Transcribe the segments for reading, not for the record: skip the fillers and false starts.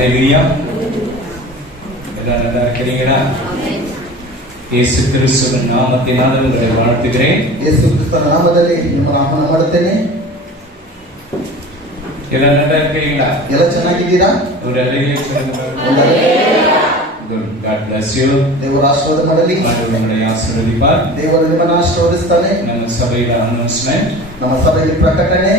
ஹல்லேலூயா. எல்லாரும் நல்லா இருக்கிறீங்களா? ಯೇಸು ಕ್ರಿಸ್ತನ ನಾಮದಿಂದ ಉங்களை வாழ்த்துகிறேன். ಯೇಸು ಕ್ರಿಸ್ತನ ನಾಮದಲ್ಲಿ ನಿಮ್ಮ ನಾಮವನ್ನು ಮಾಡುತ್ತೇನೆ. ಎಲ್ಲ நல்லா இருக்கீங்களா? ಎಲ್ಲ ಚೆನ್ನಾಗಿದ್ದೀರಾ? ஒரு ஹல்லேலூயா சொல்லுங்க. Good. God bless you. ದೇವರ ಆಶೀರ್ವಾದ ಮಾಡಲಿ. உங்களை ஆசீர்வதிப்பார். ದೇವರು ನಿಮ್ಮನ್ನು ಆಶೀರ್ವದಿಸ್ತಾನೆ. ನಮ್ಮ ಸಭೆಯ ಅನೌನ್ಸ್ಮೆಂಟ್, ನಮ್ಮ ಸಭೆಯಲ್ಲಿ ಪ್ರಕಟಣೆ.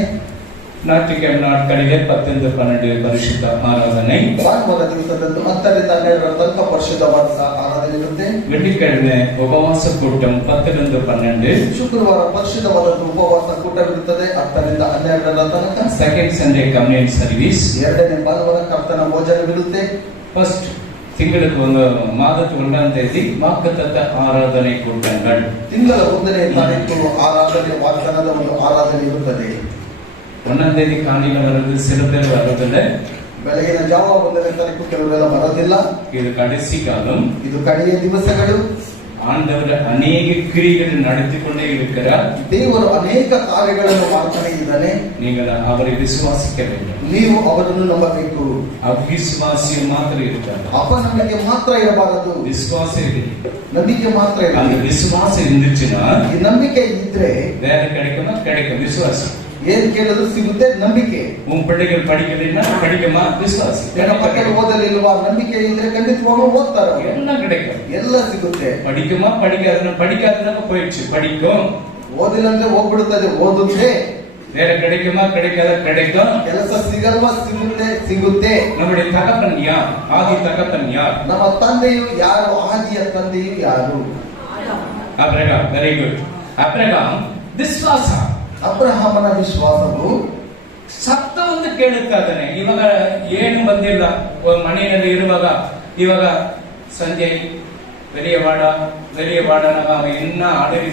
ஞாயிற்றுக்கிழமை நாட்களிலே 10-12 ಪರಿಶುದ್ಧ ಆರಾಧನೆ. ಭಾನುವಾರ ದಿವಸದಂದು 10ರಿಂದ 12 ತನಕ ಪರಿಶುದ್ಧವಾದ ಆರಾಧನೆ ಇರುತ್ತೆ. வெள்ளிக்கிழமை ಉಪವಾಸ ಕೂಟಂ 10-12. ಶುಕ್ರವಾರ ಪರಿಶುದ್ಧವಾದ ಉಪವಾಸ ಕೂಟವಿರುತ್ತದೆ 10ರಿಂದ 12 ತನಕ. ಸೆಕೆಂಡ್ ಸಂಡೇ ಕಮ್ಯುನಿಯನ್ ಸರ್ವಿಸ್, ಎರಡನೇ ಭಾನುವಾರ ಕರ್ತನ ಭೋಜನವಿರುತ್ತೆ. ಫಸ್ಟ್ ತಿಂಗಳಿಗೆ ಒಂದು ಮಾದದ 1ನೇ ತೇದಿ ವಾಗ್ದಾನದ ಆರಾಧನೆ ಕೂಟಗಳು. ತಿಂಗಳ 1ನೇ ತಾರೀಕು ಆರಾಧನೆ ವಾಗ್ದಾನದ ಒಂದು ಆರಾಧನೆ ಇರುತ್ತದೆ. 1ನೇ ತೇದಿ ಕಾಲಿನ ಬರೋದು ಸಿಲ பேர் ಬರೋದಿಲ್ಲ. ಬೆಳಗಿನ ಜಾವ 1ನೇ ತಾರೀಕು ಕೆಲವರೆಲ್ಲ ಬರೋದಿಲ್ಲ. ಇದು ಕಡೆಸಿ ಕಾಲಂ, ಇದು ಕಡೆಯ ದಿವಸಗಳು. ஆண்டவர் ಅನೇಕ ಕ್ರಿಯೆಗಳನ್ನು ನಡೆಸಿಕೊಂಡೇ இருக்கிறார். ದೇವರು ಅನೇಕ ಕಾರ್ಯಗಳನ್ನು ಮಾಡ್ತಾನೆ ಇದ್ದಾನೆ. நீங்கள் அவரை விசுவாசிக்க வேண்டும். ನೀವು ಅವರನ್ನು ನಂಬಬೇಕು. ಅವಿಶ್ವಾಸಿ ಮಾತ್ರ ಇರ್ತಾರೆ. ಅಪನಂಬಿಕೆ ಮಾತ್ರ ಇರಬಾರದು. ವಿಶ್ವಾಸ ಇರಲಿ, ನಂಬಿಕೆ ಮಾತ್ರ அந்த ಇರಲಿ. விசுவாசம் இருந்துச்சுன்னா ಈ ನಂಬಿಕೆ ಇದ್ರೆ வேற கிடைக்கும் விசுவாசம். ಏನ್ ಕೇಳಿದ್ರು ಸಿಗುತ್ತೆ, ನಂಬಿಕೆ. உன் பிள்ளைகள் படிக்கலைன்னா படிக்குமா? விசுவாசி. ನನ್ನ ಮಕ್ಕಳು ಓದಲಿಲ್ವಾ? ನಂಬಿಕೆ ಇದ್ರೆ ಖಂಡಿತವಾಗ್ಲೂ ಓದ್ತಾರೆ. என்ன கிடைக்கும்? ಎಲ್ಲ ಸಿಗುತ್ತೆ. படிக்குமா? படிக்காதுன்னா போயிடுச்சு. படிக்கும். ಓದಿಲ್ಲ ಅಂದ್ರೆ ಹೋಗ್ಬಿಡುತ್ತದೆ. ಓದುತ್ತೆ. வேற கிடைக்குமா? கிடைக்கும். ಕೆಲಸ ಸಿಗಲ್ವಾ? ಸಿಗುತ್ತೆ. நம்முடைய தகப்பன் யார்? ஆதி தகப்பன் யார்? ನಮ್ಮ ತಂದೆಯು ಯಾರು? ಆದಿಯ ತಂದೆಯು ಯಾರು? ಅಬ್ರಹಾಂ. Very good. ಅಬ್ರಹಾಂ ವಿಶ್ವಾಸ. ಅಬ್ರಹಾಮನ ವಿಶ್ವಾಸವು ಸತ್ತವನ್ನು ಕೇಳುತ್ತಾ ಇದ್ದಾನೆ. ಇವಾಗ ಏನು ಬಂದಿಲ್ಲ. ಮನೆಯಲ್ಲಿ ಇವಾಗ ಸಂಜೆ வெளிய வாடானாಗ ಇನ್ನ ಅಡರಿ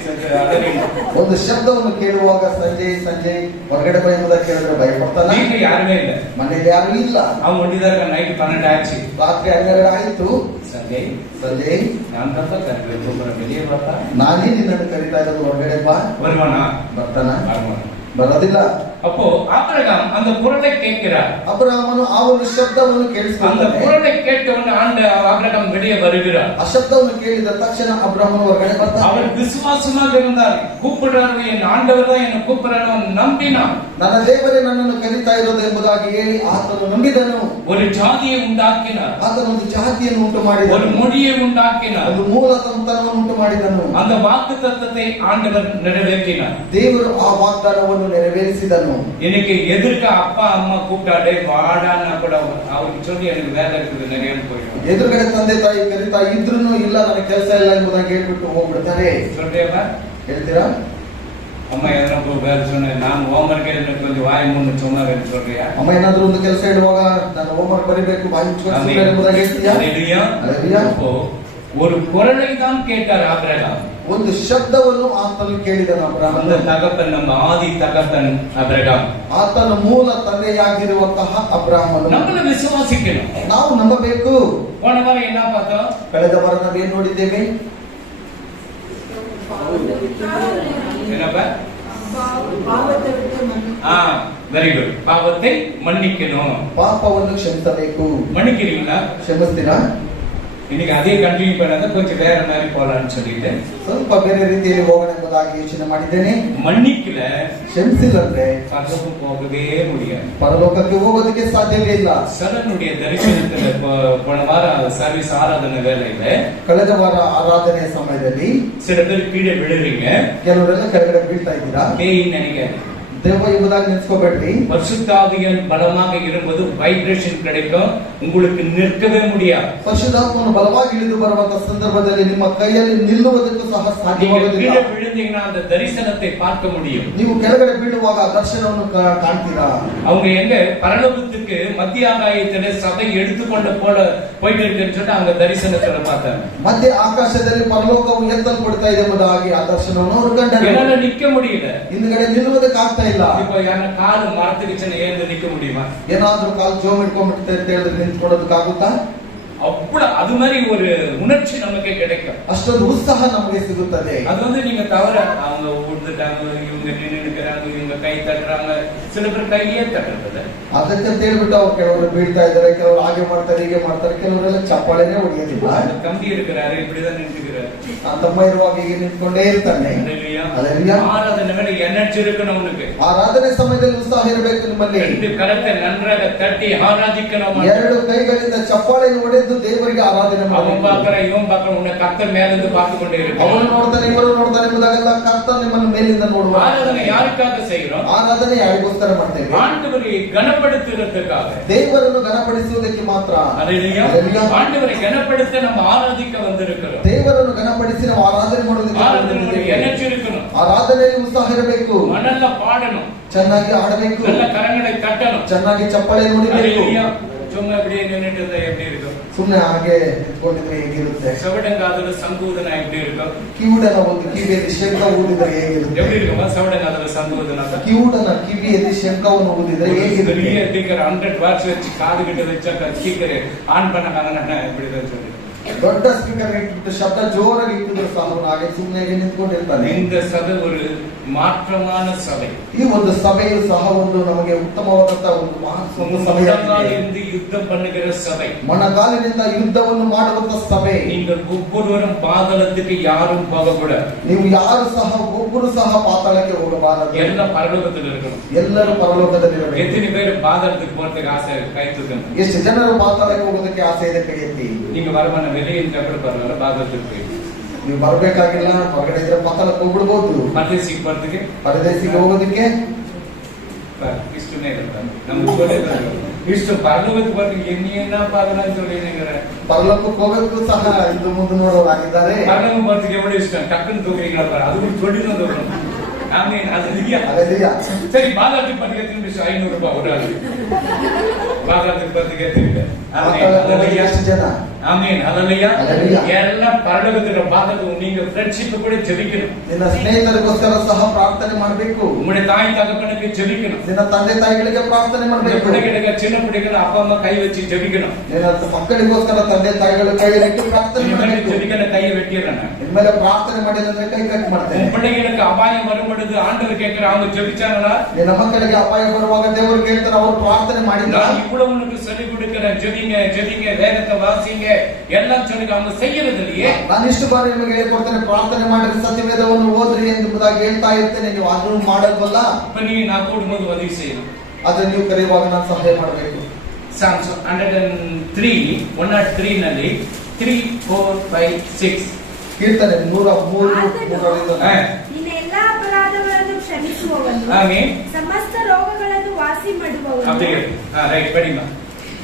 ಒಂದು ಶಬ್ದವನ್ನು ಕೇಳುವಾಗ ಸಂಜೆ ಹೊರಗಡೆ ಬಾ ಎಂಬುದಾಗಿ ಕೇಳಿದ್ರೆ ಭಯಪಡ್ತಾನೆ. ಈಗ ಯಾರೂ ಇಲ್ಲ, ಮನೆಯಲ್ಲಿ ಯಾರು ಇಲ್ಲ. ಅವನು ಹೊಂದಿದಾಗ ನೈಟ್ 12 ಆಚಿ, ರಾತ್ರಿ 12 ಆಯಿತು. ಸಂಜೆ ನಾನು ಕರೀಬೇಕು, வெளியே ಬರ್ತಾ, ನಾನೇ ನಿನ್ನನ್ನು ಕರೀತಾ ಇರೋದು, ಹೊರಗಡೆ ಬಾ. ಬರ್ತಾನ? ಬರೋದಿಲ್ಲ. அப்போ ஆபிரகாம் அந்த குரலை கேட்கிறார். ಅಬ್ರಹಾಮನು ಆ ಒಂದು ಶಬ್ದವನ್ನು ಕೇಳಿಸ್ತಾನೆ. அந்த குரலை கேட்டவொடனே ஆபிரகாம் வெளியே வருகிறார். ಆ ಶಬ್ದವನ್ನು ಕೇಳಿದ ತಕ್ಷಣ ಅಬ್ರಹಾಮನು ಹೊರಗಡೆ ಬರ್ತಾನೆ. அவர் விசுவாசமாக இருந்தார். கூப்பிடுறாரு, என் ஆண்டவர் தான் என்னை கூப்பிடுறாரு, நம்பினான். ನನ್ನ ದೇವರೇ ನನ್ನನ್ನು ಕರೀತಾ ಇರೋದು ಎಂಬುದಾಗಿ ಹೇಳಿ ಆತನು ನಂಬಿದನು. ஒரு ஜாதியை உண்டாக்கினார். ಆತನು ಒಂದು ಜಾತಿಯನ್ನು ಉಂಟು ಮಾಡಿದನು. ஒரு மொழியை உண்டாக்கினார். ಒಂದು ಮೂಲತನವನ್ನು ಉಂಟು ಮಾಡಿದನು. அந்த வாக்குத்தத்தத்தை ஆண்டவர் நிறைவேற்றினார். ದೇವರು ಆ ವಾಗ್ದಾನವನ್ನು ನೆರವೇರಿಸಿದನು. எனக்கு எதிர்க்க அப்பா அம்மா கூப்பிட்டாடே வாடான்னா கூட அவருக்கு சொல்லி எனக்கு வேலை இருக்குது நிறைய போயிடும். ಎದುರುಗಡೆ ತಂದೆ ತಾಯಿ ಕರೀತಾ ಇದ್ರೂ ಇಲ್ಲ, ನನಗೆ ಕೆಲಸ ಇಲ್ಲ ಎಂಬುದಾಗಿ ಹೇಳ್ಬಿಟ್ಟು ಹೋಗ್ಬಿಡ್ತಾರೆ. சொல்றியா? ಹೇಳ್ತೀರಾ? அம்மா எதனா வேலை சொன்ன, நான் ஹோம்வொர்க் எனக்கு கொஞ்சம் வாய் மூணு சொன்னாரு சொல்றியா? ಅಮ್ಮ ಏನಾದ್ರೂ ಒಂದು ಕೆಲಸ ಇಡುವಾಗ ನಾನು ಹೋಮ್ವರ್ಕ್ ಬರೀಬೇಕು, ಬಾಯಿ ಮುಚ್ಚಿಕೊಂಡು ಎಂಬುದಾಗಿ ಹೇಳ್ತೀಯಾ? ஹல்லேலூயா. அப்போ ஒரு குரலை தான் கேட்டார் ஆபிரகாம். ಒಂದು ಶಬ್ದವನ್ನು ಆತನು ಕೇಳಿದನು ಅಬ್ರಹಾಮ. அந்த தகப்பன் நம்ம ஆதி தகப்பன் ಅಬ್ರಹಾಂ. ಆತನ ಮೂಲ ತಂದೆಯಾಗಿರುವಂತಹ ಅಬ್ರಹಾಮನು. ನಮ್ಮನ್ನು ವಿಶ್ವಾಸಿக்கணும். ನಾವು ನಂಬಬೇಕು. போன வாரம் என்ன பார்த்தோம்? ಕಳೆದ ವಾರ ನಾವು ಏನು ನೋಡಿದ್ದೇವೆ? என்னப்பா? Very good. பாவத்தை மன்னிக்கணும். ಪಾಪವನ್ನು ಕ್ಷಮಿಸಬೇಕು. மன்னிக்கிறீங்களா? ಕ್ಷಮಿಸ್ತೀರಾ? இன்னைக்கு அதே கண்டினியூ பண்ணாத, கொஞ்சம் வேற மாதிரி போலான்னு சொல்லிட்டு ಸ್ವಲ್ಪ ಬೇರೆ ರೀತಿಯಲ್ಲಿ ಹೋಗೋಣ ಎಂಬುದಾಗಿ ಯೋಚನೆ ಮಾಡಿದ್ದೇನೆ. மன்னிக்கல, ಕ್ಷಮಿಸಿಲ್ಲಂದ್ರೆ பரலோகம் போகவே முடியாது. ಪರಲೋಕಕ್ಕೆ ಹೋಗೋದಕ್ಕೆ ಸಾಧ್ಯವೇ ಇಲ್ಲ. சரனுடைய தரிசனத்துல போன வார சர்வீஸ் ஆராதனை வேலையில ಕಳೆದ ವಾರ ಆರಾಧನೆಯ ಸಮಯದಲ್ಲಿ சில பேர் கீழே விழுறீங்க. ಕೆಲವರೆಲ್ಲ ಕೆಳಗಡೆ ಬೀಳ್ತಾ ಇದ್ದೀರಾ. பேயின்னு நினைக்காதீங்க. ದೇವ ಎಂಬುದಾಗಿ ನೆನೆಸ್ಕೋಬೇಡ್ರಿ. பரிசுத்தாவியின் பலமாக இருப்பது வைப்ரேஷன் கிடைக்கும், உங்களுக்கு நிற்கவே முடியாது. ಪರಿಶುದ್ಧಾತ್ಮನು ಬಲವಾಗಿ ಇಳಿದು ಬರುವಂತಹ ಸಂದರ್ಭದಲ್ಲಿ ನಿಮ್ಮ ಕೈಯಲ್ಲಿ ನಿಲ್ಲುವುದಕ್ಕೂ ಸಹ ಸಾಧ್ಯವಾಗುವುದಿಲ್ಲ. கீழே விழுந்தீங்கன்னா அந்த தரிசனத்தை பார்க்க முடியும். ನೀವು ಕೆಳಗಡೆ ಬೀಳುವಾಗ ದರ್ಶನವನ್ನು ಕಾಣ್ತೀರಾ. அவங்க எங்க பரலோகத்துக்கு மத்திய ஆகாயத்திலே சபை எடுத்துக்கொண்டு போயிட்டு இருக்குன்னு சொல்லிட்டு அவங்க தரிசனத்துல பார்த்தாங்க. ಮಧ್ಯ ಆಕಾಶದಲ್ಲಿ ಪರಲೋಕವು ಎತ್ತಲ್ಪಡ್ತಾ ಇದೆ ಎಂಬುದಾಗಿ ಆ ದರ್ಶನವನ್ನು ಅವರು ಕಂಡರು. என்னால நிக்க முடியல. ಹಿಂದ್ಗಡೆ ನಿಲ್ಲುವುದಕ್ಕೆ ಆಗ್ತಾ ಇಲ್ಲ. இப்போ யார கால் மரத்துக்கு சின்ன ஏந்து நிக்க முடியுமா? ಏನಾದ್ರೂ ಕಾಲು ಜೋಮ್ ಇಟ್ಕೊಂಡ್ಬಿಡುತ್ತೆ ಅಂತ ಹೇಳಿದ್ರೆ ನಿಂತ್ಕೊಳ್ಳೋದಕ್ಕಾಗುತ್ತಾ? அவ்வளவு அது மாதிரி ஒரு உணர்ச்சி நமக்கு கிடைக்கும். ಅಷ್ಟೊಂದು ಉತ್ಸಾಹ ನಮಗೆ ಸಿಗುತ್ತದೆ. அது வந்து நீங்க தவிர அவங்க ஓடுறாங்க, இவங்க நின்று நிற்கிறாங்க, இவங்க கை தட்டுறாங்க, சில பேர் கையே தட்டுறது. ಅದಕ್ಕೆ ಅಂತ ಹೇಳ್ಬಿಟ್ಟು ಅವ್ರು ಕೆಲವರು ಬೀಳ್ತಾ ಇದ್ದಾರೆ, ಕೆಲವರು ಹಾಗೆ ಮಾಡ್ತಾರೆ, ಹೀಗೆ ಮಾಡ್ತಾರೆ, ಕೆಲವರೆಲ್ಲ ಚಪ್ಪಾಳೆನೇ ಹೊಡೆಯೋದಿಲ್ಲ. தம்பி இருக்கிறாரு, இப்படிதான் நின்றுக்கிறாரு. ಆ ತಮ್ಮ ಇರುವಾಗ ಹೀಗೆ ನಿಂತ್ಕೊಂಡೇ ಇರ್ತಾನೆ. ஆராதனை ಮೇಲೆ எனர்ಜಿ இருக்கணும் உனக்கு. ಆರಾಧನೆ ಸಮಯದಲ್ಲಿ ಉತ್ಸಾಹ ಇರಬೇಕು ನಿಮ್ಮಲ್ಲಿ. ரெண்டு கரத்தை நன்றாக தட்டி ஆராதிக்கணும். ಎರಡು ಕೈಗಳಿಂದ ಚಪ್ಪಾಳೆಯನ್ನು ಹೊಡೆದು ದೇವರಿಗೆ ಆರಾಧನೆ அவன் ಮಾಡಬೇಕು. பாக்குற இவன் பாக்குற உன்னை கர்த்தர் மேலிருந்து பார்த்து கொண்டே இருக்கு. ಅವನು ನೋಡ್ತಾನೆ, ಇವರು ನೋಡ್ತಾನೆ ಎಂಬುದಾಗೆಲ್ಲ ಕರ್ತನ ನಿಮ್ಮನ್ನು ಮೇಲಿಂದ ನೋಡುವ. ஆராதனை யாருக்காக செய்கிறோம்? ಆರಾಧನೆ ಯಾರಿಗೋಸ್ಕರ ಮಾಡ್ತೇವೆ? ஆண்டவரை கனப்படுத்துவதற்காக, ದೇವರನ್ನು ಘನಪಡಿಸುವುದಕ್ಕೆ ಮಾತ್ರ. அல்லேலூயா. ஆண்டவரை கனப்படுத்த நம்ம ஆராதிக்க வந்திருக்கிறோம். ದೇವರನ್ನು ಘನಪಡಿಸಿ ನಾವು ಆರಾಧನೆ ಮಾಡುವುದಕ್ಕೆ ஆராதனை எனர்ಜி இருக்கணும். ಆರಾಧನೆಯಲ್ಲಿ ಉತ್ಸಾಹ ಇರಬೇಕು. மனல்ல பாடணும், ಚೆನ್ನಾಗಿ ಆಡಬೇಕು, நல்ல கரங்களை தட்டணும். ಚೆನ್ನಾಗಿ ಚಪ್ಪಾಳೆ ನುಡಿಬೇಕು. அல்லேலூயா. சும்மா இப்படியே நின்னுட்டு இருந்தா எப்படி இருக்கும்? ಸುಮ್ಮನೆ ಹಾಗೆ ನಿಂತ್ಕೊಂಡಿದ್ರೆ ಹೇಗಿರುತ್ತೆ? சவடங்காதல சங்கூதன எப்படி இருக்கும்? ಕಿವುಡನ ಒಂದು ಕಿವಿಯಲ್ಲಿ ಶಂಖ ಊದಿದರೆ ಹೇಗಿರುತ್ತೆ? எப்படி இருக்குமா சவடங்காதல சங்கூதன? ಕಿವುಡನ ಕಿವಿಯಲ್ಲಿ ಶಂಖವನ್ನು ಊದಿದರೆ ಹೇಗಿರುತ್ತೆ? பெரிய ஸ்பீக்கர் 100 வாட்ஸ் வச்சு காது கிட்ட வச்சா ஸ்பீக்கர் ஆன் பண்ண இப்படிதான் சொல்லி ದೊಡ್ಡ ಸ್ಪೀಕರ್ ಇಟ್ಟು ಶಬ್ದ ಜೋರಾಗಿ ಇಟ್ಟಿದ್ರು ಸಹ ಅವನು ಹಾಗೆ ಸುಮ್ಮನೆ ನಿಂತ್ಕೊಂಡಿರ್ತಾನೆ. இந்த சபை ஒரு மாற்றமான சபை. ಈ ಒಂದು ಸಭೆಯು ಸಹ ಒಂದು ನಮಗೆ ಉತ್ತಮವಾದಂತಹ ಒಂದು ಸಭೆಯಾಗಿದೆ. ಯುದ್ಧ பண்ணுகிற சபை, ಮೊಣಕಾಲಿನಿಂದ ಯುದ್ಧವನ್ನು ಮಾಡುವಂತ ಸಭೆ. நீங்கள் ஒவ்வொருவரும் பாதாளத்துக்கு யாரும் போகக்கூடாது. ನೀವು ಯಾರು ಸಹ ಒಬ್ಬರು ಸಹ ಪಾತಾಳಕ್ಕೆ ಹೋಗಬಾರದು. ಎಲ್ಲ ಪರಲೋಕದಲ್ಲಿ இருக்கணும். ಎಲ್ಲರೂ ಪರಲೋಕದಲ್ಲಿರಬೇಕು. எத்தனை பேர் பாதாளத்துக்கு போறதுக்கு ஆசை கை தூக்குங்க. ಎಷ್ಟು ಜನರು ಪಾತಾಳಕ್ಕೆ ಹೋಗೋದಕ್ಕೆ ಆಸೆ ಇದೆ? ಕೈ ಎತ್ತಿ. நீங்க வருமான வெளியே கூட பரவாயில்ல, பாதாளத்துக்கு போய் ನೀವು ಬರ್ಬೇಕಾಗಿಲ್ಲ, ಹೊರಗಡೆ ಇದ್ರೆ ಪಾತಾಳಕ್ಕೆ ಹೋಗ್ಬಿಡ್ಬೋದು. ಪರದೇಶಿಗೆ ಬರ್ತಕ್ಕೆ, ಪರದೇಶಿಗೆ ಹೋಗೋದಕ್ಕೆ ಇಷ್ಟನೇ ಇರ್ತಾರೆ. ನಮ್ಗೆ ಗೊತ್ತಿಲ್ಲ ಇಷ್ಟು ಪರಲೋಕಕ್ಕೆ ಬರ್ತಕ್ಕೆ ಏನ ಪಾದನ ಅಂತ ಹೇಳಿದ್ರೆ ಪರಲೋಕಕ್ಕೆ ಹೋಗೋದಕ್ಕೂ ಸಹ ಇದು ಮುಂದೆ ನೋಡೋರಾಗಿದ್ದಾರೆ. ಪರಲೋಕ ಬರ್ತಕ್ಕೆ ಎವಳು ಇಷ್ಟ ಟಕ್ಕನ್ ತೋಗ್ರಿಗಳ ಅದು ತೊಡಿನೋದು. ஆமென். அல்லேலூயா. சரி, பாதாளத்துக்கு பத்திரிக்கை திரும்பி 500 ரூபாய் ஒரு ஆளு. பாதாளத்துக்கு பத்திரிக்கை திரும்பி. ஆமென். அல்லேலூயா. ஆமென். அல்லேலூயா. எல்லாம் பரலோகத்துக்கு பாதாளத்துக்கு நீங்க ஃப்ரெண்ட்ஷிப் கூட ஜெபிக்கணும். ನಿನ್ನ ಸ್ನೇಹಿತರಿಗೋಸ್ಕರ ಸಹ ಪ್ರಾರ್ಥನೆ ಮಾಡಬೇಕು. உங்களுடைய தாய் தகப்பனுக்கு ஜெபிக்கணும். ನಿನ್ನ ತಂದೆ ತಾಯಿಗಳಿಗೆ ಪ್ರಾರ್ಥನೆ ಮಾಡಬೇಕು. பிள்ளைகளுக்கு சின்ன பிள்ளைகள் அப்பா அம்மா கை வச்சு ஜெபிக்கணும். ನಿನ್ನ ಮಕ್ಕಳಿಗೋಸ್ಕರ ತಂದೆ ತಾಯಿಗಳು ಕೈ ಇಟ್ಟು ಪ್ರಾರ್ಥನೆ ಮಾಡಬೇಕು. ஜெபிக்கல கையை வெட்டிடுறாங்க. ಇನ್ಮೇಲೆ ಪ್ರಾರ್ಥನೆ ಮಾಡಿಲ್ಲ ಅಂದ್ರೆ ಕೈ ಕಟ್ ಮಾಡ್ತೇನೆ. பிள்ளைகளுக்கு அபாயம் வரும்பொழுது ஆண்டவர் கேட்கிறார், அவங்க ஜெபிச்சாங்களா? ನಿನ್ನ ಮಕ್ಕಳಿಗೆ ಅಪಾಯ ಬರುವಾಗ ದೇವರು ಕೇಳ್ತಾರೆ, ಅವರು ಪ್ರಾರ್ಥನೆ ಮಾಡಿದ್ರಾ? நான் இவ்வளவு உனக்கு சொல்லிக் கொடுக்கிறேன், ஜெபிங்க ஜெபிங்க, வேதத்தை வாசிங்க எல்லாம் சொல்லுங்க, அவங்க செய்யறது இல்லையே. ನಾನು ಇಷ್ಟು ಬಾರಿ ನಿಮಗೆ ಹೇಳ್ಕೊಡ್ತೇನೆ, ಪ್ರಾರ್ಥನೆ ಮಾಡಿದ್ರೆ ಸತ್ಯವೇದವನ್ನು ಓದ್ರಿ ಎಂಬುದಾಗಿ ಹೇಳ್ತಾ ಇರ್ತೇನೆ. ನೀವು ಅದನ್ನು ಮಾಡಲ್ವಲ್ಲ? இப்ப நீ நான் கூடும்போது உதவி செய்யணும். ಆದ್ರೆ ನೀವು ಕರೆಯುವಾಗ ನಾನು ಸಹಾಯ ಮಾಡಬೇಕು. Psalms 103 103 ನಲ್ಲಿ 3 4 5 6 ಕೀರ್ತನೆ 103 ನಿನ್ನ ಎಲ್ಲಾ ಅಪರಾಧಗಳನ್ನು ಕ್ಷಮಿಸುವವನು, ஆமென். ಸಮಸ್ತ ರೋಗಗಳನ್ನು ವಾಸಿ ಮಾಡುವವನು, அப்படியே ரைட் படிமா.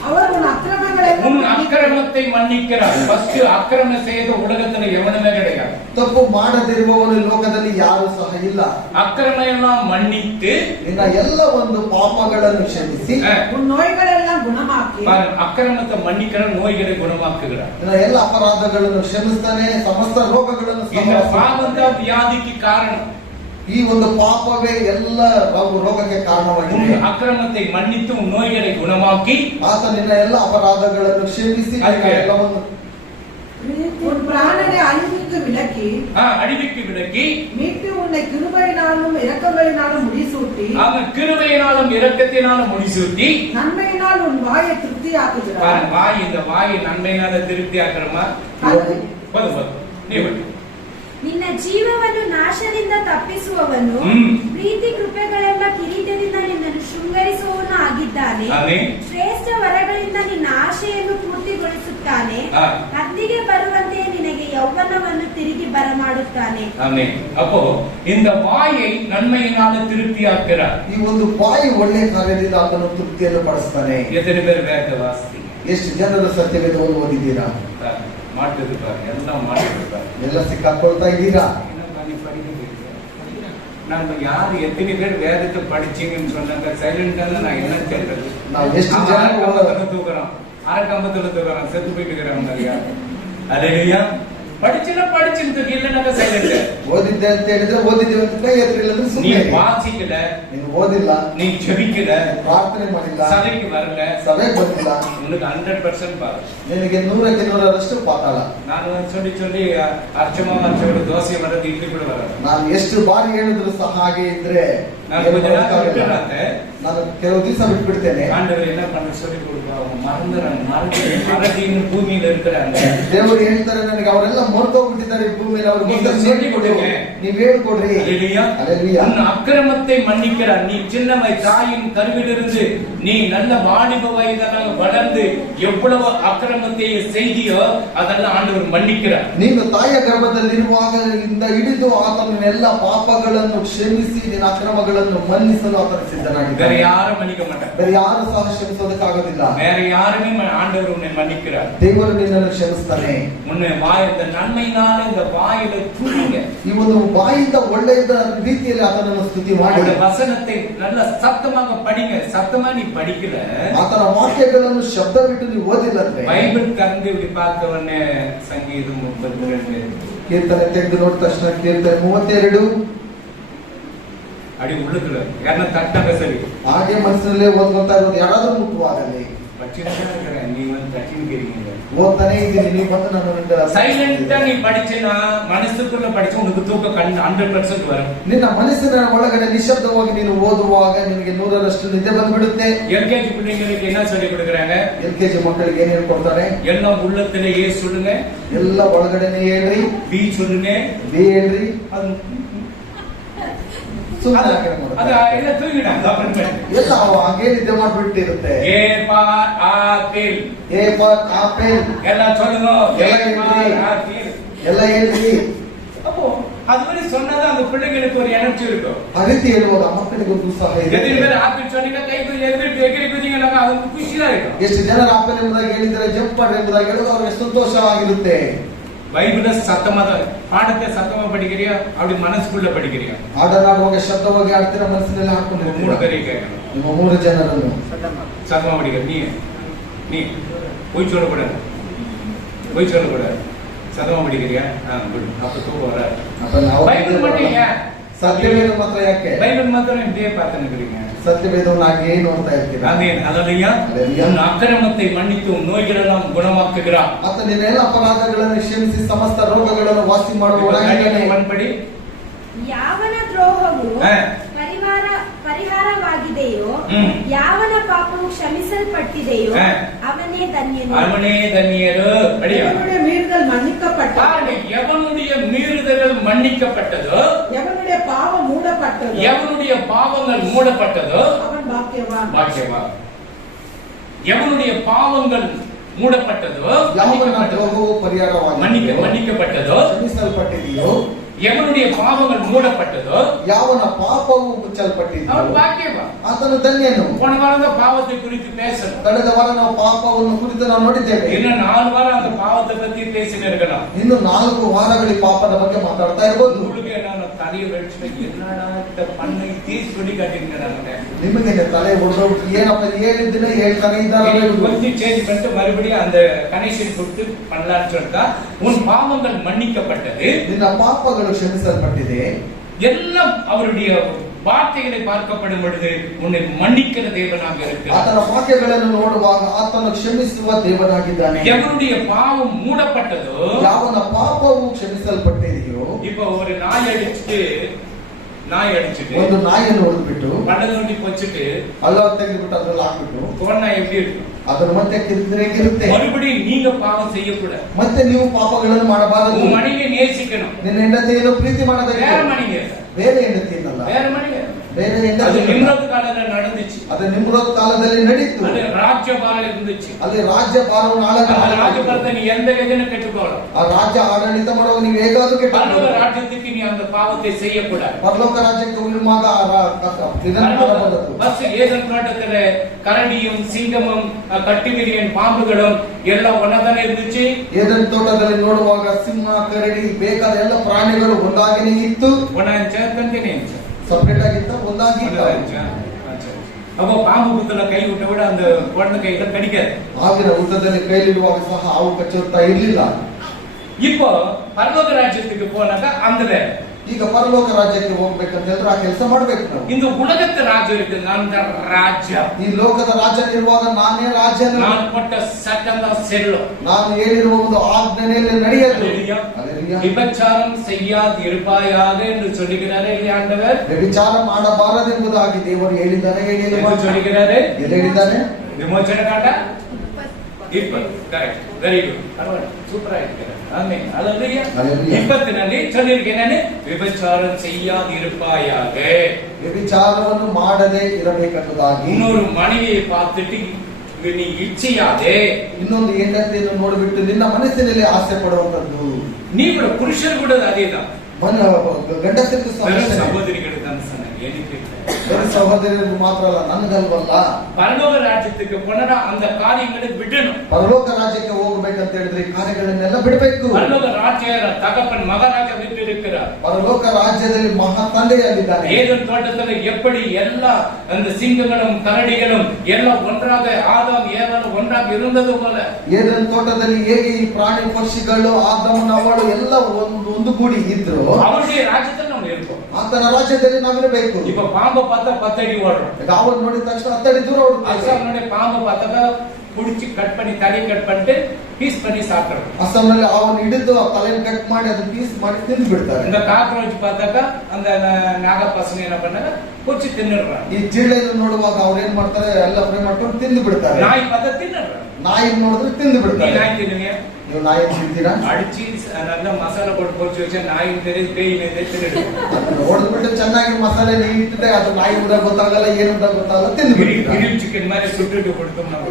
அவர் உன் அக்கிரமಗಳನ್ನು உன் அக்கிரமத்தை மன்னிக்கிறார். ஃபர்ஸ்ட் அக்கிரமம் செய்த உலகத்துல எவனுமே கிடையாது. ತಪ್ಪು ಮಾಡದಿರುವವನು ಲೋಕದಲ್ಲಿ ಯಾರು ಸಹ ಇಲ್ಲ. அக்கிரம எல்லாம் மன்னித்து ನಿನ್ನ ಎಲ್ಲ ಒಂದು ಪಾಪಗಳನ್ನು ಕ್ಷಮಿಸಿ உன் நோய்களெல்லாம் குணமாக்கி, அக்கிரமத்தை மன்னிக்கிற நோய்களை குணமாக்குகிறார். ನಿನ್ನ ಎಲ್ಲ ಅಪರಾಧಗಳನ್ನು ಕ್ಷಮಿಸ್ತಾನೆ, ಸಮಸ್ತ ರೋಗಗಳನ್ನು இந்த பாவம் தான் வியாதிக்கு காரணம். ಈ ಒಂದು ಪಾಪವೇ ಎಲ್ಲ ರೋಗಕ್ಕೆ ಕಾರಣವಾಗಿದೆ. அக்கிரமத்தை மன்னித்து உன் நோய்களை குணமாக்கி ಆತ ನಿನ್ನ ಎಲ್ಲ ಅಪರಾಧಗಳನ್ನು ಕ್ಷಮಿಸಿ ಎಲ್ಲವನ್ನು உன் பிராணனை அழிவுக்கு விலக்கி, அழிவுக்கு விலக்கி மீட்டு உன்னை கிருபையினாலும் இரக்கங்களினாலும் முடிசூட்டி, அவன் கிருபையினாலும் இரக்கத்தினாலும் முடிசூட்டி, நன்மையினால் உன் வாயை திருப்தியாக்குகிறார். வாய், இந்த வாயை நன்மையினால திருப்தி ஆக்கிறமா? ನಿನ್ನ ಜೀವವನ್ನು ನಾಶದಿಂದ ತಪ್ಪಿಸುವವನು, ಪ್ರೀತಿ ಕೃಪೆಗಳೆಲ್ಲ ಕಿರೀಟದಿಂದ ನಿನ್ನನ್ನು ಶೃಂಗರಿಸುವವನು ಆಗಿದ್ದಾನೆ. ಶ್ರೇಷ್ಠ ವರಗಳಿಂದ ನಿನ್ನ ಆಶೆಯನ್ನು ಪೂರ್ತಿಗೊಳಿಸುತ್ತಾನೆ. ಹದ್ದಿಗೆ ಬರುವಂತೆ ನಿನಗೆ ಯೌವನವನ್ನು ತಿರುಗಿ ಬರಮಾಡುತ್ತಾನೆ. அப்போ இந்த வாயை நன்மையினால திருப்தி ஆக்கிறார். ಈ ಒಂದು ಬಾಯಿ ಒಳ್ಳೆ ಕಾರ್ಯದಿಂದ ಆತನು ತೃಪ್ತಿಯನ್ನು ಪಡಿಸ್ತಾನೆ. எத்தனை பேர் வேத வாசித்தீங்க? ಎಷ್ಟು ಜನರು ಸತ್ಯವೇದವನ್ನು ಓದಿದ್ದೀರಾ? மாட்டுது பாருங்க, எல்லாம் மாட்டுது பாருங்க, ಎಲ್ಲ ಸಿಕ್ಕಾಕೊಳ್ತಾ ಇದ್ದೀರಾ? நம்ம யாரு எத்தனை பேர் வேதத்தை படிச்சீங்கன்னு சொன்னாங்க சைலண்டா நான் என்ன சொல்றது? ನಾವು ಎಷ್ಟು ಜನ தூக்குறோம், அரைக்கம்பத்துல தூக்குறோம், செத்து போயிட்டு இருக்கிறவங்க. அல்லேலூயா. படிச்சுன்னா படிச்சுட்டு இல்லைனாக்க சைலண்ட். ಓದಿದ್ದೆ ಅಂತ ಹೇಳಿದ್ರೆ ಓದಿದ್ದೀವಿ ಅಂತ ಕೈ ಎತ್ತರಿಲ್ಲ ಅಂದ್ರೆ நீ ಸುಮ್ಮನೆ வாசிக்கல, ನೀನು ಓದಿಲ್ಲ, நீ ஜெபிக்கல, ಪ್ರಾರ್ಥನೆ ಮಾಡಿಲ್ಲ, சபைக்கு வரல, ಸಭೆಗೆ ಬಂದಿಲ್ಲ, உனக்கு 100% பாரு. ನಿನಗೆ 100ಕ್ಕೆ 100ರಷ್ಟು ಪಾತಾಳ. ನಾನು சொல்லி ಅರ್ಚಮೋಡು ದೋಸೆ ಬರೋದು ಇಡ್ಲಿ ಕೂಡ ಬರೋದು. ನಾನು ಎಷ್ಟು ಬಾರಿ ಹೇಳಿದ್ರು ಸಹ ಹಾಗೆ ಇದ್ರೆ ನಾನು கொஞ்ச நாள் விட்டுறாங்க. ನಾನು ಕೆಲವು ದಿವಸ ಬಿಟ್ಬಿಡ್ತೇನೆ. ஆண்டவர் என்ன பண்ண சொல்லி கொடுப்பாங்க, மறந்துறாங்க, மறதியின் பூமியில இருக்கிறாங்க. ದೇವರು ಹೇಳ್ತಾರೆ ನನಗೆ ಅವರೆಲ್ಲ ಮರ್ತೋಗ್ಬಿಟ್ಟಿದ್ದಾರೆ ಭೂಮಿಯಲ್ಲಿ, ಅವರು ನೀವ್ ಹೇಳ್ಕೊಡ್ರಿ. உன் அக்கிரமத்தை மன்னிக்கிறார். நீ சின்னவை தாயின் கருவிலிருந்து நீ நல்ல வாலிப வயதாக வளர்ந்து எவ்வளவு அக்கிரமத்தை செய்தியோ அதெல்லாம் ஆண்டவர் மன்னிக்கிறார். ನೀನು ತಾಯಿಯ ಗರ್ಭದಲ್ಲಿರುವಾಗ ಹಿಡಿದು ಆತನ ಎಲ್ಲ ಪಾಪಗಳನ್ನು ಕ್ಷಮಿಸಿ ನಿನ್ನ ಅಕ್ರಮಗಳನ್ನು ಮನ್ನಿಸಲು ಆತನ ಸಿದ್ಧನಾಗಿದ್ದಾನೆ. வேற யாரும் மன்னிக்க மாட்டார். ಬೇರೆ ಯಾರು ಸಹ ಕ್ಷಮಿಸೋದಕ್ಕಾಗೋದಿಲ್ಲ. வேற யாருமே ஆண்டவர் உன்னை மன்னிக்கிறார். ದೇವರು ನಿನ್ನನ್ನು ಕ್ಷಮಿಸ್ತಾನೆ. உன்னை வாய் இந்த நன்மையினால இந்த வாயில துணிங்க. ಈ ಒಂದು ಬಾಯಿಂದ ಒಳ್ಳೆಯದ ರೀತಿಯಲ್ಲಿ ಆತನನ್ನು ಸ್ತುತಿ ಮಾಡಿ அந்த வசனத்தை நல்ல சத்தமாக படிங்க. சத்தமா நீ படிக்கல, ಆತನ ವಾಕ್ಯಗಳನ್ನು ಶಬ್ದವಿಟ್ಟು ನೀವು ಓದಿಲ್ಲಂದ್ರೆ பைபிள் கந்து இப்படி பார்த்த உடனே சங்கீதம் 32 ಕೀರ್ತನೆ ತೆಗೆದು ನೋಡಿದ ತಕ್ಷಣ ಕೀರ್ತನೆ 32 அடி உள்ளுக்குள்ள யாரನ್ನ தட்டாங்க சரி ಹಾಗೆ ಮನಸ್ಸಿನಲ್ಲೇ ಓದ್ಕೊಳ್ತಾ ಇರೋದು ಯಾರಾದ್ರೂ ಮುಟ್ಟುವಾಗಲಿ நீ வந்து தட்டிக்கிறீங்க. ಓದ್ತಾನೆ ಇದ್ದೀನಿ, ನೀವು ಬಂದು ನನ್ನ சைலண்டா நீ படிச்சேன்னா மனசுக்குள்ள படிச்சா உனக்கு தூக்கம் 100% வரும். ನಿನ್ನ ಮನಸ್ಸಿನ ಒಳಗಡೆ ನಿಶಬ್ದವಾಗಿ ನೀನು ಓದುವಾಗ ನಿನಗೆ 100ರಷ್ಟು ನಿದ್ದೆ ಬಂದ್ಬಿಡುತ್ತೆ. எல்கேஜி பிள்ளைங்களுக்கு என்ன சொல்லி கொடுக்குறாங்க? LKG ಮಕ್ಕಳಿಗೆ ಏನ್ ಹೇಳ್ಕೊಡ್ತಾರೆ? எல்லாம் உள்ளத்திலே ஏ சொல்லுங்க, ಎಲ್ಲ ಒಳಗಡೆನೆ ಹೇಳ್ರಿ, ಬಿ சொல்லுங்க, ಬಿ ಹೇಳ್ರಿ. அது ಸುಮ್ಮನೆ ಎಲ್ಲ ತೂಗಿಡಾங்க. ಎಲ್ಲ ಹಾಗೆ ನಿದ್ದೆ ಮಾಡ್ಬಿಟ್ಟಿರುತ್ತೆ. ஏ பார் ஆப்பிள், ಏ ಫಾರ್ ಆಪಲ್, எல்லாம் சொல்லுங்க, ஏ பார் ஆப்பிள் ಎಲ್ಲ ಹೇಳ್ರಿ. அப்போ அது மாதிரி சொன்னதா அந்த பிள்ளைங்களுக்கு ஒரு எனர்ஜி இருக்கும். ಆ ರೀತಿ ಹೇಳುವಾಗ ಮಕ್ಕಳಿಗೂ ಸಹ ಇದೆ. எத்தனை பேர் ஆப்பிள் சொன்னீங்க கை எகிரி குதிங்க, அது ಖುಷಿயா இருக்கும். ಎಷ್ಟು ಜನರು ಆಪಲ್ ಎಂಬುದಾಗಿ ಹೇಳಿದರೆ ಜಂಪ್ ಮಾಡ್ರಿ ಎಂಬುದಾಗಿ ಹೇಳುವಾಗ ಅವರಿಗೆ ಸಂತೋಷವಾಗಿರುತ್ತೆ. பைபிள சத்தமா தான் பாடத்தை சத்தமா படிக்கிறியா, அப்படி மனசுக்குள்ள படிக்கிறியா? ಆಡಲಾಡುವಾಗ ಶಬ್ದವಾಗಿ ಆಡ್ತೀರಾ, ಮನಸ್ಸಿನಲ್ಲಿ ಹಾಕೊಂಡಿರ್ತೀರಾ? 3 பேரை கேட்கணும். ನಿಮ್ಮ 3 ಜನರನ್ನು சத்தமா படிக்கிற நீ போய் சொல்லக்கூடாது, போய் சொல்லக்கூடாது. சத்தமா படிக்கிறியா? குட். அப்ப தூக்கம் வராது. பைபிள் மட்டும் ஏன்? ಸತ್ಯವೇದ ಮಾತ್ರ ಯಾಕೆ? பைபிள் மாத்திரம் இப்படியே பார்த்து நிக்கிறீங்க. ಸತ್ಯವೇದವನ್ನು ಹಾಗೆ ನೋಡ್ತಾ ಇರ್ತೀರಾ? அதையா உன் அக்கிரமத்தை மன்னித்து உன் நோய்களெல்லாம் குணமாக்குகிறார். ಮತ್ತು ನಿನ್ನ ಎಲ್ಲ ಅಪರಾಧಗಳನ್ನು ಕ್ಷಮಿಸಿ ಸಮಸ್ತ ರೋಗಗಳನ್ನು ವಾಸಿ ಮಾಡುವವನಾಗಿದ್ದಾನೆ. ಮನ್ಪಡಿ ಯಾವನ ದ್ರೋಹವು ಪರಿಹಾರವಾಗಿದೆಯೋ, ಯಾವನ ಪಾಪವು ಕ್ಷಮಿಸಲ್ಪಟ್ಟಿದೆಯೋ அவனே ಧನ್ಯನು. அவனே தன்யரு. எவனுடைய மீறுதல் மன்னிக்கப்பட்டது, எவனுடைய மீறுதல்கள் மன்னிக்கப்பட்டதோ, எவனுடைய பாவம் மூடப்பட்டது, எவனுடைய பாவங்கள் மூடப்பட்டதோ அவன் பாக்கியவான். பாக்கியவான். எவனுடைய பாவங்கள் மூடப்பட்டதோ, ಯಾವನ ರೋಗವು ಪರಿಹಾರವಾಗಿ மன்னிக்கப்பட்டதோ, ಕ್ಷಮಿಸಲ್ಪಟ್ಟಿದೆಯೋ, எவனுடைய பாவங்கள் மூடப்பட்டதோ, ಯಾವನ ಪಾಪವು ಮುಚ್ಚಲ್ಪಟ್ಟಿದೆಯೋ அவன் பாக்கியவான். ಆತನು ಧನ್ಯನು. போன வாரம் தான் பாவத்தை குறித்து பேசணும். ಕಳೆದ ವಾರ ನಾವು ಪಾಪವನ್ನು ಕುರಿತು ನಾವು ನೋಡಿದ್ದೇವೆ. இன்னும் 4 வாரம் அந்த பாவத்தை பத்தி பேசிட்டு இருக்கணும். ಇನ್ನು 4 ವಾರಗಳಲ್ಲಿ ಪಾಪದ ಬಗ್ಗೆ ಮಾತಾಡ್ತಾ ಇರಬಹುದು. உங்களுக்கு நான் தலையை வெடிச்சு என்னடா இந்த பண்ணை தீஸ் சொல்லி காட்டிருக்கிறாங்க. ನಿಮಗೆ ತಲೆ ಹೊಡೆದೋಗ್ಬಿಟ್ಟು ಏನಪ್ಪ ಹೇಳಿದ್ದನ್ನ ಹೇಳ್ತಾನೆ ಇದ್ದಾರೆ. கொஞ்சம் சேஞ்ச் பண்ணிட்டு மறுபடியும் அந்த கனெக்ஷன் கொடுத்து பண்ணலாம்னு சொல்லிட்டா உன் பாவங்கள் மன்னிக்கப்பட்டது, ನಿನ್ನ ಪಾಪಗಳು ಕ್ಷಮಿಸಲ್ಪಟ್ಟಿದೆ. எல்லாம் அவருடைய வார்த்தைகளை பார்க்கப்படும் பொழுது உன்னை மன்னிக்கிற தேவனாக இருக்கிறார். ಆತನ ವಾಕ್ಯಗಳನ್ನು ನೋಡುವಾಗ ಆತನು ಕ್ಷಮಿಸುವ ದೇವನಾಗಿದ್ದಾನೆ. எவனுடைய பாவம் மூடப்பட்டதோ, ಯಾವನ ಪಾಪವು ಕ್ಷಮಿಸಲ್ಪಟ್ಟಿದೆಯೋ. இப்ப ஒரு நாய் அடிச்சுட்டு ಒಂದು ನಾಯಿಯನ್ನು ಹೊಡೆದ್ಬಿಟ್ಟು பண்டை நோண்டி வச்சுட்டு ಅಲ್ಲ ತೆಗೆದ್ಬಿಟ್ಟು ಅದ್ರಲ್ಲಿ ಹಾಕ್ಬಿಟ್ಟು தோணா எப்படி இருக்கும்? ಅದನ್ನು ಮತ್ತೆ ಕಿರಿಕಿರುತ್ತೆ. மறுபடியும் நீங்க பாவம் செய்யக்கூடாது. ಮತ್ತೆ ನೀವು ಪಾಪಗಳನ್ನು ಮಾಡಬಾರದು. உன் மனைவியை நேசிக்கணும். ನಿನ್ನ ಹೆಂಡತಿಯನ್ನು ಪ್ರೀತಿ ಮಾಡಬೇಕು. வேற மனைவி, ಬೇರೆ ಹೆಂಡತಿಯನ್ನಲ್ಲ. வேற மனைவி. ಬೇರೆ அது ಹೆಂಡತಿ நிம்ரோத் காலத்துல நடந்துச்சு. ಅದು ನಿಮ್ರೋದ್ ಕಾಲದಲ್ಲಿ ನಡೀತು. அது ராஜ்யபாரம் இருந்துச்சு. ಅಲ್ಲಿ ರಾಜ್ಯ ಭಾರವನ್ನು ராஜ்யபாரத்தை நீ எந்த கதையும் கெட்டுப்போகலாம். ಆ ರಾಜ್ಯ ಆಡಳಿತ ಮಾಡುವ ನೀವು ಹೇಗಾದ್ರೂ பரலோக ராஜ்யத்துக்கு நீ அந்த பாவத்தை செய்யக்கூடாது. ಪರಲೋಕ ರಾಜ್ಯಕ್ಕೆ ಉಳಿಯುವಾಗ பஸ் ஏதன் தோட்டத்துல கரடியும் சிங்கமும் கட்டுவிரியன் பாம்புகளும் எல்லாம் ஒன்னாதானே இருந்துச்சு. ಏದನ್ ತೋಟದಲ್ಲಿ ನೋಡುವಾಗ ಸಿಂಹ, ಕರಡಿ ಬೇಕಾದ ಎಲ್ಲ ಪ್ರಾಣಿಗಳು ಒಂದಾಗಿನೇ ಇತ್ತು. ஒன்னா சேர்த்தே ಸಪರೇಟ್ ಆಗಿತ್ತ, ಒಂದಾಗಿ அப்போ பாம்பு புத்துல கை விட்ட விட அந்த குழந்தை கையில கடிக்காது. ಆಗಿನ ಊಟದಲ್ಲಿ ಕೈಲಿಡುವಾಗ ಸಹ ಹಾವು ಕಚ್ಚುತ್ತಾ ಇರಲಿಲ್ಲ. இப்போ பரலோக ராஜ்யத்துக்கு போனாக்கா அந்த வேலை. ಈಗ ಪರಲೋಕ ರಾಜ್ಯಕ್ಕೆ ಹೋಗ್ಬೇಕಂತ ಹೇಳಿದ್ರೆ ಆ ಕೆಲಸ ಮಾಡ್ಬೇಕು ನಾವು. இந்த உலகத்து ராஜ்யம் இருக்கு, அந்த ராஜ்யம். ಈ ಲೋಕದ ರಾಜ್ಯನಿರುವಾಗ ನಾನೇ ರಾಜ್ಯನು, நான் ಕೊಟ್ಟ சட்டம் செல்லும், ನಾನು ಹೇಳಿರುವ ಒಂದು ಆಜ್ಞೆಯಲ್ಲಿ ನಡೆಯಲು. விபச்சாரம் செய்யாதிருப்பாயாக என்று சொல்லுகிறாரே ஆண்டவர். ವ್ಯಭಿಚಾರ ಮಾಡಬಾರದೆಂಬುದಾಗಿ ದೇವರು ಹೇಳಿದ್ದಾರೆ. சொல்லுகிறாரு ಎಲ್ಲಿ ಹೇಳಿದ್ದಾನೆ? ವಿಮೋಚನ ಕಾಂಡ 20. ಕರೆಕ್ಟ್, ವೆರಿ ಗುಡ್, ಸೂಪರ್ ಆಗಿದೆ. Amen, hallelujah. 20 ನಲ್ಲಿ சொல்லிருக்கேனே, விபச்சாரம் செய்யாதிருப்பாயாக. ವ್ಯಭಿಚಾರವನ್ನು ಮಾಡದೆ ಇರಬೇಕೆಂಬುದಾಗಿ. இன்னொரு மனைவியை பார்த்துட்டு நீ இಚ್ಛೆಯಾದೆ, ಇನ್ನೊಂದು ಹೆಂಡತಿಯನ್ನು ನೋಡಿಬಿಟ್ಟು ನಿನ್ನ ಮನಸ್ಸಿನಲ್ಲಿ ಆಸೆ ಪಡುವಂತದ್ದು. நீ கூட புருஷன் கூட அதேதான், ಗಂಡಸರಿಗೂ சகோதரிகள் தான் சொன்னேன். ಬರೀ ಸಹೋದರರಿಗೆ ಮಾತ್ರ ಅಲ್ಲ, ನನಗಲ್ವಲ್ಲ. பரலோக ராஜ்யத்துக்கு போனா அந்த காரியங்களை விடணும். ಪರಲೋಕ ರಾಜ್ಯಕ್ಕೆ ಹೋಗ್ಬೇಕಂತ ಹೇಳಿದ್ರೆ ಈ ಕಾರ್ಯಗಳನ್ನೆಲ್ಲ ಬಿಡಬೇಕು. பரலோக ராஜ்ய தகப்பன் மகாராஜ வீட்டில் இருக்கிறார். ಪರಲೋಕ ರಾಜ್ಯದಲ್ಲಿ ಮಹಾ ತಂದೆಯಾಗಿದ್ದಾನೆ. ஏதேன் தோட்டத்தில் எப்படி எல்லா அந்த சிங்கங்களும் கரடிகளும் எல்லாம் ஒன்றாக ஆதாம் ஏவாளும் ஒன்றாக இருந்தது போல, ಏದೆನ್ ತೋಟದಲ್ಲಿ ಹೇಗೆ ಈ ಪ್ರಾಣಿ ಪಕ್ಷಿಗಳು ಆದಾಮನ ಅವಳು ಎಲ್ಲ ಒಂದುಗೂಡಿ ಇದ್ರು, அவருடைய ராஜ்யத்தில் நம்ம இருக்கோம். ಆತನ ರಾಜ್ಯದಲ್ಲಿ ನಾವಿರಬೇಕು. இப்ப பாம்பை பார்த்தா 10 அடி ஓடுறோம். ಅವನು ನೋಡಿದ ತಕ್ಷಣ 10 ಅಡಿ ದೂರ ಓಡುತ್ತೇವೆ. அசாமனுடைய பாம்பை பார்த்தா புடிச்சு கட் பண்ணி தலையை கட் பண்ணிட்டு பீஸ் பண்ணி சாப்பிடுறோம். ಅಸ್ಸಾಂನಲ್ಲಿ ಅವನು ಹಿಡಿದು ತಲೆಯನ್ನು ಕಟ್ ಮಾಡಿ ಅದನ್ನ ಪೀಸ್ ಮಾಡಿ ತಿಂದು ಬಿಡ್ತಾರೆ. இந்த காக்ரோச் பார்த்தாக்கா அந்த நாக பசங்க என்ன பண்ணாங்க, பொச்சி தின்னுறாங்க. ಈ ಜಿರಳೆಯನ್ನು ನೋಡುವಾಗ ಅವ್ರು ಏನ್ ಮಾಡ್ತಾರೆ, ಎಲ್ಲ ಫ್ರೈ ಮಾಡ್ಕೊಂಡು ತಿಂದು ಬಿಡ್ತಾರೆ. நாய் பார்த்தா தின்னுறாங்க. ನಾಯಿ ನೋಡಿದ್ರೆ ತಿಂದು ಬಿಡ್ತಾರೆ. நாய் தின்னுங்க, ನೀವು ನಾಯಿ ತಿಂತೀರಾ? அடிச்சு நல்ல மசாலா போட்டு பொரிச்சு வச்சா நாய் தெரியுது, பேய் தெரியுது. ಹೊಡೆದ್ಬಿಟ್ಟು ಚೆನ್ನಾಗಿ ಮಸಾಲೆ ಇಟ್ಟಿದ್ರೆ ಅದು ನಾಯಿ ಕೂಡ ಗೊತ್ತಾಗಲ್ಲ, ಏನು ಕೂಡ ಗೊತ್ತಾಗಲ್ಲ, ತಿಂದು ಬಿಡ್ತಾರೆ. ಗ್ರಿಲ್ ಚಿಕನ್ மாதிரி ಸುಟ್ಟು ಕೊಡ್ತோம் ನಾವು.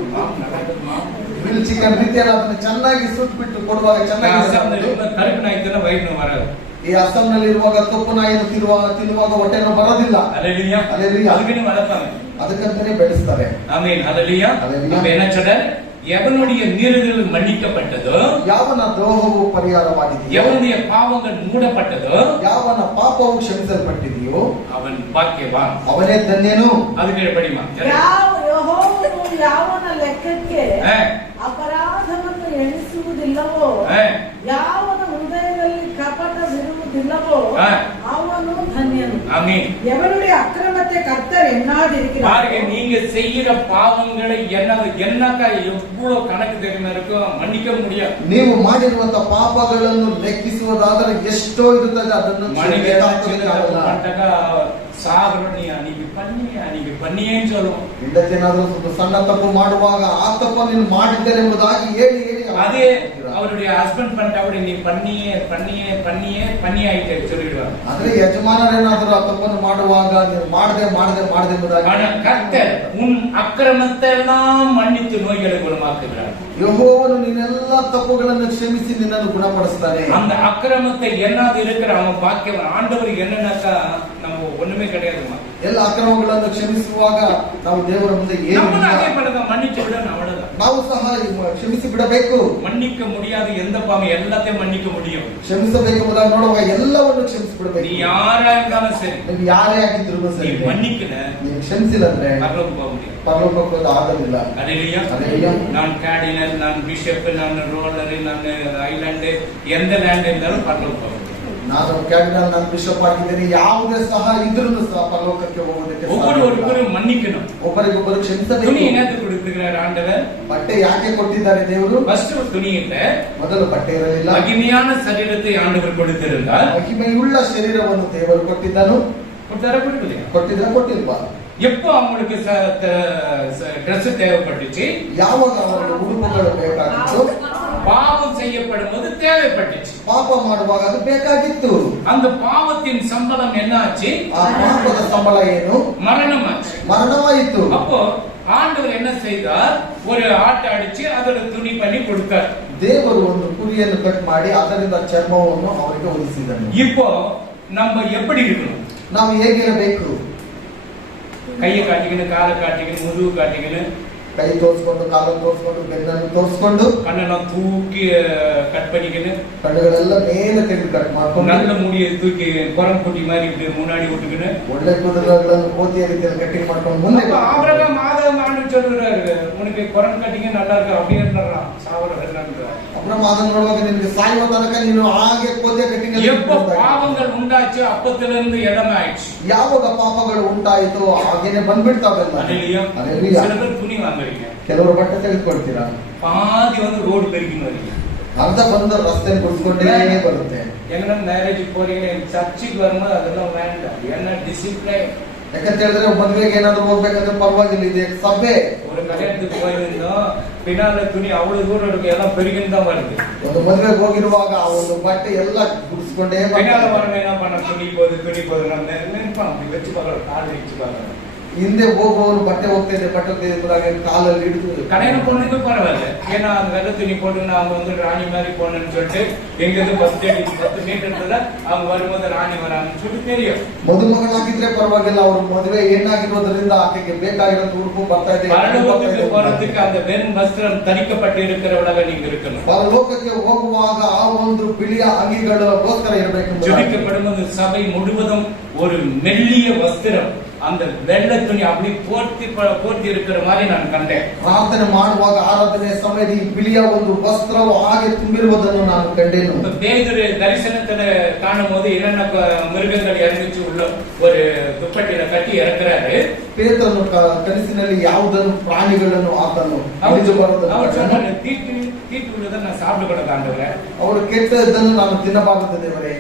ಗ್ರಿಲ್ ಚಿಕನ್ ರೀತಿಯಲ್ಲಿ ಅದನ್ನ ಚೆನ್ನಾಗಿ ಸುಟ್ಬಿಟ್ಟು ಕೊಡುವಾಗ ಚೆನ್ನಾಗಿ. ಕರುಕು ನಾಯಿ ತಿನ್ನ ವೈಟ್ ನೋವು ಬರಲ್ಲ. ಈ ಅಸ್ಸಾಂನಲ್ಲಿ ಇರುವಾಗ ಕಪ್ಪು ನಾಯಿಯನ್ನು ತಿನ್ನುವಾಗ ಹೊಟ್ಟೆ ನೋವು ಬರೋದಿಲ್ಲ. அல்லேலூயா, அதுக்கு நீ வளர்ப்பாங்க, ಅದಕ್ಕಂತಾನೆ ಬೆಳೆಸ್ತಾರೆ. ஆமென், அல்லேலூயா. அப்ப என்ன சொல்றாரு, எவனுடைய மீறுதல் மன்னிக்கப்பட்டதோ, ಯಾವನ ದ್ರೋಹವು ಪರಿಹಾರವಾಗಿದೆಯೋ, எவனுடைய பாவங்கள் மூடப்பட்டதோ, ಯಾವನ ಪಾಪವು ಕ್ಷಮಿಸಲ್ಪಟ್ಟಿದೆಯೋ அவன் பாக்கியவான். ಅವನೇ ಧನ್ಯನು. அதுக்கு படிமா ಯೆಹೋವನು ಯಾವನ ಲೆಕ್ಕಕ್ಕೆ ಅಪರಾಧವನ್ನು ಎಣಿಸುವುದಿಲ್ಲವೋ, ಯಾವನ ಹೃದಯದಲ್ಲಿ ಕಪಟವಿರುವುದಿಲ್ಲವೋ ಅವನು ಧನ್ಯನು. ஆமென். எவனுடைய அக்கிரமத்தை கர்த்தர் எண்ணாதிருக்கிறார். பாருங்க, நீங்க செய்யற பாவங்களை என்னக்கா எவ்வளவு கணக்கு தெரியுமா இருக்கும், மன்னிக்க முடியாது. ನೀವು ಮಾಡಿರುವಂತ ಪಾಪಗಳನ್ನು ಲೆಕ್ಕಿಸುವುದಾದರೆ ಎಷ್ಟೋ ಇರುತ್ತದೆ, ಅದನ್ನು சாகரம் நீ அன்னைக்கு பண்ணியேன்னு சொல்லுவோம். ಹೆಂಡತಿನಾದ್ರೂ ಸ್ವಲ್ಪ ಸಣ್ಣ ತಪ್ಪು ಮಾಡುವಾಗ ಆ ತಪ್ಪು ನೀನು ಮಾಡಿದ್ದೇನೆ ಎಂಬುದಾಗಿ ಹೇಳಿ அதே அவருடைய ஹஸ்பண்ட் பண்ணிட்ட அப்படி நீ பண்ணி ஆயிட்டே சொல்லிடுவாங்க. ಆದ್ರೆ ಯಜಮಾನರೇನಾದ್ರೂ ಆ ತಪ್ಪನ್ನು ಮಾಡುವಾಗ ನೀವು ಮಾಡದೆ ಎಂಬುದಾಗಿ. கர்த்தர் உன் அக்கிரமத்தை எல்லாம் மன்னித்து நோய்களை குணமாக்குகிறார். ಯೆಹೋವನು ನಿನ್ನೆಲ್ಲ ತಪ್ಪುಗಳನ್ನು ಕ್ಷಮಿಸಿ ನಿನ್ನನ್ನು ಗುಣಪಡಿಸ್ತಾನೆ. அந்த அக்கிரமத்தை என்னாது இருக்கிற அவன் பாக்கியவன். ஆண்டவர் என்னன்னாக்கா நம்ம ஒண்ணுமே கிடையாதுமா. ಎಲ್ಲ ಅಕ್ರಮಗಳನ್ನು ಕ್ಷಮಿಸುವಾಗ ನಾವು ದೇವರ ಮುಂದೆ ಏನು மன்னிச்சு விடணும், அவ்வளவுதான். ನಾವು ಸಹ ಕ್ಷಮಿಸಿ ಬಿಡಬೇಕು. மன்னிக்க முடியாது எந்த பாவம் எல்லாத்தையும் மன்னிக்க முடியும். ಕ್ಷಮಿಸಬೇಕೆಂಬುದಾಗಿ ನೋಡುವಾಗ ಎಲ್ಲವನ್ನು ಕ್ಷಮಿಸಿ ಬಿಡಬೇಕು. நீ யாரா இருந்தாலும் சரி, ನೀವು ಯಾರೇ ಆಗಿದ್ರು ಸರಿ, மன்னிக்கல, ನೀವು ಕ್ಷಮಿಸಿಲ್ಲ ಅಂದ್ರೆ பரலோகம் போக முடியாது. ಪರಲೋಕಕ್ಕೆ ಆಗೋದಿಲ್ಲ. அல்லேலூயா. நான் கேர்டினல், நான் பிஷப், நான் ரோலர், நான் ஐலாண்ட், எந்த ಲ್ಯಾಂಡ್ இருந்தாலும் பரலோகம் போக முடியாது. ನಾನು ಕ್ಯಾಬಿನಲ್, ನಾನು ಬಿಷಪ್ ಆಗಿದ್ದೇನೆ, ಯಾವುದೇ ಸಹ ಇದ್ರೂ ಸಹ ಪರಲೋಕಕ್ಕೆ ಹೋಗೋದಕ್ಕೆ ஒவ்வொரு மன்னிக்கணும். ಒಬ್ಬರಿಗೊಬ್ಬರು ಕ್ಷಮಿಸಬೇಕು. துணி என்னது கொடுத்துக்கிறார் ஆண்டவர்? ಬಟ್ಟೆ ಯಾಕೆ ಕೊಟ್ಟಿದ್ದಾರೆ ದೇವರು? ಫಸ್ಟ್ துணி இல்ல, ಮೊದಲು ಬಟ್ಟೆ ಇರಲಿಲ್ಲ. மகிமையான சரீரத்தை ஆண்டவர் கொடுத்திருந்தார். ಮಹಿಮೆಯುಳ್ಳ ಶರೀರವನ್ನು ದೇವರು ಕೊಟ್ಟಿದ್ದನು. ಕೊಟ್ಟಿಲ್ವಾ? எப்போ அவங்களுக்கு ட்ரெஸ் தேவைப்பட்டுச்சு? ಯಾವಾಗ ಅವರಿಗೆ ಉಡುಪುಗಳು ಬೇಕಾಗಿತ್ತು? பாவம் செய்யப்படும் போது தேவைப்பட்டுச்சு. ಪಾಪ ಮಾಡುವಾಗ ಅದು ಬೇಕಾಗಿತ್ತು. அந்த பாவத்தின் சம்பளம் என்ன ஆச்சு? ಆ ಪಾಪದ ಸಂಬಳ ಏನು? மரணமாச்சு. ಮರಣವಾಯಿತು. அப்போ ஆண்டவர் என்ன செய்தார்? ஒரு ஆட்டை அடிச்சு அதோட துணி பண்ணி கொடுத்தார். ದೇವರು ಒಂದು ಕುರಿಯನ್ನು ಕಟ್ ಮಾಡಿ ಅದರಿಂದ ಚರ್ಮವನ್ನು ಅವರಿಗೆ ಹೊದಿಸಿದನು. இப்போ நம்ம எப்படி இருக்கணும்? ನಾವು ಹೇಗಿರಬೇಕು? கையை காட்டிக்கணும், காலை காட்டிக்கணும், முதுகு காட்டிக்கணும், ಕೈ ತೋರಿಸ್ಕೊಂಡು, ಕಾಲನ್ನು ತೋರಿಸ್ಕೊಂಡು, ಬೆನ್ನನ್ನು ತೋರಿಸ್ಕೊಂಡು, கண்ணெல்லாம் தூக்கி கட் பண்ணிக்கணும், ಕಣ್ಣುಗಳೆಲ್ಲ ಮೇಲೆ ತೆಗೆದು ಕಟ್ ಮಾಡ್ಕೊಂಡು, நல்ல முடியை தூக்கி குரம் குட்டி மாதிரி இப்படி முன்னாடி விட்டுக்கணும், ಒಳ್ಳೆ ಕೂದಲುಗಳನ್ನು ಕೋತಿಯ ರೀತಿಯಲ್ಲಿ ಕಟ್ಟಿಂಗ್ ಮಾಡ್ಕೊಂಡು ಮುಂದೆ. ஆபிரகாம் ஆதாம் ஆண்டு சொல்றாரு, உனக்கு குரம் கட்டிங்க நல்லா இருக்கு அப்படின்னு சாவர வெள்ளான்னு. அப்புறம் அதன் ನೋಡುವಾಗ ನಿನಗೆ ಸಾಯುವ ತನಕ ನೀನು ಹಾಗೆ ಕೋದೆ ಕಟ್ಟಿಂಗ್ எப்ப பாவங்கள் உண்டாச்சு அப்பத்திலிருந்து இடமே ஆயிடுச்சு. ಯಾವಾಗ ಪಾಪಗಳು ಉಂಟಾಯಿತು ಹಾಗೇನೆ ಬಂದ್ಬಿಡ್ತಾವೆಲ್ಲ. சில பேர் துணி வாங்குறீங்க, ಕೆಲವರು ಬಟ್ಟೆ ತೆಗೆದುಕೊಳ್ತೀರಾ, பாதி ರೋಡ್ பெருக்கின்னு வரீங்க, ಅರ್ಧ ಬಂದ ರಸ್ತೆ ಗುಡಿಸ್ಕೊಂಡೇ ಬರುತ್ತೆ. எங்கன்னா மேரேஜ் போறீங்க, சர்ச்சுக்கு வரும்போது அதெல்லாம் வேண்டாம், என்ன டிசிப்ளின். ಯಾಕಂತ ಹೇಳಿದ್ರೆ ಮದುವೆಗೆ ಏನಾದ್ರು ಹೋಗ್ಬೇಕಂದ್ರೆ ಪರವಾಗಿಲ್ಲ, ಇದೆ ಸಭೆ. ஒரு கல்யாணத்துக்கு போயிருந்தோம், பின்னால துணி அவ்வளவு தூரம் இருக்கு, எல்லாம் பெருகின்னு தான் வருது. ಒಂದು ಮದುವೆಗೆ ಹೋಗಿರುವಾಗ ಆ ಒಂದು ಬಟ್ಟೆ ಎಲ್ಲ ಗುಡಿಸ್ಕೊಂಡೇ பின்னால வரணும், என்ன பண்ண துணி போது நம்ம நினைப்போம், அப்படி வச்சு பார்க்கலாம், கால் வச்சு பார்க்கலாம். ಹಿಂದೆ ಹೋಗುವವರು ಬಟ್ಟೆ ಹೋಗ್ತಿದ್ರೆ ಬಟ್ಟೆ ಕಾಲಲ್ಲಿ ಹಿಡಿದು கடையில போனதுக்கு பரவாயில்ல, ஏன்னா அந்த வெள்ளை துணி போட்டு அவங்க வந்து ராணி மாதிரி போனேன்னு சொல்லிட்டு எங்கிருந்து 10 மீட்டர்ல அவங்க வரும்போது ராணி வராங்கன்னு சொல்லி தெரியும். ಮದುಮಗಳಾಗಿದ್ರೆ ಪರವಾಗಿಲ್ಲ, ಅವ್ರ ಮದುವೆ ಏನಾಗಿರೋದ್ರಿಂದ ಆಕೆಗೆ ಬೇಕಾಗಿರೋ ಉಡುಪು ಬರ್ತಾ ಇದೆ. பரலோகத்துக்கு போறதுக்கு அந்த வெறும் வஸ்திரம் தரிக்கப்பட்டு இருக்கிறவளாக நீங்க இருக்கணும். ಪರಲೋಕಕ್ಕೆ ಹೋಗುವಾಗ ಆ ಒಂದು ಬಿಳಿಯ ಅಂಗಿಗಳಿಗೋಸ್ಕರ ಇರಬೇಕು. ஜெபிக்கப்படும்போது சபை முழுவதும் ஒரு மெல்லிய வஸ்திரம், அந்த வெள்ளை துணி அப்படி போர்த்தி இருக்கிற மாதிரி நான் கண்டேன். ಪ್ರಾರ್ಥನೆ ಮಾಡುವಾಗ ಆರಾಧನೆ ಸಮಯದಲ್ಲಿ ಈ ಬಿಳಿಯ ಒಂದು ವಸ್ತ್ರವು ಹಾಗೆ ತುಂಬಿರುವುದನ್ನು ನಾನು ಕಂಡೆನು. பேதுரு தரிசனத்துல காணும் போது என்னென்ன மிருகங்கள் இறங்கிச்சு உள்ள ஒரு துப்பட்டியில கட்டி இறக்குறாரு. ಪೇತ್ರನು ಕನಸಿನಲ್ಲಿ ಯಾವುದನ್ನು ಪ್ರಾಣಿಗಳನ್ನು ಆತನು ಹಿಡಿದು ಬರುವುದನ್ನು தீட்டுள்ளதை நான் சாப்பிடக்கூடாது ஆண்டவரே, ಅವರು ಕೆಟ್ಟದ್ದನ್ನು ನಾನು ತಿನ್ನಬಾರದು ದೇವರೇ.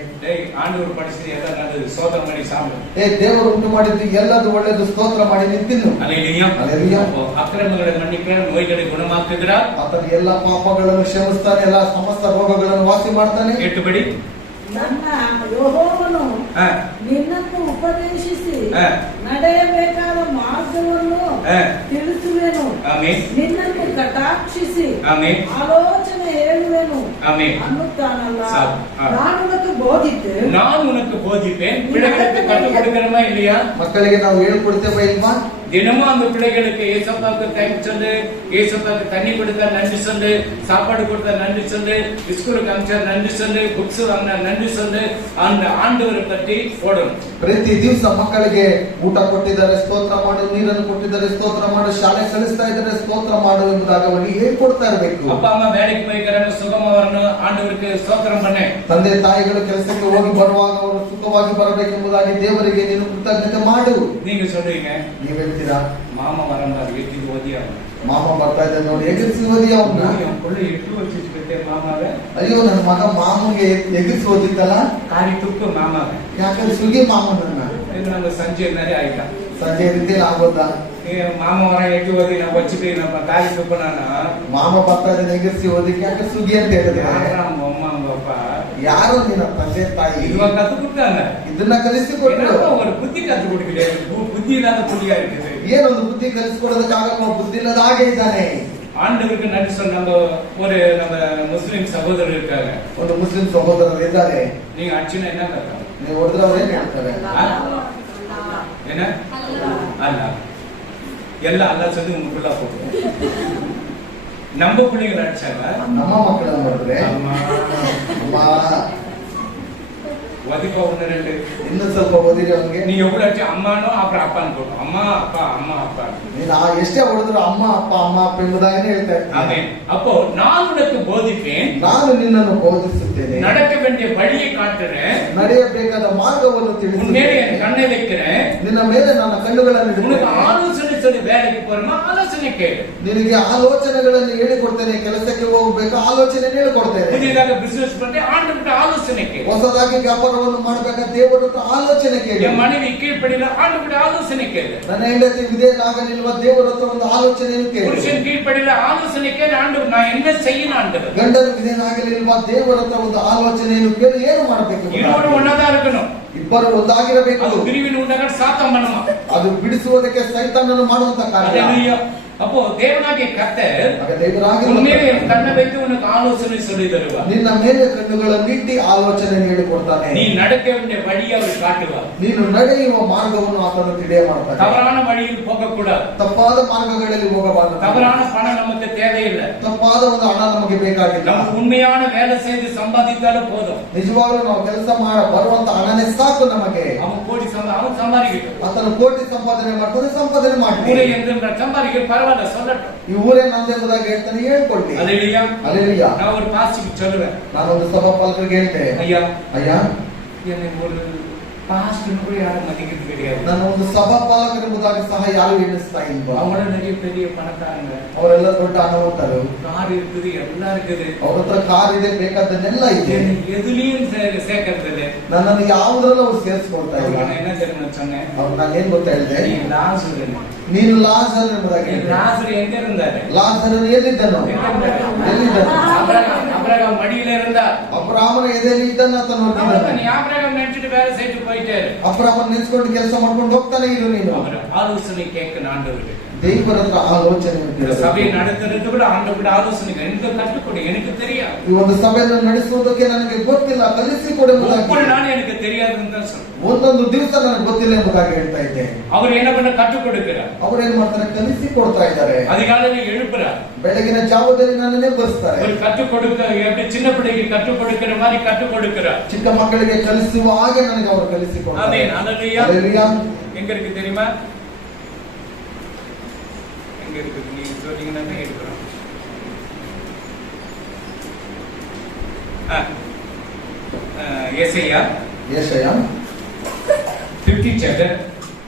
ஆண்டவர் படிச்சது எல்லாம் நல்லது, சோதனை பண்ணி சாப்பிடு. ದೇವರು ಉಂಟು ಮಾಡಿದ್ದು ಎಲ್ಲದು ಒಳ್ಳೆಯದು, ಸ್ತೋತ್ರ ಮಾಡಿ ನಿಂತಿನ್ನು. அக்கிரமங்களை மன்னிக்கிறார், நோய்களை குணமாக்குகிறார், ಆತನು ಎಲ್ಲ ಪಾಪಗಳನ್ನು ಕ್ಷಮಿಸ್ತಾನೆ, ಎಲ್ಲ ಸಮಸ್ತ ರೋಗಗಳನ್ನು ವಾಸಿ ಮಾಡ್ತಾನೆ. 8 படி ನನ್ನ ಯೆಹೋವನು ನಿನ್ನನ್ನು ಉಪದೇಶಿಸಿ ನಡೆಯಬೇಕಾದ ಮಾರ್ಗವನ್ನು ತಿಳಿಸುವೆನು, ನಿನ್ನನ್ನು ಕಟಾಕ್ಷಿಸಿ ಆಲೋಚನೆ ಹೇಳುವೆನು ಅನ್ನುತ್ತಾನಲ್ಲ. நான் உனக்கு போதிப்பேன், பிள்ளைகளுக்கு கற்றுக் கொடுக்கிறோமா இல்லையா? ಮಕ್ಕಳಿಗೆ ನಾವು ಹೇಳ್ಕೊಡ್ತೇವೆ ಇಲ್ವಾ? தினமும் அந்த பிள்ளைகளுக்கு ஏசப்பாவுக்கு தேங்க்ஸ் சொல்லு, ஏசப்பாவுக்கு தண்ணி கொடுத்தா நன்றி சொல்லு, சாப்பாடு கொடுத்தா நன்றி சொல்லு, ஸ்கூலுக்கு அனுப்பிச்சா நன்றி சொல்லு, புக்ஸ் வாங்கினா நன்றி சொல்லு, அந்த ஆண்டவரை பற்றி போடணும். ಪ್ರತಿ ದಿವಸ ಮಕ್ಕಳಿಗೆ ಊಟ ಕೊಟ್ಟಿದ್ದಾರೆ ಸ್ತೋತ್ರ ಮಾಡು, ನೀರನ್ನು ಕೊಟ್ಟಿದ್ದಾರೆ ಸ್ತೋತ್ರ ಮಾಡು, ಶಾಲೆ ಕಳಿಸ್ತಾ ಇದ್ದಾರೆ ಸ್ತೋತ್ರ ಮಾಡು ಎಂಬುದಾಗಿ ಅವರಿಗೆ ಹೇಳ್ಕೊಡ್ತಾ ಇರಬೇಕು. அப்பா அம்மா வேலைக்கு போய்க்கிறாங்க, சுகமா வரணும், ஆண்டவருக்கு ஸ்தோத்திரம் பண்ணு. ತಂದೆ ತಾಯಿಗಳು ಕೆಲಸಕ್ಕೆ ಹೋಗಿ ಬರುವಾಗ ಅವರು ಸುಖವಾಗಿ ಬರಬೇಕೆಂಬುದಾಗಿ ದೇವರಿಗೆ ನೀನು ಕೃತಜ್ಞತೆ ಮಾಡು. நீங்க சொல்றீங்க, ನೀವು ಹೇಳ್ತೀರಾ மாமா வரம்பாரு, எட்டி ஓதியா ಮಾಮ ಬರ್ತಾ ಇದ್ದ ನೋಡಿ ಎಗರಿಸಿ ಓದಿ ಅವನ್ನ. ಎಟ್ಟು ವಚ್ಚಿಟ್ಬಿಟ್ಟೆ ಮಾಮಾವೆ, ಅಯ್ಯೋ ನನ್ನ ಮಗ ಮಾಮಗೆ ಎಗರಿಸಿ ಓದಿತ್ತಲ್ಲ, ಕಾರಿ ತುಕ್ಕು ಮಾಮಾವೆ, ಯಾಕಂದ್ರೆ ಸುಗಿ ಮಾಮನನ್ನ நம்ம ಸಂಜೆ ಮೇಲೆ ಆಯ್ತಾ ಸಂಜೆ ರೀತಿಯಲ್ಲಿ ಆಗೋದಾ? ಮಾಮ ವರ ಎಟ್ಟು ಓದಿ ನಾವು ವಚ್ಚಿಟ್ಟು ನಮ್ಮ ಕಾರಿ ತುಕ್ಕು ನಾನು ಮಾಮ ಬರ್ತಾ ಇದ್ದಾನೆ ಎಗರಿಸಿ ಓದಿಕ್ಕೆ, ಯಾಕೆ ಸುಗಿ ಅಂತ ಹೇಳಿದ್ರೆ ಅಮ್ಮ ಅಪ್ಪ ಯಾರು ನಿನ್ನ ತಂದೆ ತಾಯಿ ಇವಾಗ ಕತ್ತು ಕೊಡ್ತಾನ, ಇದನ್ನ ಕಲಿಸಿಕೊಟ್ರು. ஒரு புத்தி கத்து கொடுக்கிறேன், புத்தி இல்லாத புள்ளியா இருக்குது. ಏನೊಂದು ಬುದ್ಧಿ ಕಲಿಸಿಕೊಡೋದಕ್ಕಾಗಲ್ಲ, ಬುದ್ಧಿ ಇಲ್ಲದ ಹಾಗೆ ಇದ್ದಾನೆ. ஆண்டவருக்கு நன்றி சொல்ல நம்ம முஸ்லிம் சகோதரர் இருக்காங்க, ಒಂದು ಮುಸ್ಲಿಂ ಸಹೋದರರು ಇದ್ದಾರೆ. நீங்க அடிச்சுன்னா என்ன கரெக்டா? ನೀವು ಹೊಡೆದ್ರೆ ಅವ್ರು ಏನ್ ಹೇಳ್ತಾರೆ? என்ன அல்ல, எல்லாம் அல்ல சொல்லி உங்களுக்குள்ள போட்டு நம்ம பிள்ளைகள் அடிச்சாங்க, ನಮ್ಮ ಮಕ್ಕಳನ್ನ ಹೊಡೆದ್ರೆ ಅಮ್ಮ ஒதிப்பா 1 2 ಇನ್ನು ಸ್ವಲ್ಪ ಓದಿರಿ ಅವನಿಗೆ. நீ எவ்வளவு அடிச்சு அம்மானோ அப்புறம் அப்பான்னு போட்டோம், அம்மா அப்பா அம்மா அப்பா. ನೀನು ಎಷ್ಟೇ ಹೊಡೆದ್ರು ಅಮ್ಮ ಅಪ್ಪ ಎಂಬುದಾಗನೇ ಹೇಳ್ತಾ ಇರ್ತೀನಿ. அப்போ நான் உனக்கு போதிப்பேன், ನಾನು ನಿನ್ನನ್ನು ಬೋಧಿಸುತ್ತೇನೆ, நடக்க வேண்டிய வழியை காட்டுறேன், ನಡೆಯಬೇಕಾದ ಮಾರ್ಗವನ್ನು உன் மேலே ತಿಳಿಸುತ್ತೇನೆ, என் கண்ணை வைக்கிறேன், ನಿನ್ನ ಮೇಲೆ ನನ್ನ ಕಣ್ಣುಗಳನ್ನು உனக்கு ಇಡುತ್ತೇನೆ, ஆலோசனை சொல்லி வேலைக்கு போறோமா ஆலோசனை கேளு, ನಿನಗೆ ಆಲೋಚನೆಗಳನ್ನು ಹೇಳಿಕೊಡ್ತೇನೆ, ಕೆಲಸಕ್ಕೆ ಹೋಗಬೇಕು ಆಲೋಚನೆ ಹೇಳಿಕೊಡ್ತೇನೆ, புதிதாக பிசினஸ் பண்ணி ஆண்டவர்கிட்ட ஆலோசனை கேளு, ಹೊಸದಾಗಿ ವ್ಯಾಪಾರವನ್ನು ಮಾಡಬೇಕಾದ ದೇವರ ಆಲೋಚನೆ ಕೇಳಿ, என் மனைவி கீழ்ப்படியில ஆண்டவர்கிட்ட ஆலோசனை கேளு, ನನ್ನ ಹೆಂಡತಿ ವಿಧೇಯರಾಗಲಿಲ್ವ ದೇವರ ಹತ್ರ ಒಂದು ಆಲೋಚನೆಯನ್ನು ಕೇಳಿ, புருஷன் கீழ்ப்படியில ஆலோசனை கேளு, ஆண்டவர் நான் என்ன செய்யணும் ஆண்டவர், ಗಂಡನು ವಿಧೇಯರಾಗಲಿಲ್ವ ದೇವರ ಹತ್ರ ಒಂದು ಆಲೋಚನೆಯನ್ನು ಕೇಳಿ ಏನು ಮಾಡಬೇಕು. இருவரும் ஒன்னாதான் இருக்கணும், ಇಬ್ಬರು ಒಂದಾಗಿರಬೇಕು. அது பிரிவின் உண்டாக சாத்தம் பண்ணுமா, ಅದು ಬಿಡಿಸುವುದಕ್ಕೆ ಸೈತಾನನು ಮಾಡುವಂತ ಕಾರ್ಯ. அல்லேலூயா. அப்போ தேவனாகிய கர்த்தர் ದೇವರಾಗಿ உண்மையிலே என் கண்ணை வைத்து உனக்கு ஆலோசனை சொல்லி தருவார், ನಿನ್ನ ಮೇಲೆ ಕಣ್ಣುಗಳನ್ನು ಇಟ್ಟಿ ಆಲೋಚನೆ ಹೇಳಿಕೊಡ್ತಾನೆ, நீ நடக்க வேண்டிய வழியை அவர் காட்டுவார், ನೀನು ನಡೆಯುವ ಮಾರ್ಗವನ್ನು ಆತನು ತಿಳಿಯ ಮಾಡ್ತಾನೆ. தவறான வழியில் போக கூடாது, ತಪ್ಪಾದ ಮಾರ್ಗಗಳಲ್ಲಿ ಹೋಗಬಾರದು, தவறான பணம் நமக்கு தேவையில்லை, ತಪ್ಪಾದ ಒಂದು ಹಣ ನಮಗೆ ಬೇಕಾಗಿಲ್ಲ, நமக்கு உண்மையான வேலை செய்து சம்பாதித்தாலும் போதும், ನಿಜವಾಗ್ಲೂ ನಾವು ಕೆಲಸ ಬರುವಂತ ಹಣನೇ ಸಾಕು ನಮಗೆ. அவன் கோடி அவன் சம்பாதிக்கட்டும், ಆತನು ಕೋಟಿ ಸಂಪಾದನೆ ಮಾಡ್ತಾನೆ, ಸಂಪಾದನೆ மூளை ಮಾಡ್ತಾನೆ, என்று சம்பாதிக்க பரவாயில்ல சொல்லட்டும். ಈ ಊರೇ ನಂದು ಎಂಬುದಾಗಿ ಹೇಳ್ತಾನೆ, ಹೇಳ್ಕೊಳ್ಳಿ. அல்லேலூயா. அல்லேலூயா. நான் ஒரு பாஸ்டருக்கு சொல்லுவேன், ನಾನು ಒಂದು ಸಭಾಪಾಲಕರಿಗೆ ಹೇಳ್ತೆ, ஐயா ಅಯ್ಯ என்னை ஒரு பாஸ்டர் கூட யாரும் மதிக்கிறது கிடையாது. ನಾನು ಒಂದು ಸಭಾಪಾಲಕರು ಎಂಬುದಾಗಿ ಸಹ ಯಾರು ಎಣಿಸ್ತಾ ಇಲ್ವಾ? அவங்கள நிறைய பெரிய பணக்காரங்க, ಅವರೆಲ್ಲ ದೊಡ್ಡ ಹಣವಂತರು, கார் இருக்குது, எல்லாம் இருக்குது, ಅವ್ರ ಹತ್ರ ಕಾರ್ ಇದೆ, ಬೇಕಾದನ್ನೆಲ್ಲ ಇದೆ. எதுலயும் சேர்க்கறது இல்லை. ನನ್ನನ್ನು ಯಾವುದ್ರಲ್ಲೂ ಅವ್ರು ಸೇರಿಸ್ಕೊಳ್ತಾ ಇಲ್ಲ. நான் என்ன தெரியுமா சொன்னேன், ಅವ್ರು ನಾನು ಏನ್ ಗೊತ್ತಾ ಹೇಳಿದೆ, நீ லாசரு, ನೀನು ಲಾಜರ್ ಎಂಬುದಾಗಿ ಹೇಳಿದೆ. லாசரு எங்க இருந்தாரு? ಲಾಜರನು ಎಲ್ಲಿದ್ದನು? ಎಲ್ಲಿದ್ದನು? அபிரகாம் மடியில இருந்தா. ಅಬ್ರಾಮನ ಎದೆಯಲ್ಲಿ ಇದ್ದನ್ನ ಆತ ನೋಡ್ತಿದ್ದಾನೆ. நீ அபிரகாம் நினைச்சிட்டு வேலை செய்து போயிட்டாரு. ಅಬ್ರಾಮನ್ ನಿಲ್ಸ್ಕೊಂಡು ಕೆಲಸ ಮಾಡ್ಕೊಂಡು ಹೋಗ್ತಾನೆ ಇರು ನೀನು. அவர் ஆலோசனை கேட்க ஆண்டவருக்கு ದೇವರ ಹತ್ರ ಆಲೋಚನೆ ಉಂಟು. சபையை நடத்துறது கூட ஆண்டவரோட ஆலோசனை எனக்கு கற்றுக்கொடு, எனக்கு தெரியாது. ಈ ಒಂದು ಸಭೆಯನ್ನು ನಡೆಸುವುದಕ್ಕೆ ನನಗೆ ಗೊತ್ತಿಲ್ಲ, ಕಲಿಸಿಕೊಡು ಎಂಬುದಾಗಿ. ஒவ்வொரு நாளும் எனக்கு தெரியாதுன்னு தான் சொல்றேன். ಒಂದೊಂದು ದಿವಸ ನನಗೆ ಗೊತ್ತಿಲ್ಲ ಎಂಬುದಾಗಿ ಹೇಳ್ತಾ ಇದ್ದೆ. அவர் என்ன பண்ண கற்றுக் கொடுக்கிறார். ಅವರು ಏನ್ ಮಾಡ್ತಾರೆ, ಕಲಿಸಿ ಕೊಡ್ತಾ ಇದ್ದಾರೆ. அதிகாலையில் எழுப்புறார், ಬೆಳಗಿನ ಜಾವದಲ್ಲಿ ನನ್ನನ್ನೇ ಬರ್ಸ್ತಾರೆ. ஒரு கற்றுக் கொடுக்க, எப்படி சின்ன பிள்ளைக்கு கற்றுக் கொடுக்கிற மாதிரி கற்றுக் கொடுக்கிறார். ಚಿಕ್ಕ ಮಕ್ಕಳಿಗೆ ಕಲಿಸುವ ಹಾಗೆ ನನಗೆ ಅವರು ಕಲಿಸಿಕೊಡ್ತಾರೆ. ஆமென். அல்லேலூயா. அல்லேலூயா. எங்க இருக்கு தெரியுமா? எங்க இருக்கு நீங்க சொல்றீங்கன்னா எடுக்கிறோம். ஏசாயா ಯೆಶಯ 50 chapter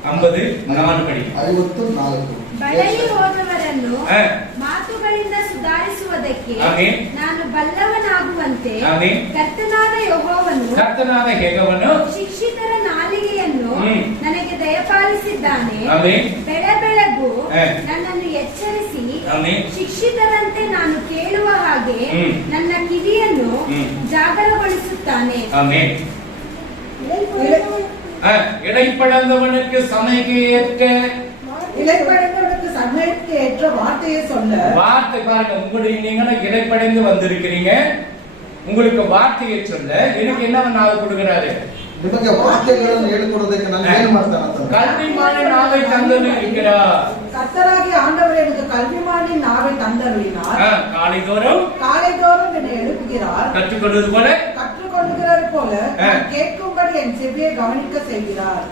54 ಪಡಿ. 54. ಬಳಲಿ ಹೋದವರನ್ನು ಆ. ಮಾತುಗಳಿಂದ ಸುಧಾರಿಸುವುದಕ್ಕೆ ಆಮೆನ್. ನಾನು ಬಲ್ಲವನಾಗುವಂತೆ ಆಮೆನ್. ಕರ್ತನಾದ ಯೆಹೋವನು ಕರ್ತನಾದ ಯೆಹೋವನು ಶಿಕ್ಷಿತರ ನಾಲಿಗೆಯನ್ನು ಹ್ಮ್. ನನಗೆ ದಯಪಾಲಿಸಿದ್ದಾನೆ. ಆಮೆನ್. ಬೆಳಬೆಳಗು ಆ. ನನ್ನನ್ನು ಎಚ್ಚರಿಸಿ ಆಮೆನ್. ಶಿಕ್ಷಿತರಂತೆ ನಾನು ಕೇಳುವ ಹಾಗೆ ಹ್ಮ್. ನನ್ನ ಕಿವಿಯನ್ನು ಹ್ಮ್. ಜಾಗರಗೊಳಿಸುತ್ತಾನೆ. ஆமென். இடைப்படந்தவனுக்கு சமைக்கு ஏற்க இலைப்படைந்தவனுக்கு சமயத்துக்கு ஏற்ற வார்த்தையை சொல்ல. வார்த்தை பாருங்க, உங்களுடைய நீங்களும் இடைப்படைந்து வந்திருக்கிறீங்க, உங்களுக்கு வார்த்தையை சொல்ல எனக்கு என்ன நாள் கொடுக்கிறாரு? ನಿಮಗೆ ವಾಕ್ಯಗಳನ್ನು ಹೇಳಿಕೊಡೋದಕ್ಕೆ ನಾನು ಏನು ಮಾಡ್ತಾನೆ ಅಂತ கல்விமான நாவை தந்தது இருக்கிறார். கர்த்தராகி ஆண்டவர் எனக்கு கல்விமானி நாவை தந்தருளினார். காலைதோறும் காலைதோறும் என்னை எழுப்புகிறார். கற்றுக்கொள்வது போல கற்றுக்கொள்கிறார் போல நான் கேட்கும்படி என் செவியை கவனிக்க செய்கிறார்.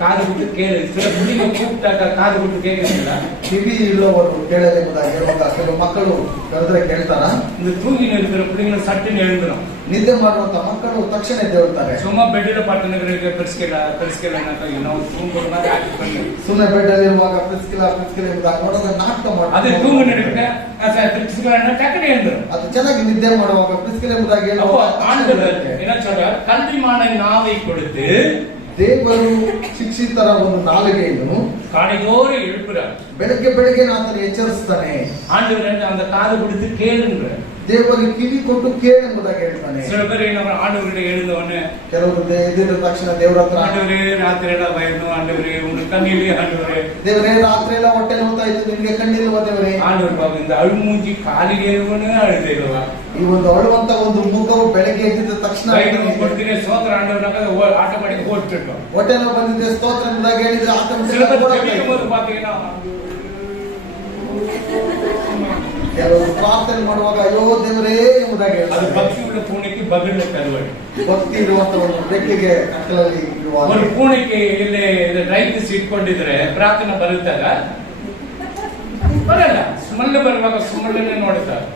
காது கொடுத்து கேளு. சில பிள்ளைங்க கூப்பிட்டாக்கா காது கொடுத்து கேட்குறீங்களா? ಕಿವಿ ಇಲ್ಲವರು ಕೇಳಲೆಂಬುದಾಗಿ ಹೇಳುವಾಗ ಕೆಲವು ಮಕ್ಕಳು ಕರೆದ್ರೆ ಕೇಳ್ತಾರ? இந்த தூங்கி இருக்கிற பிள்ளைங்களை சட்டுன்னு எழுந்துரும். ನಿದ್ದೆ ಮಾಡುವಂತ ಮಕ್ಕಳು ತಕ್ಷಣ ಎದ್ದೇಳ್ತಾರೆ. சும்மா பெட்ல பட்டுனுக்கு பெருஸ்கெಲ್ಲ ಏನೋ தூங்குற மாதிரி ஆக்ட் பண்ணி ಸುಮ್ಮನೆ ಬೆಡ್ ಅಲ್ಲಿ ಇರುವಾಗ ಪ್ರಿಸ್ಕಿಲ ಎಂಬುದಾಗಿ ನೋಡೋದು ನಾಟಕ ಮಾಡ್ತಾರೆ. அது தூங்கு நடுக்க பெருஸ்கெಲ್ಲ டக்குனு எழுந்துரும். ಅದು ಚೆನ್ನಾಗಿ ನಿದ್ದೆ ಮಾಡುವಾಗ ಪ್ರಿಸ್ಕಿಲ ಎಂಬುದಾಗಿ அப்போ ஆண்டவர் ಹೇಳುವಾಗ என்ன சொல்றார்? கல்விமான நாவை கொடுத்து ದೇವರು ಶಿಕ್ಷಿತರ ಒಂದು ನಾಲಿಗೆಯನ್ನು காலைதோறும் எழுப்புறார். ಬೆಳಗ್ಗೆ ಬೆಳಗ್ಗೆ ಆತನು ಎಚ್ಚರಿಸ್ತಾನೆ. ஆண்டவர் அந்த காது கொடுத்து கேளுன்ற ದೇವರಿಗೆ ಕಿವಿ ಕೊಟ್ಟು ಕೇಳೆಂಬುದಾಗಿ ಹೇಳ್ತಾನೆ. சில பேர் நம்ம ஆண்டவர்கிட்ட எழுந்தவொன்னு ಕೆಲವರು ಎದ್ದ ತಕ್ಷಣ ದೇವರ ಹತ್ರ ஆண்டவரே ராத்திரி எல்லாம் பயந்தோம், ஆண்டவரே உங்களுக்கு கண்ணிலே, ஆண்டவரே ದೇವರೇ ರಾತ್ರಿ ಎಲ್ಲ ಹೊಟ್ಟೆ ನೋಡ್ತಾ ಇತ್ತು, ನಿಮಗೆ ಕಣ್ಣಿಲ್ವಾ ದೇವರೇ? ஆண்டவர் பாப்பா இந்த அழுமூஞ்சி காலில் ஏறுவனு அழுதேருவா. ಈ ಒಂದು ಅಳುವಂತ ಒಂದು ಮುಖವು ಬೆಳಗ್ಗೆ ಎದ್ದಿದ ತಕ್ಷಣ ಕೊಡ್ತೀನಿ ಸೋತ್ರ ಆಂಡವರ್ನಾಗ ಆಟೋಮೆಟಿಕ್ ಓಡ್ತಿರ್ತಾವ. ಹೊಟ್ಟೆ ನೋವು ಬಂದಿದೆ ಸ್ತೋತ್ರ ಎಂಬುದಾಗಿ ಹೇಳಿದ್ರೆ சில பேர் ஜெபிக்கும் போது பாத்தீங்கன்னா ಕೆಲವರು ಪ್ರಾರ್ಥನೆ ಮಾಡುವಾಗ ಅಯ್ಯೋ ದೇವರೇ ಎಂಬುದಾಗಿ அது ಹೇಳ್ತಾರೆ. பக்தி உள்ள பூனைக்கு பகிர்ல கருவாடு. ಭಕ್ತಿ ಇರುವಂತ ಒಂದು ಬೆಕ್ಕಿಗೆ ಕತ್ತಲಲ್ಲಿ ಇರುವಾಗ ஒரு பூனைக்கு ಇಲ್ಲಿ ರೈಟ್ ಸೀಟ್ ಕೊಂಡಿದ್ರೆ ಪ್ರಾರ್ಥನೆ ಬರುತ್ತಾಗ ಬರಲ್ಲ, ಸ್ಮೆಲ್ ಬರುವಾಗ ಸುಮ್ಮನೆ ನೋಡುತ್ತಾರೆ.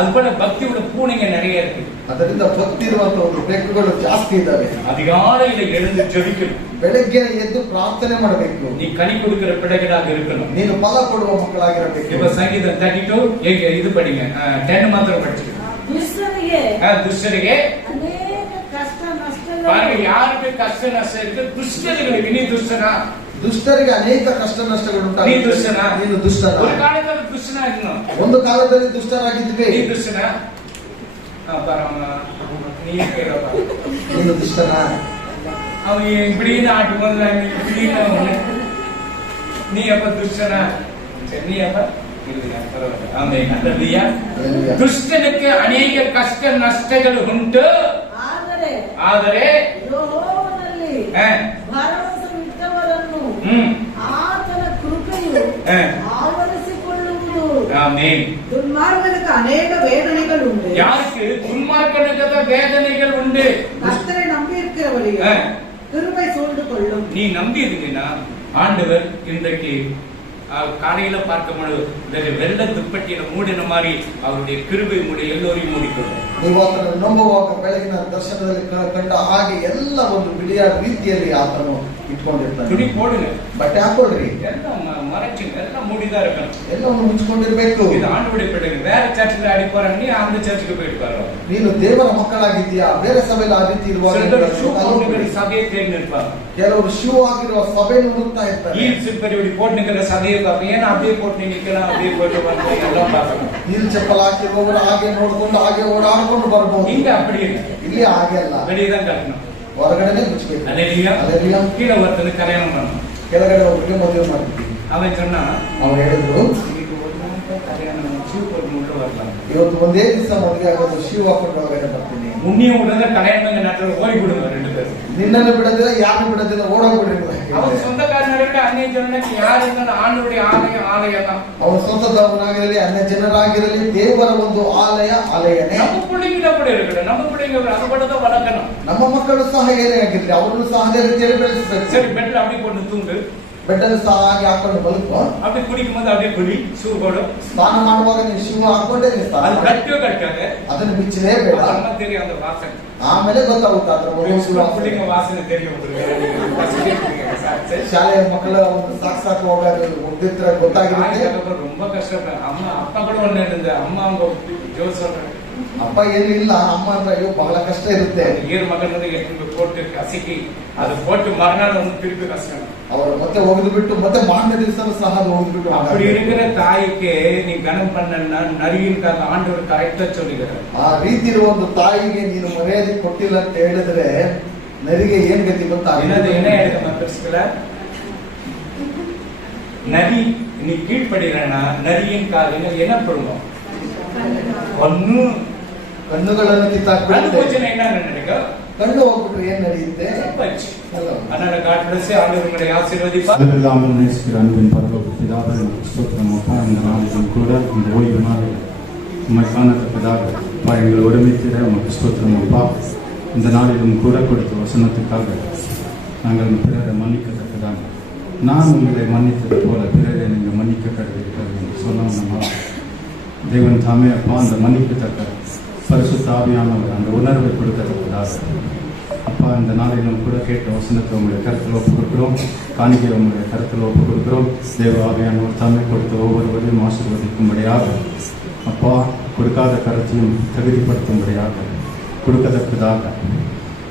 அது போல பக்தியோட பூனைங்க நிறைய இருக்கு. ಅದರಿಂದ ಭಕ್ತಿ ಇರುವಂತ ಒಂದು ಬೆಕ್ಕುಗಳು ಜಾಸ್ತಿ ಇದ್ದಾವೆ. அதிகாலையில எழுந்து ஜெபிக்கணும். ಬೆಳಗ್ಗೆ ಎದ್ದು ಪ್ರಾರ್ಥನೆ ಮಾಡಬೇಕು. நீ கனி கொடுக்கிற பிள்ளைகளாக இருக்கணும். ನೀನು ಫಲ ಕೊಡುವ ಮಕ್ಕಳಾಗಿರಬೇಕು. இப்ப சங்கீதம் 32 இது படிங்க, 10 மாத்திரம் படிச்சுக்கணும். துஷ்டರಿಗೆ ಅನೇಕ ಕಷ್ಟ ನಷ್ಟಗಳು. பாருங்க, யாருக்கு கஷ்ட நஷ்டம் இருக்கு? துஷ்டர்களுக்கு. நீ துஷ்டனா? ದುಷ್ಟರಿಗೆ ಅನೇಕ ಕಷ್ಟ ನಷ್ಟಗಳು ನೀ ಉಂಟಾಗುತ್ತವೆ. ದುಷ್ಟನಾ? ನೀನು ದುಷ್ಟನ. ஒரு காலத்துல துஷ்டனா இருக்கணும். ಒಂದು ಕಾಲದಲ್ಲಿ ದುಷ್ಟರಾಗಿದ್ವಿ. நீ துஷ்டனா? பரவாயில்ல, நீ கேட்கறப்ப ನೀನು ದುಷ್ಟನ. அவன் இப்படின்னு ஆட்டு போதும், இப்படின்னு நீ எப்ப துஷ்டனா? சரி, நீ எப்ப இல்லையா? பரவாயில்ல. ஆமென். அல்லேலூயா. ದುಷ್ಟನಿಗೆ ಅನೇಕ ಕಷ್ಟ ನಷ್ಟಗಳು ಉಂಟು, ಆದರೆ ಯೆಹೋವನಲ್ಲಿ ಭರವಸವಿಟ್ಟವರನ್ನು ಆತನ ಕೃಪೆಯು ಆವರಿಸಿಕೊಳ್ಳುವುದು. ஆமென். ದುರ್ಮಾರ್ಗನಿಗೆ ಅನೇಕ ವೇದನೆಗಳುಂಟು. யாருக்கு துன்மார்க்கனுக்கு வேதனைகள் உண்டு? கர்த்தரை நம்பி இருக்கிறவரையும் கிருபை சூழ்ந்து கொள்ளும். நீ நம்பி இருக்கீங்கன்னா ஆண்டவர் இன்றைக்கு காலையில பார்க்கும் பொழுது இந்த வெள்ள துப்பட்டியில மூடின மாதிரி அவருடைய கிருபை மூடி எல்லோரையும் மூடிக்கொள்ளும். ನೀವು ಆತನ ನಂಬುವಾಗ ಬೆಳಗಿನ ದರ್ಶನದಲ್ಲಿ ಕಂಡ ಹಾಗೆ ಎಲ್ಲ ಒಂದು ಬಿಳಿಯ ರೀತಿಯಲ್ಲಿ ಆತನು ಇಟ್ಕೊಂಡಿರ್ತಾನೆ. துணி போடுங்க, ಬಟ್ಟೆ ಹಾಕೊಳ್ರಿ, எல்லாம் மறைச்சுங்க, எல்லாம் மூடிதான் இருக்கணும். ಎಲ್ಲವನ್ನು ಮುಚ್ಕೊಂಡಿರ್ಬೇಕು. இது ஆண்டவருடைய பிள்ளைங்க. வேற சர்ச்சில் அடி போறாங்க, நீ அந்த சர்ச்சுக்கு போயிட்டு பாரு. ನೀನು ದೇವರ ಮಕ್ಕಳಾಗಿದ್ದೀಯಾ, ಬೇರೆ ಸಭೆಯಲ್ಲಿ ಆ ರೀತಿ ಇರುವಾಗ சபையை தேடி நிற்பாங்க. ಕೆಲವರು ಶೂ ಆಗಿರುವ ಸಭೆಯನ್ನು ಹುಡುಕ್ತಾ ಇರ್ತಾರೆ. ಈ ಸಿಬ್ಬರಿ போட்டுக்கிற சபையை பார்ப்பேன். ஏன்னா அப்படியே போட்டு நிக்கலாம், அப்படியே போயிட்டு வந்து எல்லாம் பார்க்கணும். ನೀಲ್ ಚಪ್ಪಲ್ ಹಾಕಿರುವವರು ಹಾಗೆ ನೋಡ್ಕೊಂಡು ಹಾಗೆ ಓಡಾಡ್ಕೊಂಡು ಬರ್ಬೋದು. இங்க அப்படி இல்லை, ಇಲ್ಲಿ ಹಾಗೆ ಅಲ್ಲ, வெளியேதான் கட்டணும். ಹೊರಗಡೆನೆ ಮುಚ್ಚಬೇಕು. அல்லேலூயா. கீழே ஒருத்தனுக்கு கல்யாணம் பண்ணணும். ಕೆಳಗಡೆ ಒಬ್ಬರಿಗೆ ಮದುವೆ ಮಾಡ್ತೀವಿ. அவன் சொன்னா, ಅವ್ರು ಹೇಳಿದ್ರು, இன்னைக்கு ஒரு நாள் கல்யாணம் சூப்பர் உள்ள வரலாம். ಇವತ್ತು ಒಂದೇ ದಿವಸ ಮದುವೆ ಆಗೋದು, ಶೂ ಹಾಕೊಂಡು ಹೊರಗಡೆ ಬರ್ತೀನಿ. உன்னையும் விடுறத கல்யாணம் நேரத்தில் ஓடி விடுங்க ரெண்டு பேரும். ನಿನ್ನನ್ನು ಬಿಡೋದಿಲ್ಲ, ಯಾರು ಬಿಡೋದಿಲ್ಲ, ಓಡೋಗ್ಬಿಡ್ರಿ. அவன் சொந்தக்காரனோட அந்நிய ஜனனுக்கு யாரு இருந்தாலும் ஆண்டவருடைய ஆலயம் தான். ಅವನ ಸ್ವಂತದವನಾಗಿರಲಿ ಅನ್ಯ ಜನರಾಗಿರಲಿ ದೇವರ ಒಂದು ಆಲಯನೇ. நம்ம பிள்ளைங்க கூட இருக்கணும், நம்ம பிள்ளைங்க அது கூட தான் வளர்க்கணும். ನಮ್ಮ ಮಕ್ಕಳು ಸಹ ಏನೇ ಆಗಿರ್ಲಿ ಅವರನ್ನು ಸಹ ಅದೇ ರೀತಿಯಲ್ಲಿ ಬೆಳೆಸಬೇಕು. சரி, பெட்ல அப்படியே போட்டு தூங்கு, ಬೆಡ್ಡನ್ನು ಸಹ ಹಾಗೆ ಹಾಕೊಂಡು ಬದುಕು. அப்படி குடிக்கும் போது அப்படியே குடி, ஷூ போடு. ಸ್ನಾನ ಮಾಡುವಾಗ ನೀವು ಶೂ ಹಾಕೊಂಡೇ ನೀವು ಸ್ನಾನ அது ಮಾಡಿ. கட்டவே கட்டாது, ಅದನ್ನು ಬಿಚ್ಚಲೇ ಬೇಡ. அதெல்லாம் தெரியும் அந்த வாசனை. ಆಮೇಲೆ ಗೊತ್ತಾಗುತ್ತೆ ಅದ್ರ பிள்ளைங்க வாசனை தெரியும். ಶಾಲೆಯ ಮಕ್ಕಳ ಒಂದು ಸಾಕು ಹೋಗೋದು ಮುಗ್ದಿದ್ರೆ ಗೊತ್ತಾಗಿರುತ್ತೆ. ரொம்ப கஷ்டப்பட அம்மா அப்பா கூட ஒண்ணு இருந்த அம்மா அவங்க ஜோர் சொல்றாங்க, ಅಪ್ಪ ಏನು ಇಲ್ಲ, ಅಮ್ಮ ಅಂದ್ರೆ ಅಯ್ಯೋ ಬಹಳ ಕಷ್ಟ ಇರುತ್ತೆ. ஏழு மகன் எடுத்து போட்டு கசக்கி அது போட்டு மறுநாள் வந்து திருப்பி கஷ்டம். ಅವರು ಮತ್ತೆ ಒಗೆದು ಬಿಟ್ಟು ಮತ್ತೆ ಮಾರನೇ ದಿವಸ ಸಹ ಅದು ಒಗೆದು ಬಿಟ್ಟು அப்படி இருக்கிற தாய்க்கு நீ கனம் பண்ணா நரியின்காக ஆண்டவர் கரெக்டா சொல்லுகிறார். ಆ ರೀತಿ ಇರುವ ಒಂದು ತಾಯಿಗೆ ನೀನು ಮರ್ಯಾದೆ ಕೊಟ್ಟಿಲ್ಲ ಅಂತ ಹೇಳಿದ್ರೆ ನರಿಗೆ ಏನ್ ಗತಿ ಗೊತ್ತಾ? என்ன எடுக்க பெருசுல நரி நீ கீழ்படுகிறனா நரியின் காலில் என்ன பண்ணுவோம்? ஒன்னு ಕಣ್ಣುಗಳನ್ನು ಕಿತ್ತಾಕ್ಬಿಡುತ್ತೆ. என்ன நடக்கும்? ಕಣ್ಣು ಹೋಗ್ಬಿಟ್ರೆ ಏನ್ ನಡೆಯುತ್ತೆ? அதனால God bless you. ஆண்டவர் உங்களை ஆசீர்வதிப்பார். அதெல்லாம் நேசிக்கிற அன்பின் பரலோக பிதாவே, ஸ்தோத்திரம் அப்பா. இந்த நாளிலும் கூட இந்த ஓய்வு நாளில் உம்மை காணத்தக்கதாக அப்பா எங்களை ஒருமித்திட உமக்கு ஸ்தோத்திரம் அப்பா. இந்த நாளிலும் கூட கொடுத்த வசனத்துக்காக நாங்கள் பிறரை மன்னிக்கத்தக்கதாக நான் உங்களை மன்னித்தது போல பிறரை நீங்கள் மன்னிக்க கடவுள் என்று சொன்னோம்னா தேவன் தாமே அப்பா அந்த மன்னிக்கத்தக்க பரிசுத்த ஆவியானவர் அந்த உணர்வை கொடுக்கத்தக்கதாக அப்பா இந்த நாளிலும் கூட கேட்ட வசனத்தை உங்களுடைய கருத்தில் ஒப்புக் கொடுக்கிறோம். காணிக்கை உங்களுடைய கருத்தில் ஒப்புக் கொடுக்கிறோம். தேவ ஆவியானவர் தாமே கொடுத்த ஒவ்வொருவரையும் ஆசீர்வதிக்கும்படியாக அப்பா கொடுக்காத கருத்தையும் தகுதிப்படுத்தும்படியாக கொடுக்கத்தக்கதாக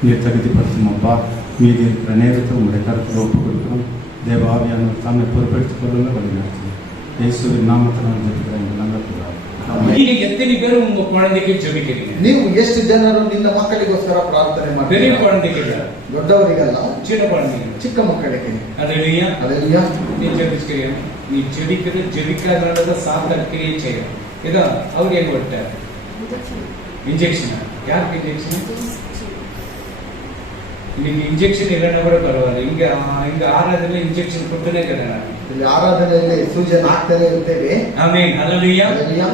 நீர் தகுதிப்படுத்தும் அப்பா. மீதி இருக்கிற நேரத்தை உங்களுடைய கருத்தில் ஒப்புக் கொடுக்கிறோம். தேவ ஆவியானவர் தாமே பொறுப்பெடுத்துக் கொள்ளுங்க, வழிநடத்துங்க. இயேசுவின் நாமத்தில் ஜெபிக்கிற இந்த நல்ல பிதாவே. நீங்க எத்தனை பேர் உங்க குழந்தைக்கு ஜெபிக்கிறீங்க? ನೀವು ಎಷ್ಟು ಜನರು ನಿನ್ನ ಮಕ್ಕಳಿಗೋಸ್ಕರ ಪ್ರಾರ್ಥನೆ பெரிய ಮಾಡ್ತೀರಾ? குழந்தைக்கு ದೊಡ್ಡವರಿಗಲ್ಲ, சின்ன குழந்தைங்க. ಚಿಕ್ಕ ಮಕ್ಕಳಿಗೆ. அல்லேலூயா. ಅಲ್ಲೆಲ್ಲಾ நீ ஜெபிக்கிறீங்க. நீ ஜெபிக்கிறது ஜெபிக்காதனாலதான் சாத்தார் கிரியை செய்யும். இதோ அவர் எங்க விட்டார் இன்ஜெக்ஷன். யாருக்கு இன்ஜெக்ஷன்? இன்னைக்கு இன்ஜெக்ஷன் இல்லைன்னா கூட பரவாயில்ல. இங்க ஆராதனை இன்ஜெக்ஷன் கொடுத்துனே இருக்கிறேன். ಇಲ್ಲಿ ಆರಾಧನೆಯಲ್ಲಿ ಸೂಜನ್ ಹಾಕ್ತಾನೆ ಇರ್ತೇವೆ. ஆமென். அல்லேலூயா. ಅಲ್ಲೆಲ್ಲಾ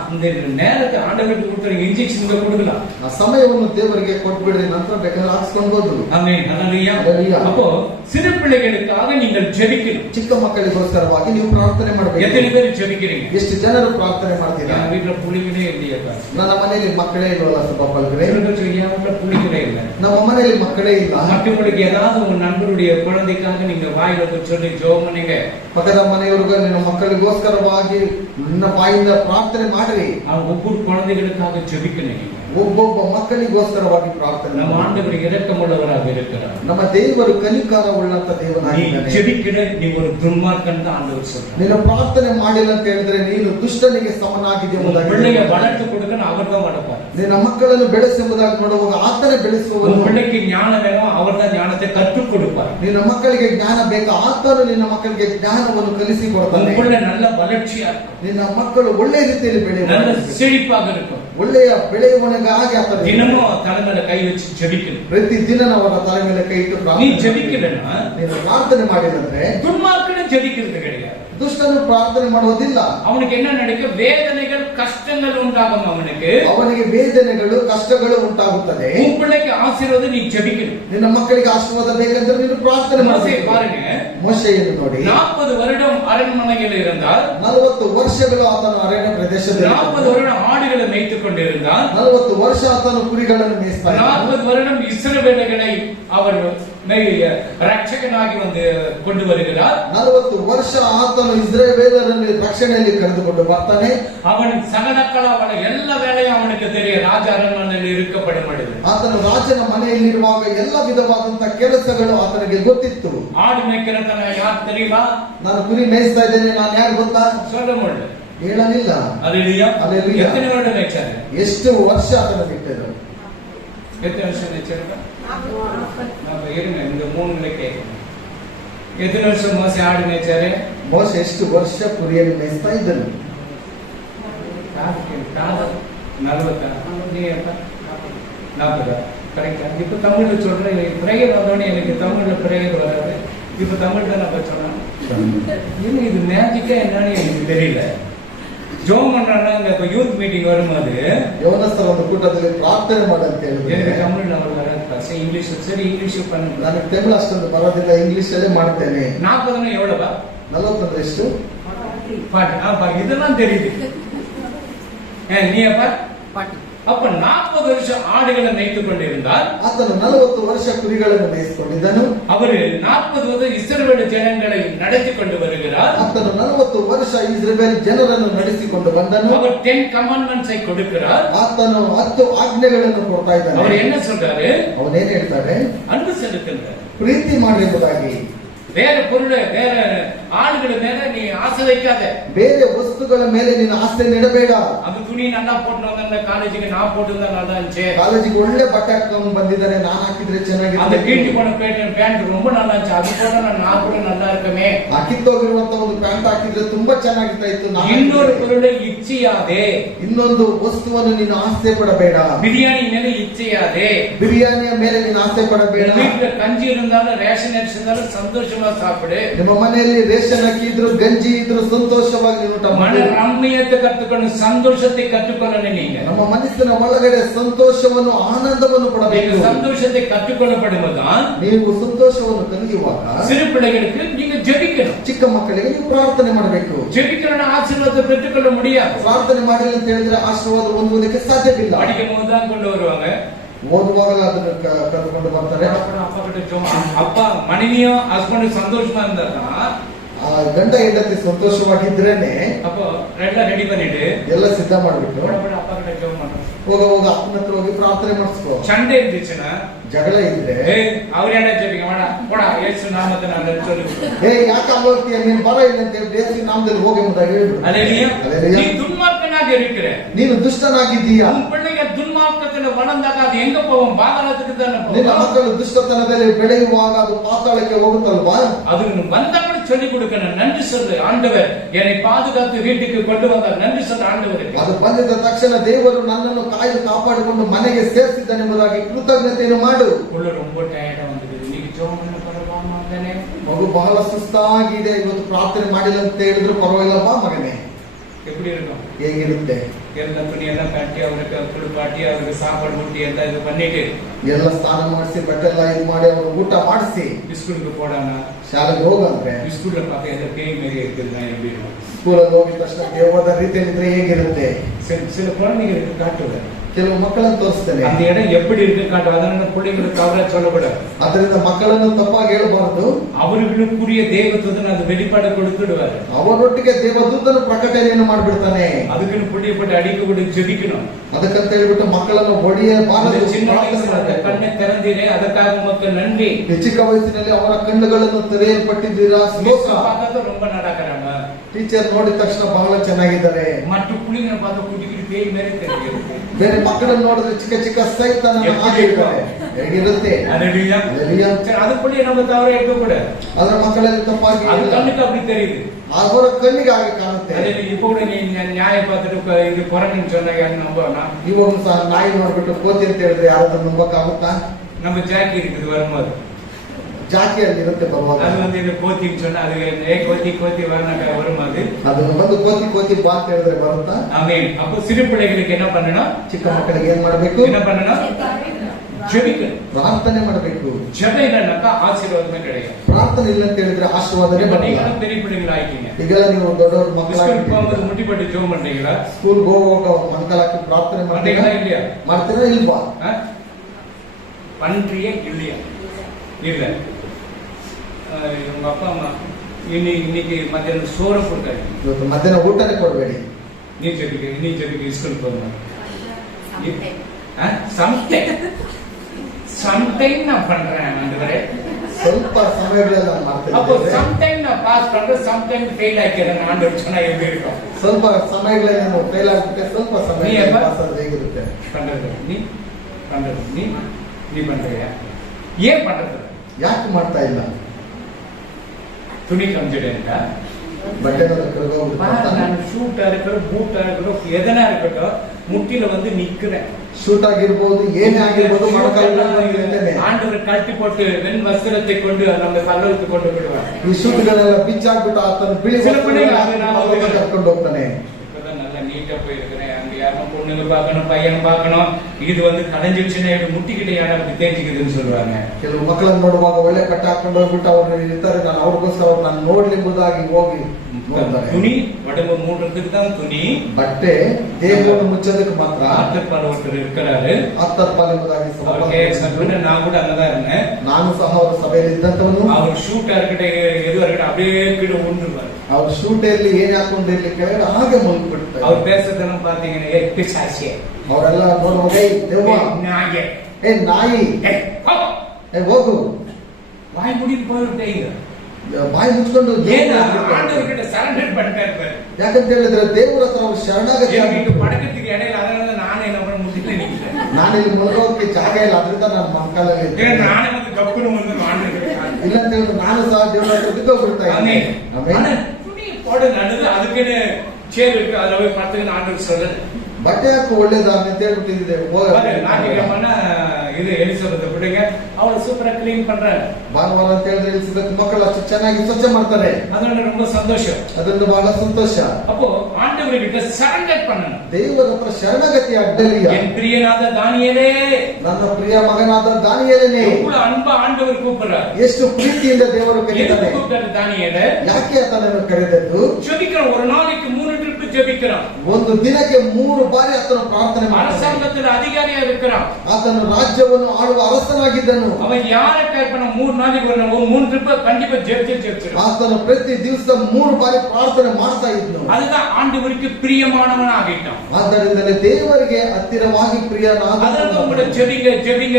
அந்த நேரத்தை ஆண்டவருக்கு கொடுக்குற இன்ஜெக்ஷன் கொடுக்கலாம். ಆ ಸಮಯವನ್ನು ದೇವರಿಗೆ ಕೊಟ್ಬಿಡ್ರಿ, ನಂತರ ಬೇಕಾದ್ರೆ ಹಾಕ್ಸ್ಕೊಳ್ಬೋದು. ஆமென். அல்லேலூயா. அல்லேலூயா. அப்போ சிறு பிள்ளைகளுக்காக நீங்கள் ஜெபிக்கணும். ಚಿಕ್ಕ ಮಕ್ಕಳಿಗೋಸ್ಕರವಾಗಿ ನೀವು ಪ್ರಾರ್ಥನೆ ಮಾಡಬೇಕು. எத்தனை பேர் ஜெபிக்கிறீங்க? ಎಷ್ಟು ಜನರು ಪ್ರಾರ್ಥನೆ ಮಾಡ್ತೀರಾ? என் வீட்டுல புள்ளிங்களே இல்லையா? ನನ್ನ ಮನೆಯಲ್ಲಿ ಮಕ್ಕಳೇ ಇಲ್ವಲ್ಲ ಸ್ವಲ್ಪ ಪಲ್ಗ್ರೆ? என் வீட்டுல புள்ளிங்களே இல்லை. ನಮ್ಮ ಮನೆಯಲ್ಲಿ ಮಕ್ಕಳೇ ಇಲ್ಲ. மற்றவங்களுக்கு ஏதாவது உங்க நண்பருடைய குழந்தைக்காக நீங்க வாயில சொல்லி ஜெபம் பண்ணுங்க. ಪಕ್ಕದ ಮನೆಯವರಿಗೆ ನಿನ್ನ ಮಕ್ಕಳಿಗೋಸ್ಕರವಾಗಿ ನಿನ್ನ ಬಾಯಿಂದ ಪ್ರಾರ್ಥನೆ ಮಾಡ್ರಿ. அவங்க ஒவ்வொரு குழந்தைகளுக்காக ஜெபிக்கணும். ಒಬ್ಬೊಬ್ಬ ಮಕ್ಕಳಿಗೋಸ್ಕರವಾಗಿ ಪ್ರಾರ್ಥನೆ நம்ம ಮಾಡಿ. ஆண்டவர் இரக்கமுள்ளவராக இருக்கிறார். ನಮ್ಮ ದೇವರು ಕನಿಕರ ಉಳ್ಳಂತ நீ ದೇವನಾಗಿದ್ದಾನೆ. ஜெபிக்கிற நீ ஒரு துன்மார்க்கன் தான் ஆண்டவர் சொல்றார். ನೀನು ಪ್ರಾರ್ಥನೆ ಮಾಡಿಲ್ಲ ಅಂತ ಹೇಳಿದ್ರೆ ನೀನು ದುಷ್ಟನಿಗೆ ಸಮನಾಗಿದೆ ಎಂಬುದಾಗಿ. பிள்ளைய வளர்த்து கொடுக்கணும், அவர் தான் வளர்ப்பார். ನಿನ್ನ ಮಕ್ಕಳನ್ನು ಬೆಳೆಸೆಂಬುದಾಗಿ ಮಾಡುವಾಗ ಆತನೇ ಬೆಳೆಸುವವನು. உன் பிள்ளைக்கு ஞானம் வேணும், அவர் தான் ஞானத்தை கற்றுக் கொடுப்பார். ನಿನ್ನ ಮಕ್ಕಳಿಗೆ ಜ್ಞಾನ ಬೇಕಾ, ಆತನು ನಿನ್ನ ಮಕ್ಕಳಿಗೆ ಜ್ಞಾನವನ್ನು ಕಲಿಸಿ ಕೊಡ್ತಾನೆ. உன் பிள்ளை நல்ல வளர்ச்சியா இருக்கும், ನಿನ್ನ ಮಕ್ಕಳು ಒಳ್ಳೆ ರೀತಿಯಲ್ಲಿ நல்ல ಬೆಳೆಯುವ, செழிப்பாக இருக்கும். ಒಳ್ಳೆಯ ಬೆಳೆಯುವವನಿಗಾಗಿ ಆತನು தினமும் தலைமையில கை வச்சு ஜெபிக்கணும். ಪ್ರತಿ ದಿನ ಅವರ ತಲೆ ಮೇಲೆ ಕೈ ಇಟ್ಟು நீ ಪ್ರಾರ್ಥನೆ. ஜெபிக்கலன்னா ನೀನು ಪ್ರಾರ್ಥನೆ ಮಾಡಿದಂದ್ರೆ துன்மார்க்கனை ஜெபிக்கிறது கிடையாது. ದುಷ್ಟನು ಪ್ರಾರ್ಥನೆ ಮಾಡುವುದಿಲ್ಲ. அவனுக்கு என்ன நடக்கும்? வேதனைகள் கஷ்டங்கள் உண்டாகும் அவனுக்கு. ಅವನಿಗೆ ವೇದನೆಗಳು ಕಷ್ಟಗಳು ಉಂಟಾಗುತ್ತದೆ. உன் பிள்ளைக்கு ஆசீர்வாதம் நீ ஜெபிக்கணும். ನಿನ್ನ ಮಕ್ಕಳಿಗೆ ಆಶೀರ್ವಾದ ಬೇಕಂದ್ರೆ ನೀನು ಪ್ರಾರ್ಥನೆ ಮಾಡಬೇಕು. பாருங்க, ಮೋಶೆಯನ್ನು ನೋಡಿ 40 வருடம் அரண்மனையில் இருந்தால், 40 ವರ್ಷಗಳು ಆತನು ಅರಣ್ಯ ಪ್ರದೇಶದಲ್ಲಿ 40 வருடம் ஆடுகளை மேய்த்துக் கொண்டிருந்தான், 40 ವರ್ಷ ಆತನು ಕುರಿಗಳನ್ನು ಮೇಯಿಸ್ತಾ ಇದ್ದ. 40 வருடம் இஸ்ரவேலர்களை அவர் ರಕ್ಷಕನಾಗಿ வந்து கொண்டு வருகிறார். 40 ವರ್ಷ ಆತನು ಇಸ್ರಾಯೇಲರನ್ನು ರಕ್ಷಣೆಯಲ್ಲಿ ಕರೆದುಕೊಂಡು ಬರ್ತಾನೆ. அவன் சகலக்கல அவன ಎಲ್ಲ வேலையும் அவனுக்கு தெரியும். ರಾಜ ಅರಣ್ಮನೆಯಲ್ಲಿ ಇರುக்கப்படும் பொழுது ಆತನು ರಾಜನ ಮನೆಯಲ್ಲಿರುವಾಗ ಎಲ್ಲ ವಿಧವಾದಂತಹ ಕೆಲಸಗಳು ಆತನಿಗೆ ಗೊತ್ತಿತ್ತು. ஆடு மேய்க்கிறதನ ಯಾರು தெரியுமா? ನಾನು ಕುರಿ ಮೇಯಿಸ್ತಾ ಇದ್ದೇನೆ, ನಾನು ಯಾರು ಗೊತ್ತಾ? சொல்ல முடியல. ಹೇಳಲಿಲ್ಲ. அல்லேலூயா. அல்லேலூயா. எத்தனை வருடம் மேய்ச்சாரு? ಎಷ್ಟು ವರ್ಷ ಆತನ ಬಿಟ್ಟರು? எத்தனை வருஷம் மேய்ச்சாரு? நம்ம இருங்க, இந்த 3 கேட்கணும். எத்தனை வருஷம் மோசே ஆடு மேய்ச்சாரு? ಮೋಶೆ ಎಷ್ಟು ವರ್ಷ ಕುರಿಯನ್ನು ಮೇಯಿಸ್ತಾ ಇದ್ದನು? 40 கரெக்டா? இப்ப தமிழ்ல சொல்றேன். பிரேயர் வந்தோடனே எனக்கு தமிழ்ல பிரேயர் வராது. இப்ப தமிழ் தான் நம்ம சொன்னோம். இது மேஜிக்கா என்னன்னு எனக்கு தெரியல. ஜோம் பண்றாங்க. இப்ப யூத் மீட்டிங் வரும்போது ಯವನಸ್ಥರ ಒಂದು ಕೂಟದಲ್ಲಿ ಪ್ರಾರ್ಥನೆ ಮಾಡಂತ எனக்கு ಹೇಳಿದ್ರೆ தமிழ்ல வராது. இங்கிலீஷ் சரி, இங்கிலீஷ் பண்ணுங்க. ನಾನು ತಮಿಳು ಅಷ್ಟೊಂದು ಬರೋದಿಲ್ಲ, ಇಂಗ್ಲಿಷ್ ಅಲ್ಲೇ ಮಾಡ್ತೇನೆ. 40 எவ்வளவா? 40 ಎಷ್ಟು? இதெல்லாம் தெரியுது. நீ அப்ப 40 வருஷம் ஆடுகளை மேய்த்துக் கொண்டிருந்தால், ಆತನು 40 ವರ್ಷ ಕುರಿಗಳನ್ನು ಮೇಯಿಸಿಕೊಂಡಿದ್ದನು. அவரு 40 வருஷம் இஸ்ரவேல் ஜனங்களை நடத்தி கொண்டு வருகிறார். ಆತನು 40 ವರ್ಷ ಇಸ್ರಾಯೇಲ್ ಜನರನ್ನು ನಡೆಸಿಕೊಂಡು ಬಂದನು. அவர் 10 commandments கொடுக்கிறார். ಆತನು 10 ಆಜ್ಞೆಗಳನ್ನು ಕೊಡ್ತಾ ಇದ್ದಾನೆ. அவர் என்ன சொல்றாரு? ಅವನೇನ್ ಹೇಳ್ತಾರೆ? அன்பு செலுத்துங்க, ಪ್ರೀತಿ ಮಾಡಿ ಎಂಬುದಾಗಿ. வேற பொருள் வேற ஆளுಗಳ ಮೇಲೆ நீ ஆசை வைக்காத. ಬೇರೆ ವಸ್ತುಗಳ ಮೇಲೆ ನೀನು ಆಸೆ ಇಡಬೇಡ. அது துணி நல்லா போட்டு வந்தா காலேஜுக்கு நான் போட்டுருந்தா நல்லா இருந்துச்சு. ಕಾಲೇಜಿಗೆ ಒಳ್ಳೆ ಬಟ್ಟೆ ಹಾಕೊಂಡು ಬಂದಿದ್ದಾರೆ, ನಾನು ಹಾಕಿದ್ರೆ அந்த ಚೆನ್ನಾಗಿರುತ್ತೆ. கீழ்த்தி போன பேண்ட் ரொம்ப நல்லா இருந்துச்சு, அது போட்டா நான் கூட நல்லா இருக்கமே. ಆ ಕಿತ್ತೋಗಿರುವಂತ ಒಂದು ಪ್ಯಾಂಟ್ ಹಾಕಿದ್ರೆ ತುಂಬಾ ಚೆನ್ನಾಗಿರ್ತಾ ಇತ್ತು. இன்னொரு பொருளை இச்சையாதே. ಇನ್ನೊಂದು ವಸ್ತುವನ್ನು ನೀನು ಆಸೆ ಪಡಬೇಡ. பிரியாணி மேல இச்சையாதே. ಬಿರಿಯಾನಿಯ ಮೇಲೆ ನೀನು ಆಸೆ ಪಡಬೇಡ. வீட்டுல கஞ்சி இருந்தாலும் ரேஷன் அரிசி இருந்தாலும் சந்தோஷமா சாப்பிடு. ನಿಮ್ಮ ಮನೆಯಲ್ಲಿ ರೇಷನ್ ಅಕ್ಕಿ ಇದ್ರು ಗಂಜಿ ಇದ್ರು ಸಂತೋಷವಾಗಿ ನೀನು ಊಟ மன ಮಾಡು. ரம்மியத்தை கற்றுக்கொண்டு சந்தோஷத்தை கற்றுக்கொள்ளணும். நீங்க ನಮ್ಮ ಮನಸ್ಸಿನ ಒಳಗಡೆ ಸಂತೋಷವನ್ನು ಆನಂದವನ್ನು ಪಡಬೇಕು. சந்தோஷத்தை கற்றுக்கொள்ளப்படுவதுதான் ನೀವು ಸಂತೋಷವನ್ನು ಕಲಿಯುವಾಗ சிறு பிள்ளைகளுக்கு நீங்க ஜெபிக்கணும். ಚಿಕ್ಕ ಮಕ್ಕಳಿಗೆ ನೀವು ಪ್ರಾರ್ಥನೆ ಮಾಡಬೇಕು. ஜெபிக்கணும்னா ஆசீர்வாதத்தை பெற்றுக்கொள்ள முடியாது. ಪ್ರಾರ್ಥನೆ ಮಾಡಿಲ್ಲ ಅಂತ ಹೇಳಿದ್ರೆ ಆಶೀರ್ವಾದ ಹೊಂದುವುದಕ್ಕೆ ಸಾಧ್ಯವಿಲ್ಲ. படிக்கும் போது தான் கொண்டு வருவாங்க. ಓದುವಾಗಲೂ ಅದನ್ನು ಕರೆದುಕೊಂಡು ಬರ್ತಾರೆ. அப்பா கிட்ட அப்பா மனைவியும் ஹஸ்பண்ட் சந்தோஷமா இருந்தாருன்னா, ಗಂಡ ಹೆಂಡತಿ ಸಂತೋಷವಾಗಿದ್ರೇನೆ அப்போ ரெடி பண்ணிட்டு ಎಲ್ಲ ಸಿದ್ಧ ಮಾಡ್ಬಿಟ್ಟು அப்பா கிட்ட ஜெபம் பண்ணும். ಹೋಗ ಅಪ್ಪನ ಹತ್ರ ಹೋಗಿ ಪ್ರಾರ್ಥನೆ ಮಾಡಿಸ್ಕೋ. சண்டை இருந்துச்சுன்னா ಜಗಳ ಇದ್ರೆ அவர் என்ன ஜெபிக்க வேணா போடா இயேசு நாமத்தை நான் சொல்லு. ಯಾಕೆ ಹೋಗ್ತೀಯ ನೀನು ಬರ ಇಲ್ಲ ಅಂತ ಹೇಳಿ ಯೇಸು ನಾಮದಲ್ಲಿ ಹೋಗಿ ಎಂಬುದಾಗಿ ಹೇಳ್ಬಿಡು. அல்லேலூயா. நீ துன்மார்க்கனாக இருக்கிற, ನೀನು ದುಷ್ಟನಾಗಿದ್ದೀಯಾ. உன் பிள்ளைகள் துன்மார்க்கத்துல வளர்ந்தாಗ அது எங்க போகும்? பாதாளத்துக்கு தானே ನಿನ್ನ போகும். ಮಕ್ಕಳು ದುಷ್ಟತನದಲ್ಲಿ ಬೆಳೆಯುವಾಗ ಅದು ಪಾತಾಳಕ್ಕೆ ಹೋಗುತ್ತಲ್ವಾ? அது வந்தவங்க சொல்லிக் கொடுக்கணும். நன்றி சொல்லு, ஆண்டவர் என்னை பாதுகாத்து வீட்டுக்கு கொண்டு வந்தார், நன்றி சொல்ல ஆண்டவருக்கு. ಅದು ಬಂದಿದ್ದ ತಕ್ಷಣ ದೇವರು ನನ್ನನ್ನು ಕಾಯ್ದು ಕಾಪಾಡಿಕೊಂಡು ಮನೆಗೆ ಸೇರಿಸಿದ್ದಾನೆಂಬುದಾಗಿ ಕೃತಜ್ಞತೆಯನ್ನು ಮಾಡು. உள்ள ரொம்ப டயர்டா வந்தது, இன்னைக்கு ஜெபம் பண்ண பரவாமா தானே, ಮಗು ಬಹಳ ಸುಸ್ತಾಗಿದೆ, ಇವತ್ತು ಪ್ರಾರ್ಥನೆ ಮಾಡಿಲ್ಲ ಅಂತ ಹೇಳಿದ್ರು ಪರವಾಗಿಲ್ಲಪ್ಪ ಮಗನೇ. எப்படி இருக்கும்? ಹೇಗಿರುತ್ತೆ? ಎಲ್ಲ துணி ಎಲ್ಲ ಕಟ್ಟಿ ಅವರಿಗೆ ಕುಳಿಪಾಟಿ ಅವರಿಗೆ ಸಾಪಾಡು ಮುಟ್ಟಿ ಎಲ್ಲ ಇದು பண்ணிட்டு ಎಲ್ಲ ಸ್ನಾನ ಮಾಡಿಸಿ ಬಟ್ಟೆ ಎಲ್ಲ ಇದು ಮಾಡಿ ಅವರು ಊಟ ಮಾಡಿಸಿ ಸ್ಕೂಲ್ಗೆ போடானா ಶಾಲೆಗೆ ಹೋಗಂದ್ರೆ ಸ್ಕೂಲ್ல பார்க்க ಎಲ್ಲ பேய் மாதிரி இருக்குதுன்னா எப்படி இருக்கும்? ಸ್ಕೂಲಲ್ಲಿ ಹೋಗಿದ ತಕ್ಷಣ ದೇವದ ರೀತಿಯಲ್ಲಿದ್ರೆ ಹೇಗಿರುತ್ತೆ? சில குழந்தைகளுக்கு காட்டுவேன், ಕೆಲವು ಮಕ್ಕಳನ್ನು ತೋರಿಸ್ತೇನೆ. அந்த இடம் எப்படி இருக்கு காட்டு, அதனால பிள்ளைங்களுக்கு தவறா சொல்லக்கூடாது. ಅದರಿಂದ ಮಕ್ಕಳನ್ನು ತಪ್ಪಾಗಿ ಹೇಳಬಾರದು. அவர்களுக்குரிய தேவதூதன் அது வெளிப்பாடு கொடுத்துடுவாரு. ಅವರೊಟ್ಟಿಗೆ ದೇವದೂತನ ಪ್ರಕಟಣೆಯನ್ನು ಮಾಡಿಬಿಡ್ತಾನೆ. அதுக்குன்னு புள்ளிய போட்டு அடிக்க கூட ஜெபிக்கணும். ಅದಕ್ಕಂತ ಹೇಳ್ಬಿಟ್ಟು ಮಕ್ಕಳನ್ನು ಹೊಡೆಯಬಾರದು. சின்ன வயசுல அந்த கண்ணை திறந்தீரே, ಅದಕ್ಕಾக மக்கள் நன்றி. ಚಿಕ್ಕ ವಯಸ್ಸಿನಲ್ಲಿ ಅವರ ಕಣ್ಣುಗಳನ್ನು ತೆರೆಯಲ್ಪಟ್ಟಿದ್ದೀರಾ? பார்த்தாதான் ரொம்ப நடக்கிறாங்க. ಟೀಚರ್ ನೋಡಿದ ತಕ್ಷಣ ಬಹಳ ಚೆನ್ನಾಗಿದ್ದಾರೆ. மற்ற புள்ளிங்களை பார்த்து குட்டிக்கிட்டு பேய் மாதிரி தெரியுது. ಬೇರೆ ಮಕ್ಕಳನ್ನು ನೋಡಿದ್ರೆ ಚಿಕ್ಕ ಚಿಕ್ಕ ಸೈತಾನ ಆಗಿರ್ತಾರೆ. ಹೇಗಿರುತ್ತೆ? அல்லேலூயா. சரி, அது புள்ளிய நம்ம தவற எடுக்க கூடாது. ಅದರ ಮಕ್ಕಳಲ್ಲಿ ತಪ್ಪಾಗಿ அது கண்ணுக்கு அப்படி தெரியுது. ಅವರ ಕಣ್ಣಿಗೆ ಹಾಗೆ ಕಾಣುತ್ತೆ. ಅದೇ இப்ப கூட நீ நியாய பார்த்துட்டு இது குரங்குன்னு சொன்னா யாரும் நம்புவானா? ಇವಾಗ ಸಹ ನಾಯಿ ನೋಡ್ಬಿಟ್ಟು ಕೋತಿ ಅಂತ ಹೇಳಿದ್ರೆ ಯಾರಾದ್ರೂ ನಂಬಕ್ಕಾಗುತ್ತಾ? நம்ம ஜாக்கி இருக்குது வரும்போது ಜಾತಿಯಲ್ಲಿ ಇರುತ್ತೆ ಬರುವಾಗ. அது வந்து இது கோத்தின்னு சொன்னா அது கோத்தி வரனாக்க வரும் அது. ಅದನ್ನು ಬಂದು ಕೋತಿ ಬಾ ಅಂತ ಹೇಳಿದ್ರೆ ಬರುತ್ತಾ? ஆமென். அப்போ சிறு பிள்ளைகளுக்கு என்ன பண்ணணும்? ಚಿಕ್ಕ ಮಕ್ಕಳಿಗೆ ಏನ್ ಮಾಡಬೇಕು? என்ன பண்ணணும்? ஜெபிக்கணும். ಪ್ರಾರ್ಥನೆ ಮಾಡಬೇಕು. ஜெபம் இல்லைன்னாக்கா ஆசீர்வாதமே கிடையாது. ಪ್ರಾರ್ಥನೆ ಇಲ್ಲ ಅಂತ ಹೇಳಿದ್ರೆ ಆಶೀರ್ವಾದನೇ ಬರಲ್ಲ. நீங்களும் பெரிய பிள்ளைகள் ஆயிட்டீங்க. ಈಗೆಲ್ಲ ನೀವು ದೊಡ್ಡವರು ஸ்கூல் ಮಕ್ಕಳಾಗಿ போகும்போது முட்டிப்பட்டு ஜெபம் பண்றீங்களா? ಸ್ಕೂಲ್ ಹೋಗುವಾಗ ಮನಕಲಾಕಿ ಪ್ರಾರ್ಥನೆ பண்றீங்களா ಮಾಡ್ತೀರಾ இல்லையா? ಮಾಡ್ತೀರಾ ಇಲ್ವಾ? பண்றியே இல்லையா? இல்ல. உங்க அப்பா அம்மா இன்னைக்கு மத்தியானம் சோறு கொடுத்தாங்க. ಇವತ್ತು ಮಧ್ಯಾಹ್ನ ಊಟನೇ ಕೊಡಬೇಡಿ. நீ ஜெபிக்க ஸ்கூல் போகணும். சம்டைம் நான் பண்றேன் ஆண்டவரே. ಸ್ವಲ್ಪ ಸಮಯಗಳಲ್ಲಿ ನಾನು ಮಾಡ್ತೇನೆ. அப்போ சம்டைம் நான் பாஸ் பண்றேன், சம்டைம் ஃபெயில் ஆகிக்கிறேன் ஆண்டவர் சொன்னா எப்படி இருக்கும்? ಸ್ವಲ್ಪ ಸಮಯಗಳಲ್ಲಿ ನಾನು ಫೇಲ್ ಆಗ್ಬಿಟ್ಟೆ, ಸ್ವಲ್ಪ ಸಮಯ ಪಾಸ್ ಆದ್ರೆ ಹೇಗಿರುತ್ತೆ? பண்றது நீ பண்றியா? ஏன் பண்றது? ಯಾಕೆ ಮಾಡ್ತಾ ಇಲ್ಲ? துணி கம்ஜிடா ಬಟ್ಟೆ ಹೋಗ್ಬಿಟ್ಟು நான் ஷூட்டா இருக்கட்டும், பூட்டா இருக்கட்டும், எதனா இருக்கட்டும், முட்டில வந்து நிக்கிறேன். ಶೂಟ್ ಆಗಿರ್ಬೋದು, ಏನೇ ಆಗಿರ್ಬೋದು, ஆண்டவர் கட்டி போட்டு வெண் வஸ்திரத்தை கொண்டு நம்ம கல்லூரிக்கு கொண்டு விடுவார். ಈ ಶೂಟ್ಗಳೆಲ್ಲ ಬಿಚ್ಚಾಕ್ಬಿಟ್ಟು ಆತನ ಬಿಳಿ ಕರ್ಕೊಂಡು ಹೋಗ್ತಾನೆ. நல்லா நீட்டா போயிருக்கிறேன், அங்க யாரும் பொண்ணுங்க பார்க்கணும், பையன் பார்க்கணும், இது வந்து கடைஞ்சிடுச்சுன்னா முட்டிக்கிட்ட யாரும் தேஞ்சிக்குதுன்னு சொல்லுவாங்க. ಕೆಲವು ಮಕ್ಕಳನ್ನು ನೋಡುವಾಗ ಒಳ್ಳೆ ಕಟ್ಟ ಹಾಕೊಂಡು ಹೋಗ್ಬಿಟ್ಟು ಅವ್ರು ಇರ್ತಾರೆ, ನಾನು ಅವ್ರಿಗೋಸ್ಕರ ನಾನು ನೋಡ್ಲಿಂಬುದಾಗಿ ಹೋಗಿ துணி உடம்பு மூடுறதுக்கு தான் துணி, ಬಟ್ಟೆ ದೇಹವನ್ನು ಮುಚ್ಚೋದಕ್ಕೆ ಮಾತ್ರ. ஆத்தப்பால் ஒருத்தர் இருக்கிறாரு, ಆತ್ತರ್ಪಾಲ್ ಎಂಬುದಾಗಿ நான் கூட அங்கதான் இருந்தேன். ನಾನು ಸಹ ಅವರ ಸಭೆಯಲ್ಲಿ ಇದ್ದಂತವನು. அவர் ஷூட்டா இருக்கட்டும், எதுவா இருக்கட்டும், அப்படியே கீழே ஊன்றுவார். ಅವ್ರ ಶೂಟ್ ಇರ್ಲಿ, ಏನ್ ಹಾಕೊಂಡಿರ್ಲಿ, ಕೆಳಗಡೆ ಹಾಗೆ ಮುಳುಗ್ಬಿಡ್ತಾರೆ. அவர் பேசுறதெல்லாம் பாத்தீங்கன்னா பிசாசியே, ಅವರೆಲ್ಲ ನೋಡುವಾಗ ದೇವ್ವ, நாயே, ನಾಯಿ, ಹೋಗು, வாய் முடிவு போயிட்டீங்க. ಬಾಯಿ ಮುಚ್ಕೊಂಡು ஆண்டவர்கிட்ட சரண்டர் பண்ணிட்டே இருப்பாரு. ಯಾಕಂತ ಹೇಳಿದ್ರೆ ದೇವರ ಹತ್ರ ಅವ್ರು ಶರಣಾಗತಿ படக்கத்துக்கு இடையில அதனால ನಾನು என்ன பண்ண முடியல. ನಾನು ಇಲ್ಲಿ ಮುಳುಗೋಕೆ ಜಾಗ ಇಲ್ಲ, ಅದರಿಂದ ನಾನು ಮಕ್ಕಳಲ್ಲಿ ನಾನೇ வந்து கப்புனு வந்து ಇಲ್ಲ ಅಂತ ಹೇಳಿದ್ರೆ ನಾನು ಸಹ ದೇವರ ಹತ್ರ ಬಿದ್ದೋಗ್ಬಿಡ್ತಾ ಇದ್ದೀನಿ. துணி போட நல்லது, அதுக்குன்னு சேர் இருக்கு, அதுல போய் படுத்துக்கின்னு ஆண்டவர் சொல்லல. ಬಟ್ಟೆ ಹಾಕು ಒಳ್ಳೇದು ಅಂತ ಹೇಳ್ಬಿಟ್ಟಿದೆ. ஞாயிற்றுக்கிழமைனா இது எலிசபெத் பிள்ளைங்க அவளை சூப்பரா கிளீன் பண்றாங்க. ಭಾನುವಾರ ಅಂತ ಹೇಳಿದ್ರೆ ಎಲಿಸಬೆತ್ ಮಕ್ಕಳು ಅಷ್ಟು ಚೆನ್ನಾಗಿ ಸ್ವಚ್ಛ ಮಾಡ್ತಾರೆ. அதனால ரொம்ப சந்தோஷம், ಅದರಿಂದ ಬಹಳ ಸಂತೋಷ. அப்போ ஆண்டவர்கிட்ட சரண்டர் பண்ணணும். ದೇವರ ಹತ್ರ ಶರಣಗತಿ ಅಡ್ಡಲಿಯ. என் பிரியனாದ தானியேலே, ನನ್ನ ಪ್ರಿಯ ಮಗನಾದ ದಾನಿಯೇಲನೇ, எவ்வளவு அன்பா ஆண்டவர் கூப்பிடுறார், ಎಷ್ಟು ಪ್ರೀತಿಯಿಂದ ದೇವರು ಕರೆದಿದ್ದಾನೆ. கூப்பிட்டாரு தானியேலே, ಯಾಕೆ ಆತನನ್ನು ಕರೆದದ್ದು? ஜெபிக்கிறோம், ஒரு நாளைக்கு 3 ட்ரிப் ஜெபிக்கிறோம். ಒಂದು ದಿನಕ್ಕೆ 3 ಬಾರಿ ಆತನ ಪ್ರಾರ್ಥನೆ ಮಾಡ್ತಾನೆ. அரசாங்கத்தில் அதிகாரியா இருக்கிறான், ಆತನು ರಾಜ್ಯವನ್ನು ಆಳುವ ಅರಸನಾಗಿದ್ದನು. அவன் யாரை கேட்பான 3 நாளைக்கு ஒரு 3 ட்ரிப் கண்டிப்பா ஜெபிச்சிருக்கான். ಆತನು ಪ್ರತಿ ದಿವಸ 3 ಬಾರಿ ಪ್ರಾರ್ಥನೆ ಮಾಡ್ತಾ ಇದ್ನು. அதுதான் ஆண்டவருக்கு பிரியமானவன் ஆகிட்டான். ಆದ್ದರಿಂದಲೇ ದೇವರಿಗೆ ಹತ್ತಿರವಾಗಿ ಪ್ರಿಯನಾದ. ಅದರಿಂದ ಉಂಗಡ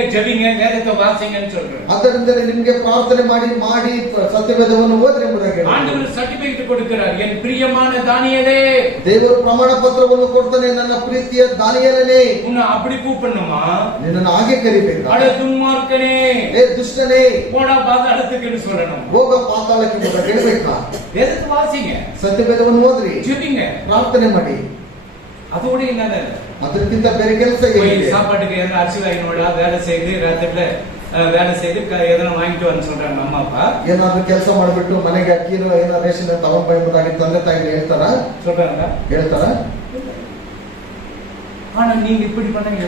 ಜೆಬಿಂಗ வேதத்தை வாசிங்கன்னு சொல்றேன். ಆದ್ದರಿಂದಲೇ ನಿಮಗೆ ಪ್ರಾರ್ಥನೆ ಮಾಡಿ ಸತ್ಯವೇದವನ್ನು ಓದ್ರಿ ಎಂಬುದಾಗಿ ஆண்டவர் ಸರ್ಟಿಫಿಕೇಟ್ கொடுக்கிறார், என் பிரியமான தானியேலே. ದೇವರು ಪ್ರಮಾಣ ಪತ್ರವನ್ನು ಕೊಡ್ತಾನೆ, ನನ್ನ ಪ್ರೀತಿಯ ದಾನಿಯೇಲನೇ. உன்னை அப்படி கூப்பிடணுமா? ನಿನ್ನನ್ನು ಹಾಗೆ ಕರಿಬೇಕು. அட துன்மார்க்கனே, ಏ ದುಷ್ಟನೇ, போடா பாதாளத்துக்குன்னு சொல்லணும். ಹೋಗ ಪಾತಾಳಕ್ಕೆ ಅಂತ ಹೇಳಬೇಕಾ? வேதத்தை வாசிங்க, ಸತ್ಯವೇದವನ್ನು ಓದ್ರಿ, ஜெபிங்க, ಪ್ರಾರ್ಥನೆ ಮಾಡಿ. அதோட என்னது? ಅದಕ್ಕಿಂತ ಬೇರೆ ಕೆಲಸ ಏನಿದೆ? சாப்பாட்டுக்கு என்ன அரிசி வாங்கினோட வேலை செய்து ராத்திரில வேலை செய்து எதனா வாங்கிட்டு வந்து சொல்றாங்க அம்மா அப்பா. ಏನಾದ್ರೂ ಕೆಲಸ ಮಾಡ್ಬಿಟ್ಟು ಮನೆಗೆ ಅಕ್ಕಿರೋ ಏನೋ ರೇಷನ್ ತಗೊಂಡ್ ಎಂಬುದಾಗಿ ತಂದೆ ತಾಯಿ ಹೇಳ್ತಾರ ಹೇಳ್ತಾರ. ஆனா நீங்க இப்படி பண்ணீங்க,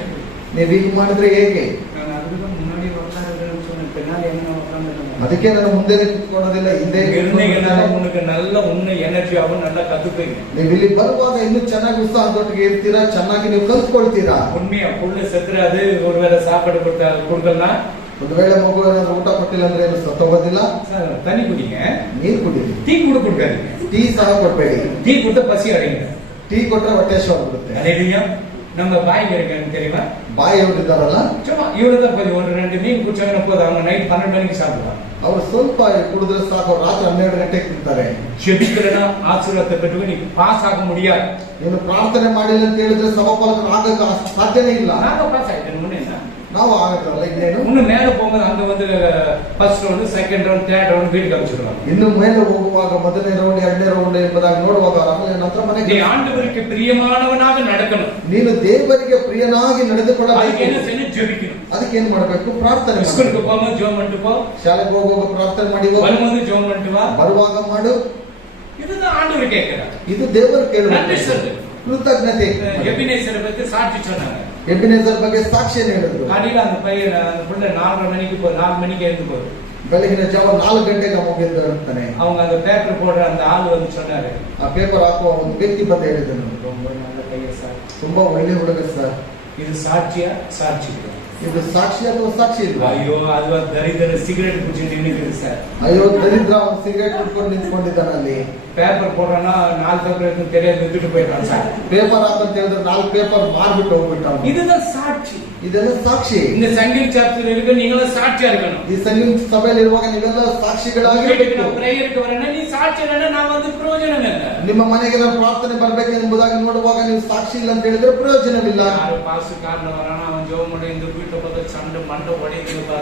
ನೀವ್ ಹೀಗೆ ಮಾಡಿದ್ರೆ ಹೇಗೆ? நான் அதுக்கு முன்னாடி உட்கார்றதுன்னு சொன்னேன், பின்னாடி என்ன உட்கார்ந்துட்டேன். ಅದಕ್ಕೆ ನಾನು ಮುಂದೆ ಕೂತ್ಕೊಳ್ಳೋದಿಲ್ಲ, ಹಿಂದೆ உனக்கு நல்ல உன்னை எனர்ಜಿ ಆகும், நல்லா ಕತ್ತುಪೀங்க. ನೀವು ಇಲ್ಲಿ ಬರುವಾಗ ಇನ್ನೂ ಚೆನ್ನಾಗಿ ಉತ್ಸಾಹದೊಟ್ಟಿಗೆ ಇರ್ತೀರಾ, ಚೆನ್ನಾಗಿ ನೀವು ಕಲ್ತ್ಕೊಳ್ತೀರಾ. உண்மையா புள்ள செத்துறாது, ஒருவேளை சாப்பாடு கொடுக்கலாம், ಒಂದು ವೇಳೆ ಮಗು ಏನಾದ್ರು ಊಟ ಕೊಟ್ಟಿಲ್ಲ ಅಂದ್ರೆ ಏನು ಸತ್ತೋಗೋದಿಲ್ಲ. தண்ணி குடிங்க, ನೀರ್ ಕುಡೀರಿ, ಟೀ கொடுக்காதீங்க, ಟೀ ಸಹ ಕೊಡ್ಬೇಡಿ. ಟೀ கொடுத்த பசி அடைங்க. ಟೀ ಕೊಟ್ರೆ ಹೊಟ್ಟೆ ಹಸಿವಾಗ್ಬಿಡುತ್ತೆ. ಅದೇನಿಯಾ நம்ம பாய் இருக்கேன்னு தெரியுமா? ಬಾಯಿ ಹೋಗಿದ್ದಾರಲ್ಲ, சும்மா இவ்வளவுதான் போய் ஒரு 2 மீன் குடிச்சாங்கன்னா போதும், அவங்க நைட் 12 மணிக்கு சாப்பிடுவாங்க. ಅವ್ರು ಸ್ವಲ್ಪ ಕುಡಿದ್ರೆ ಸಾಕು, ರಾತ್ರಿ 12 ಗಂಟೆಗೆ ತಿಂತಾರೆ. ஜெபிக்கிறனா ஆசீர்வாதத்தை பெற்று நீ பாஸ் ஆக முடியாது. ನೀನು ಪ್ರಾರ್ಥನೆ ಮಾಡಿಲ್ಲ ಅಂತ ಹೇಳಿದ್ರೆ ಸಮಫಲಕ ಆಗಕ್ಕೆ ಸಾಧ್ಯನೇ ಇಲ್ಲ. நாங்க பாஸ் ஆயிட்டேன், முன்னே ನಾವು ಆಗಿದ್ರಲ್ಲ, ಇನ್ನೇನು இன்னும் மேல போகும்போது அங்க வந்து first round, second second round third round வீட்டுக்கு அனுப்பிச்சிடுவாங்க. ಇನ್ನು ಮೇಲೆ ಹೋಗುವಾಗ ಮೊದಲನೇ ರೌಂಡ್ ಎರಡನೇ ರೌಂಡ್ ಎಂಬುದಾಗಿ ನೋಡುವಾಗ ಆಮೇಲೆ ನಂತರ நீ ಮನೆಗೆ ஆண்டவருக்கு பிரியமானவனாக நடக்கணும். ನೀನು ದೇವರಿಗೆ ಪ್ರಿಯನಾಗಿ அதுக்கு ನಡೆದುಕೊಳ್ಳಬೇಕು. என்ன செய்யணும்? ஜெபிக்கணும். ಅದಕ್ಕೆ ಏನ್ ಮಾಡ್ಬೇಕು? ಪ್ರಾರ್ಥನೆ ಮಾಡು. ஸ்கூலுக்கு போகும்போது ஜெபம் பண்ணிட்டு போ, ಶಾಲೆಗೆ ಹೋಗುವಾಗ ಪ್ರಾರ್ಥನೆ ಮಾಡಿ ಹೋಗು. வரும்போது ஜெபம் பண்ணிட்டு வா. ಬರುವಾಗ ಮಾಡು. இதுதான் ஆண்டவர் கேட்கிறார். ಇದು ದೇವರು ಕೇಳುವ நன்றி சொல்லு. ಕೃತಜ್ಞತೆ. எபினேசரை பத்தி சாட்சி சொன்னாங்க. ಎಬಿನೆಜರ್ ಬಗ್ಗೆ ಸಾಕ್ಷಿಯನ್ನು ಹೇಳಿದ್ರು. காலையில அந்த பையன் அந்த புள்ள 4 மணிக்கு எழுந்து போகுது. ಬೆಳಗಿನ ಜಾವ 4 ಗಂಟೆಗೆ ಮುಗಿದ್ದು ಇರ್ತಾನೆ. அவங்க அந்த பேப்பர் போடுற அந்த ஆள் வந்து சொன்னாரு, ಆ ಪೇಪರ್ ಹಾಕುವ ಒಂದು ವ್ಯಕ್ತಿ ಬಂದು ಹೇಳಿದನು, ரொம்ப நல்ல பையன் சார், ತುಂಬಾ ಒಳ್ಳೆ ಹುಡುಗ ಸರ್. இது சாட்சியா? சாட்சி. ಇದು ಸಾಕ್ಷಿ ಅಥವಾ ಸಾಕ್ಷಿ ಇಲ್ಲ? ஐயோ அது தரித்திர சிகரெட் குடிச்சிட்டு நிக்குது சார். ಅಯ್ಯೋ ದರಿದ್ರ ಅವನು ಸಿಗರೇಟ್ ಕುಡ್ಕೊಂಡು ನಿಂತ್ಕೊಂಡಿದ್ದಾನಲ್ಲಿ. பேப்பர் போடுறான்னா 4 பேப்பர் இருக்குன்னு தெரியாது, விட்டுட்டு போயிட்டான் சார். ಪೇಪರ್ ಹಾಕಂತ ಹೇಳಿದ್ರೆ 4 ಪೇಪರ್ ಮಾರ್ಬಿಟ್ಟು ಹೋಗ್ಬಿಟ್ಟ. இதுதான் சாட்சி. ಇದೆಲ್ಲ ಸಾಕ್ಷಿ. இந்த சங்கீத சாப்டர் இருக்கு, நீங்களும் சாட்சியா இருக்கணும். ಈ ಸಂಗೀತ ಸಭೆಯಲ್ಲಿ ಇರುವಾಗ ನೀವೆಲ್ಲ ಸಾಕ್ಷಿಗಳಾಗಿರಬೇಕು. ಪ್ರೇಯರ್ಗೆ ಬರೋಣ, ನೀ ಸಾಕ್ಷಿ ಇಲ್ಲ, ನಾವು ಒಂದು ಪ್ರಯೋಜನ ಇಲ್ಲ. ನಿಮ್ಮ ಮನೆಗೆ ನಾವು ಪ್ರಾರ್ಥನೆ ಬರ್ಬೇಕು ಎಂಬುದಾಗಿ ನೋಡುವಾಗ ನೀವು ಸಾಕ್ಷಿ ಇಲ್ಲ ಅಂತ ಹೇಳಿದ್ರೆ ಪ್ರಯೋಜನವಿಲ್ಲ. ಯಾರು ಪಾಸ್ ಕಾರಣ ಬರೋಣ, ಅವನ್ ಜೋಮ್ ಮಾಡಿ ಇಂದು ಬಿಟ್ಟು ಹೋಗೋದು, ಸಣ್ಣ ಮಂಡ ಹೊಡೆಯುತ್ತೆ.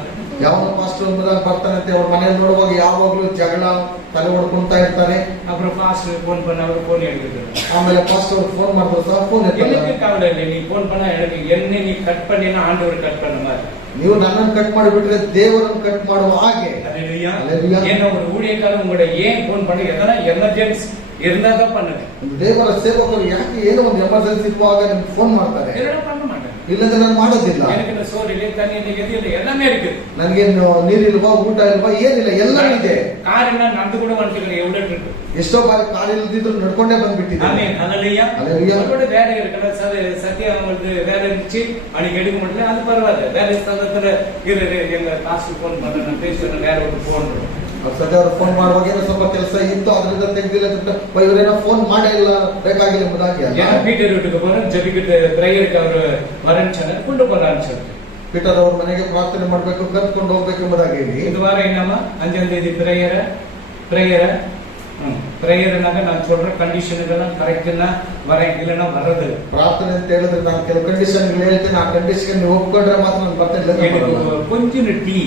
ಯಾವ ಪಾಸ್ಟರ್ ಎಂಬುದಾಗಿ ಬರ್ತಾನಂತೆ ಅವ್ರ ಮನೆಯಲ್ಲಿ ನೋಡುವಾಗ ಯಾವಾಗ್ಲೂ ಜಗಳ ತಲೆ ಹೊಡ್ಕೊಂತ ಇರ್ತಾನೆ. அப்புறம் பாஸ்டர் போன் பண்ண அவர் போன் எடுக்குது. ಆಮೇಲೆ ಪಾಸ್ಟರ್ ಫೋನ್ ಮಾಡಿದ್ರು ಸಹ ಫೋನ್ எனக்கு கவலை இல்லை, நீ போன் பண்ணா எனக்கு என்ன நீ கட் பண்ணினா ஆண்டவர் கட் பண்ண மாதிரி. ನೀವು ನನ್ನನ್ನು ಕಟ್ ಮಾಡಿಬಿಟ್ರೆ ದೇವರನ್ನು ಕಟ್ ಮಾಡುವ ಹಾಗೆ. அல்லேலூயா. அல்லேலூயா. என்ன ஒரு ஊழியக்காரன் உங்களோட ஏன் போன் பண்ணி எதனா எமர்ஜென்சி இருந்தா தான் பண்ணுங்க. ದೇವರ ಸೇವಕರು ಯಾಕೆ ಏನೋ ಒಂದು ಎಮರ್ಜೆನ್ಸಿ ಇರುವಾಗ ನಿಮ್ಗೆ ಫೋನ್ ಮಾಡ್ತಾರೆ, இல்லைன்னா பண்ண மாட்டேன். ಇಲ್ಲದ್ರೆ ನಾನು ಮಾಡೋದಿಲ್ಲ. எனக்கு இந்த சோறு இல்லை, தண்ணி இல்லை, எது இல்லை, எல்லாமே இருக்கு. ನನ್ಗೇನು ನೀರಿಲ್ವಾ, ಊಟ ಇಲ್ವಾ, ಏನಿಲ್ಲ, ಎಲ್ಲ ಇದೆ. காரினா நடந்து கூட வந்துட்டு எவ்வளவு இருக்கு. ಎಷ್ಟೋ ಬಾರಿ ಕಾರ್ ಇಲ್ದಿದ್ರು ನಡ್ಕೊಂಡೇ ಬಂದ್ಬಿಟ್ಟಿದೆ. ஆமென். அல்லேலூயா. அல்லேலூயா. அவரோட வேலை இருக்கல, சத்யா அவங்களுக்கு வேலை இருந்துச்சு, அன்னைக்கு எடுக்க முடியல, அது பரவாயில்ல. வேலை ஸ்தலத்துல எங்க காசு போன் பண்ண நான் பேசுறேன், வேற ஒரு போன். ಸದ್ಯ ಅವ್ರು ಫೋನ್ ಮಾಡುವಾಗ ಏನೋ ಸ್ವಲ್ಪ ಕೆಲಸ ಇತ್ತು, ಅದರಿಂದ ತೆಗ್ದಿಲ್ಲ, ಇವರೇನೋ ಫೋನ್ ಮಾಡೇ ಇಲ್ಲ, ಬೇಕಾಗಿಲ್ಲ ಎಂಬುದಾಗಿ ಅಲ್ಲ. ஏன்னா பீட்டர் வீட்டுக்கு போறேன், ஜெபிக்கிட்டு பிரேயருக்கு அவர் வரேன்னு சொன்னார், கொண்டு போறான்னு சொல்லிட்டு. ಪೀಟರ್ ಅವ್ರ ಮನೆಗೆ ಪ್ರಾರ್ಥನೆ ಮಾಡ್ಬೇಕು, ಕರ್ಕೊಂಡು ಹೋಗ್ಬೇಕು ಎಂಬುದಾಗಿ ಹೇಳಿ. இந்த வாரம் என்னமா 5ஆம் தேதி பிரேயரை நான் சொல்ற கண்டிஷனுக்கெல்லாம் கரெக்ட்னா வரேன், இல்லைன்னா வர்றது. ಪ್ರಾರ್ಥನೆ ಅಂತ ಹೇಳಿದ್ರೆ ನಾನು ಕೆಲವು ಕಂಡೀಷನ್ ಹೇಳ್ತೇನೆ, ಆ ಕಂಡೀಷನ್ ನೀವು ಒಪ್ಕೊಂಡ್ರೆ ಮಾತ್ರ ನಾನು ಬರ್ತೇನೆ. கொஞ்சம் டீ,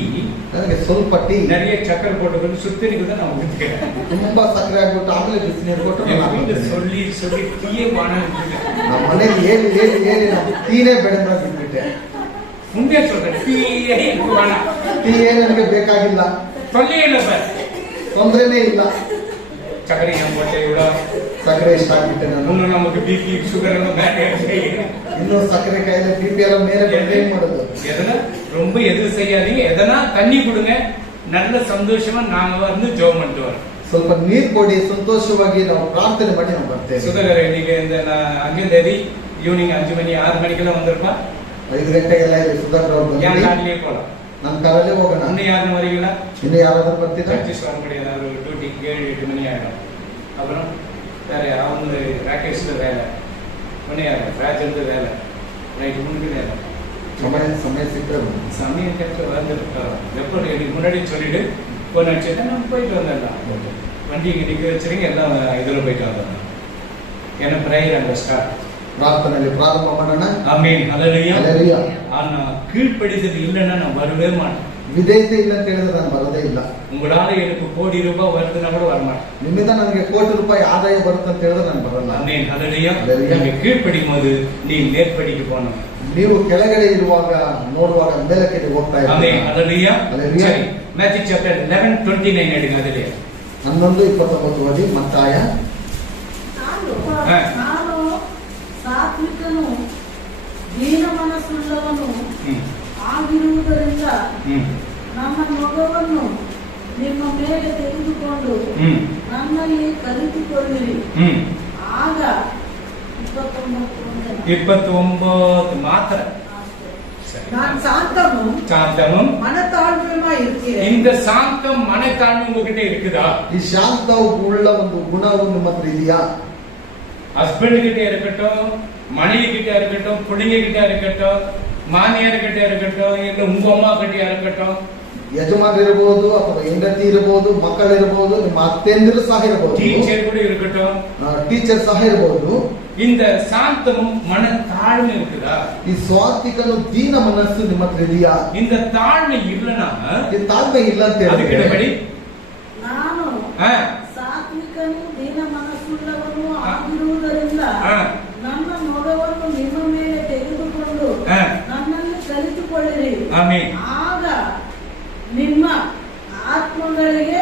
ನನಗೆ ಸ್ವಲ್ಪ ಟೀ, நிறைய சக்கரை போட்டு சுத்தினிக்கு தான் நான் ஊத்துக்கிறேன். ತುಂಬಾ ಸಕ್ಕರೆ ಆಗ್ಬಿಟ್ಟು ಆಮೇಲೆ ಬಿಸಿನೀರು ಕೊಟ್ಟು ನಾನು சொல்லி டீயே வானம். ನಮ್ಮ ಮನೆಗೆ ಹೇಳಿ ನಾನು ಟೀನೇ ಬೇಡ ಬಿಟ್ಬಿಟ್ಟೆ. ಮುಂದೆ சொல்றேன், டீயே வானம், ಟೀಯೇ ನನಗೆ ಬೇಕಾಗಿಲ್ಲ, தொல்லையே இல்லை சார், ತೊಂದರೆನೇ ಇಲ್ಲ. சக்கரை நம்ம போட்டே இவ்வளோ ಸಕ್ಕರೆ ಇಷ್ಟ ಆಗ್ಬಿಟ್ಟೆ ನಾನು. இன்னும் நமக்கு பிபி சுகர் எல்லாம் மேலே ಇನ್ನು ಸಕ್ಕರೆ ಕಾಯಿಲೆ ಬಿಪಿ ಎಲ್ಲ ಮೇಲೆ ಬಂದ್ರೆ ಏನ್ ಮಾಡೋದು? எதனா ரொம்ப எது செய்யாதீங்க, எதனா தண்ணி கொடுங்க, நல்ல சந்தோஷமா நாங்க வந்து ஜெபம் பண்ணிட்டு வரோம். ಸ್ವಲ್ಪ ನೀರು ಕೊಡಿ, ಸಂತೋಷವಾಗಿ ನಾವು ಪ್ರಾರ್ಥನೆ ಮಾಡಿ ನಾವು ಬರ್ತೇವೆ. சுகர் இன்னைக்கு இந்த 5ஆம் தேதி ஈவினிங் 5 மணி 6 மணிக்கெல்லாம் வந்திருப்பா. 5 ಗಂಟೆಗೆಲ್ಲ ಇದೆ ಸುಧಾಕರ್ ಅವರು என் ಬಂದು காட்டிலேயே போலாம். ನನ್ನ ಕಾರಲ್ಲೇ ಹೋಗೋಣ. இன்னும் யாரும் வரீங்களா? ಇನ್ನು ಯಾರಾದ್ರೂ ಬರ್ತೀರಾ? சர்ச்சஸ் வர முடியாது, அவர் டியூட்டி 7-8 மணி ஆகிடும். அப்புறம் வேற அவங்க ராகேஷ்ல வேலை, மணியாயிரம் ராஜந்து வேலை, நைட்டு முன்னுக்கு வேலை. ಸಮಯ ಸಿಕ್ಕರೆ சமயம் கேட்டு வந்துருக்கோம். எப்போ எனக்கு முன்னாடி சொல்லிட்டு போன் அடிச்சுட்டா நம்ம போயிட்டு வந்துடலாம். வண்டி இங்கே நிற்க வச்சுருங்க, எல்லாம் இதில் போயிட்டு வந்துடலாம். ஏன்னா பிரேயர் அங்கே ஸ்டார்ட். ಪ್ರಾರ್ಥನೆಯಲ್ಲಿ ಪ್ರಾರಂಭ ಮಾಡೋಣ. ஆமென். அல்லேலூயா. அல்லேலூயா. ஆனா கீழ்ப்படிதல் இல்லைன்னா நான் வரவே மாட்டேன். ವಿಧೇಯತೆ ಇಲ್ಲ ಅಂತ ಹೇಳಿದ್ರೆ ನಾನು ಬರೋದೇ ಇಲ್ಲ. உங்களால எனக்கு கோடி ரூபாய் வருதுன்னா கூட வரமாட்டேன். ನಿಮ್ಮಿಂದ ನನಗೆ ಕೋಟಿ ರೂಪಾಯಿ ಆದಾಯ ಬರುತ್ತೆ ಅಂತ ಹೇಳಿದ್ರೆ ನಾನು ಬರಲ್ಲ. ஆமென். அல்லேலூயா. அல்லேலூயா. நீங்க கீழ்ப்படியும் போது நீ நேர்படிக்கு போகணும். ನೀವು ಕೆಳಗಡೆ ಇರುವಾಗ ನೋಡುವಾಗ ಮೇಲಕ್ಕೆ ಹೋಗ್ತಾ ஆமென். ಇದ್ದೀರಾ. அல்லேலூயா. அல்லேலூயா. சரி, மேத்யூ சாப்டர் 11:29 எடுங்க. அதிலே 11:29 ಓದಿ. ಮತ್ತಾಯ ನಾನು ಸಾತ್ವಿಕನು ದೀನ ಮನಸ್ಸುಳ್ಳವನು ಆಗಿರುವುದರಿಂದ ನನ್ನ ಮೊಗವನ್ನು ನಿಮ್ಮ ಮೇಲೆ ತೆಗೆದುಕೊಂಡು ನನ್ನಲ್ಲಿ ಕಲಿತುಕೊಳ್ಳಿರಿ. ಆಗ 29 ಮಾತ್ರ. நான் சாந்தமும் சாந்தமும் மனத்தாழ்மையுமா இருக்கிறேன். இந்த சாந்தம் மனத்தாழ்மை உங்ககிட்ட இருக்குதா? ಈ ಶಾಂತವು ಉಳ್ಳ ಒಂದು ಗುಣವು ನಿಮ್ಮ ಹತ್ರ ಇದೆಯಾ? ஹஸ்பண்ட் கிட்ட இருக்கட்டும், மனைவி கிட்ட இருக்கட்டும், பிள்ளைங்க கிட்ட இருக்கட்டும், மாமியார் கிட்ட இருக்கட்டும், இல்ல உங்க அம்மா கிட்ட இருக்கட்டும், ಯಜಮಾನ ಇರಬಹುದು ಅಥವಾ ಹೆಂಡತಿ ಇರಬಹುದು, ಮಕ್ಕಳಿರಬಹುದು, ನಿಮ್ಮ ಅತ್ತೆಂದಿರು ಸಹ ಇರಬಹುದು, டீச்சர் கூட இருக்கட்டும், ಟೀಚರ್ ಸಹ ಇರಬಹುದು. இந்த சாந்தமும் மன தாழ்மை இருக்குதா? ಈ ಸ್ವಾರ್ಥಿಕನು ದೀನ ಮನಸ್ಸು ನಿಮ್ಮ ಹತ್ರ ಇದೆಯಾ? இந்த தாழ்மை இல்லனா ಈ ತಾಳ್ಮೆ ಇಲ್ಲ ಅಂತ ಅದಕ್ಕೆ ಹೇಳಿದ್ರೆ ಬಡಿ ನಾನು ಸಾತ್ವಿಕನು ದೀನ ಮನಸ್ಸುಳ್ಳವನು ಆಗಿರುವುದರಿಂದ ನನ್ನ ನೊಗವನ್ನು ನಿಮ್ಮ ಮೇಲೆ ತೆಗೆದುಕೊಂಡು ನನ್ನನ್ನು ಕಲಿತುಕೊಳ್ಳಿರಿ. ಆಮೆನ್. ಆಗ ನಿಮ್ಮ ಆತ್ಮಗಳಿಗೆ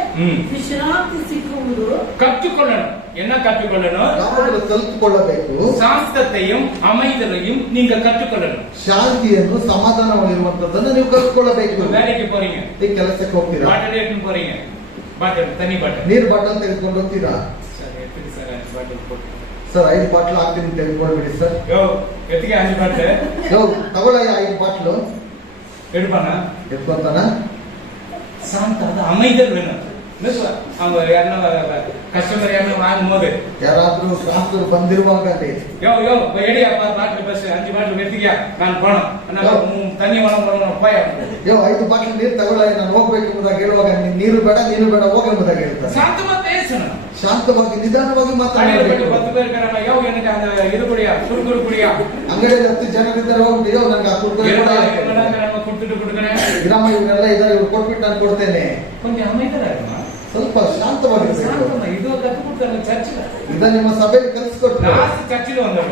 ವಿಶ್ರಾಂತಿ ಸಿಕ್ಕುವುದು. கற்றுக்கொள்ளணும். என்ன கற்றுக்கொள்ளணும்? ಯಾವಾಗಲೂ ಕಲಿತುಕೊಳ್ಳಬೇಕು. சாந்தத்தையும் அமைதலையும் நீங்க கற்றுக்கொள்ளணும். ಶಾಂತಿಯನ್ನು ಸಮಾಧಾನವಾಗಿರುವಂತದ್ದನ್ನು ನೀವು ಕಲಿತುಕೊಳ್ಳಬೇಕು. வேலைக்கு போறீங்க, ಈ ಕೆಲಸಕ್ಕೆ ಹೋಗ್ತೀರಾ, ಬಾಟಲ್ எடுத்து போறீங்க, ಬಾಟಲ್ ತನಿ ಬಾಟಲ್ ನೀರು ಬಾಟಲ್ ತೆಗೆದುಕೊಂಡು ಹೋಗ್ತೀರಾ? ಸರ್ ಎತ್ತಿಗೆ ಸರ್ 5 ಬಾಟಲ್ ಕೊಡಿ ಸರ್ 5 ಬಾಟಲ್ ಹಾಕ್ತೀನಿ ತೆಗೆದುಕೊಳ್ಬಿಡಿ ಸರ್. ಯೋ ಎತ್ತಿಗೆ 5 ಬಾಟಲ್ ಯೋ ತಗೊಳ್ಳ 5 ಬಾಟಲ್ எடுப்பானா ಎತ್ಕೊಂತಾನ. சாந்த அமைதல் வேணும். அவங்க யாரோ கஸ்டமர் யாரோ வாங்கும்போது ಯಾರಾದ್ರೂ ಗ್ರಾಹಕರು ಬಂದಿರುವಾಗ யோ யோ எடி அப்பா பாட்டில் பஸ் 5 ಬಾಟಲ್ ಎತ್ತಿಗೆ ನಾನು போணும் ತನಿ ಒಳಗೆ போಯ ಯೋ 5 ಬಾಟಲ್ ನೀರು ತಗೊಳ್ಳ ನಾನು ಹೋಗ್ಬೇಕು ಎಂಬುದಾಗಿ ಹೇಳುವಾಗ ನೀರು ಬೇಡ ಹೋಗ ಎಂಬುದಾಗಿ ಹೇಳ್ತಾರೆ. சாந்தமா பேசணும், ಶಾಂತವಾಗಿ ನಿಧಾನವಾಗಿ ಮಾತಾಡಬೇಕು. 10 பேர் இருக்காங்க, யோ எனக்கு அந்த இது குடியா குறுகுறு குடியா ಅಂಗಡಿಯಲ್ಲಿ 10 ಜನರಿದ್ದಾರೆ, ಹೋಗ್ಬಿಟ್ಟು ಯೋ ನನಗೆ ಆ ಕುರ್ಕುರೆ கொடுக்கறேன் ಇರಮ್ಮ ಇವರೆಲ್ಲ ಇದ್ದಾರೆ, ಇವ್ರು ಕೊಟ್ಬಿಟ್ಟು ನಾನು ಕೊಡ್ತೇನೆ. கொஞ்சம் அமைதலா இருக்கணும், ಸ್ವಲ್ಪ ಶಾಂತವಾಗಿರ್ಬೇಕು. சாந்தமா இது கத்து கொடுத்தாங்க சர்ச்சில். ಇದ ನಿಮ್ಮ ಸಭೆಗೆ ಕಲಿಸ್ಕೊಟ್ರು. லாஸ்ட் சர்ச்சில் வந்தோம்,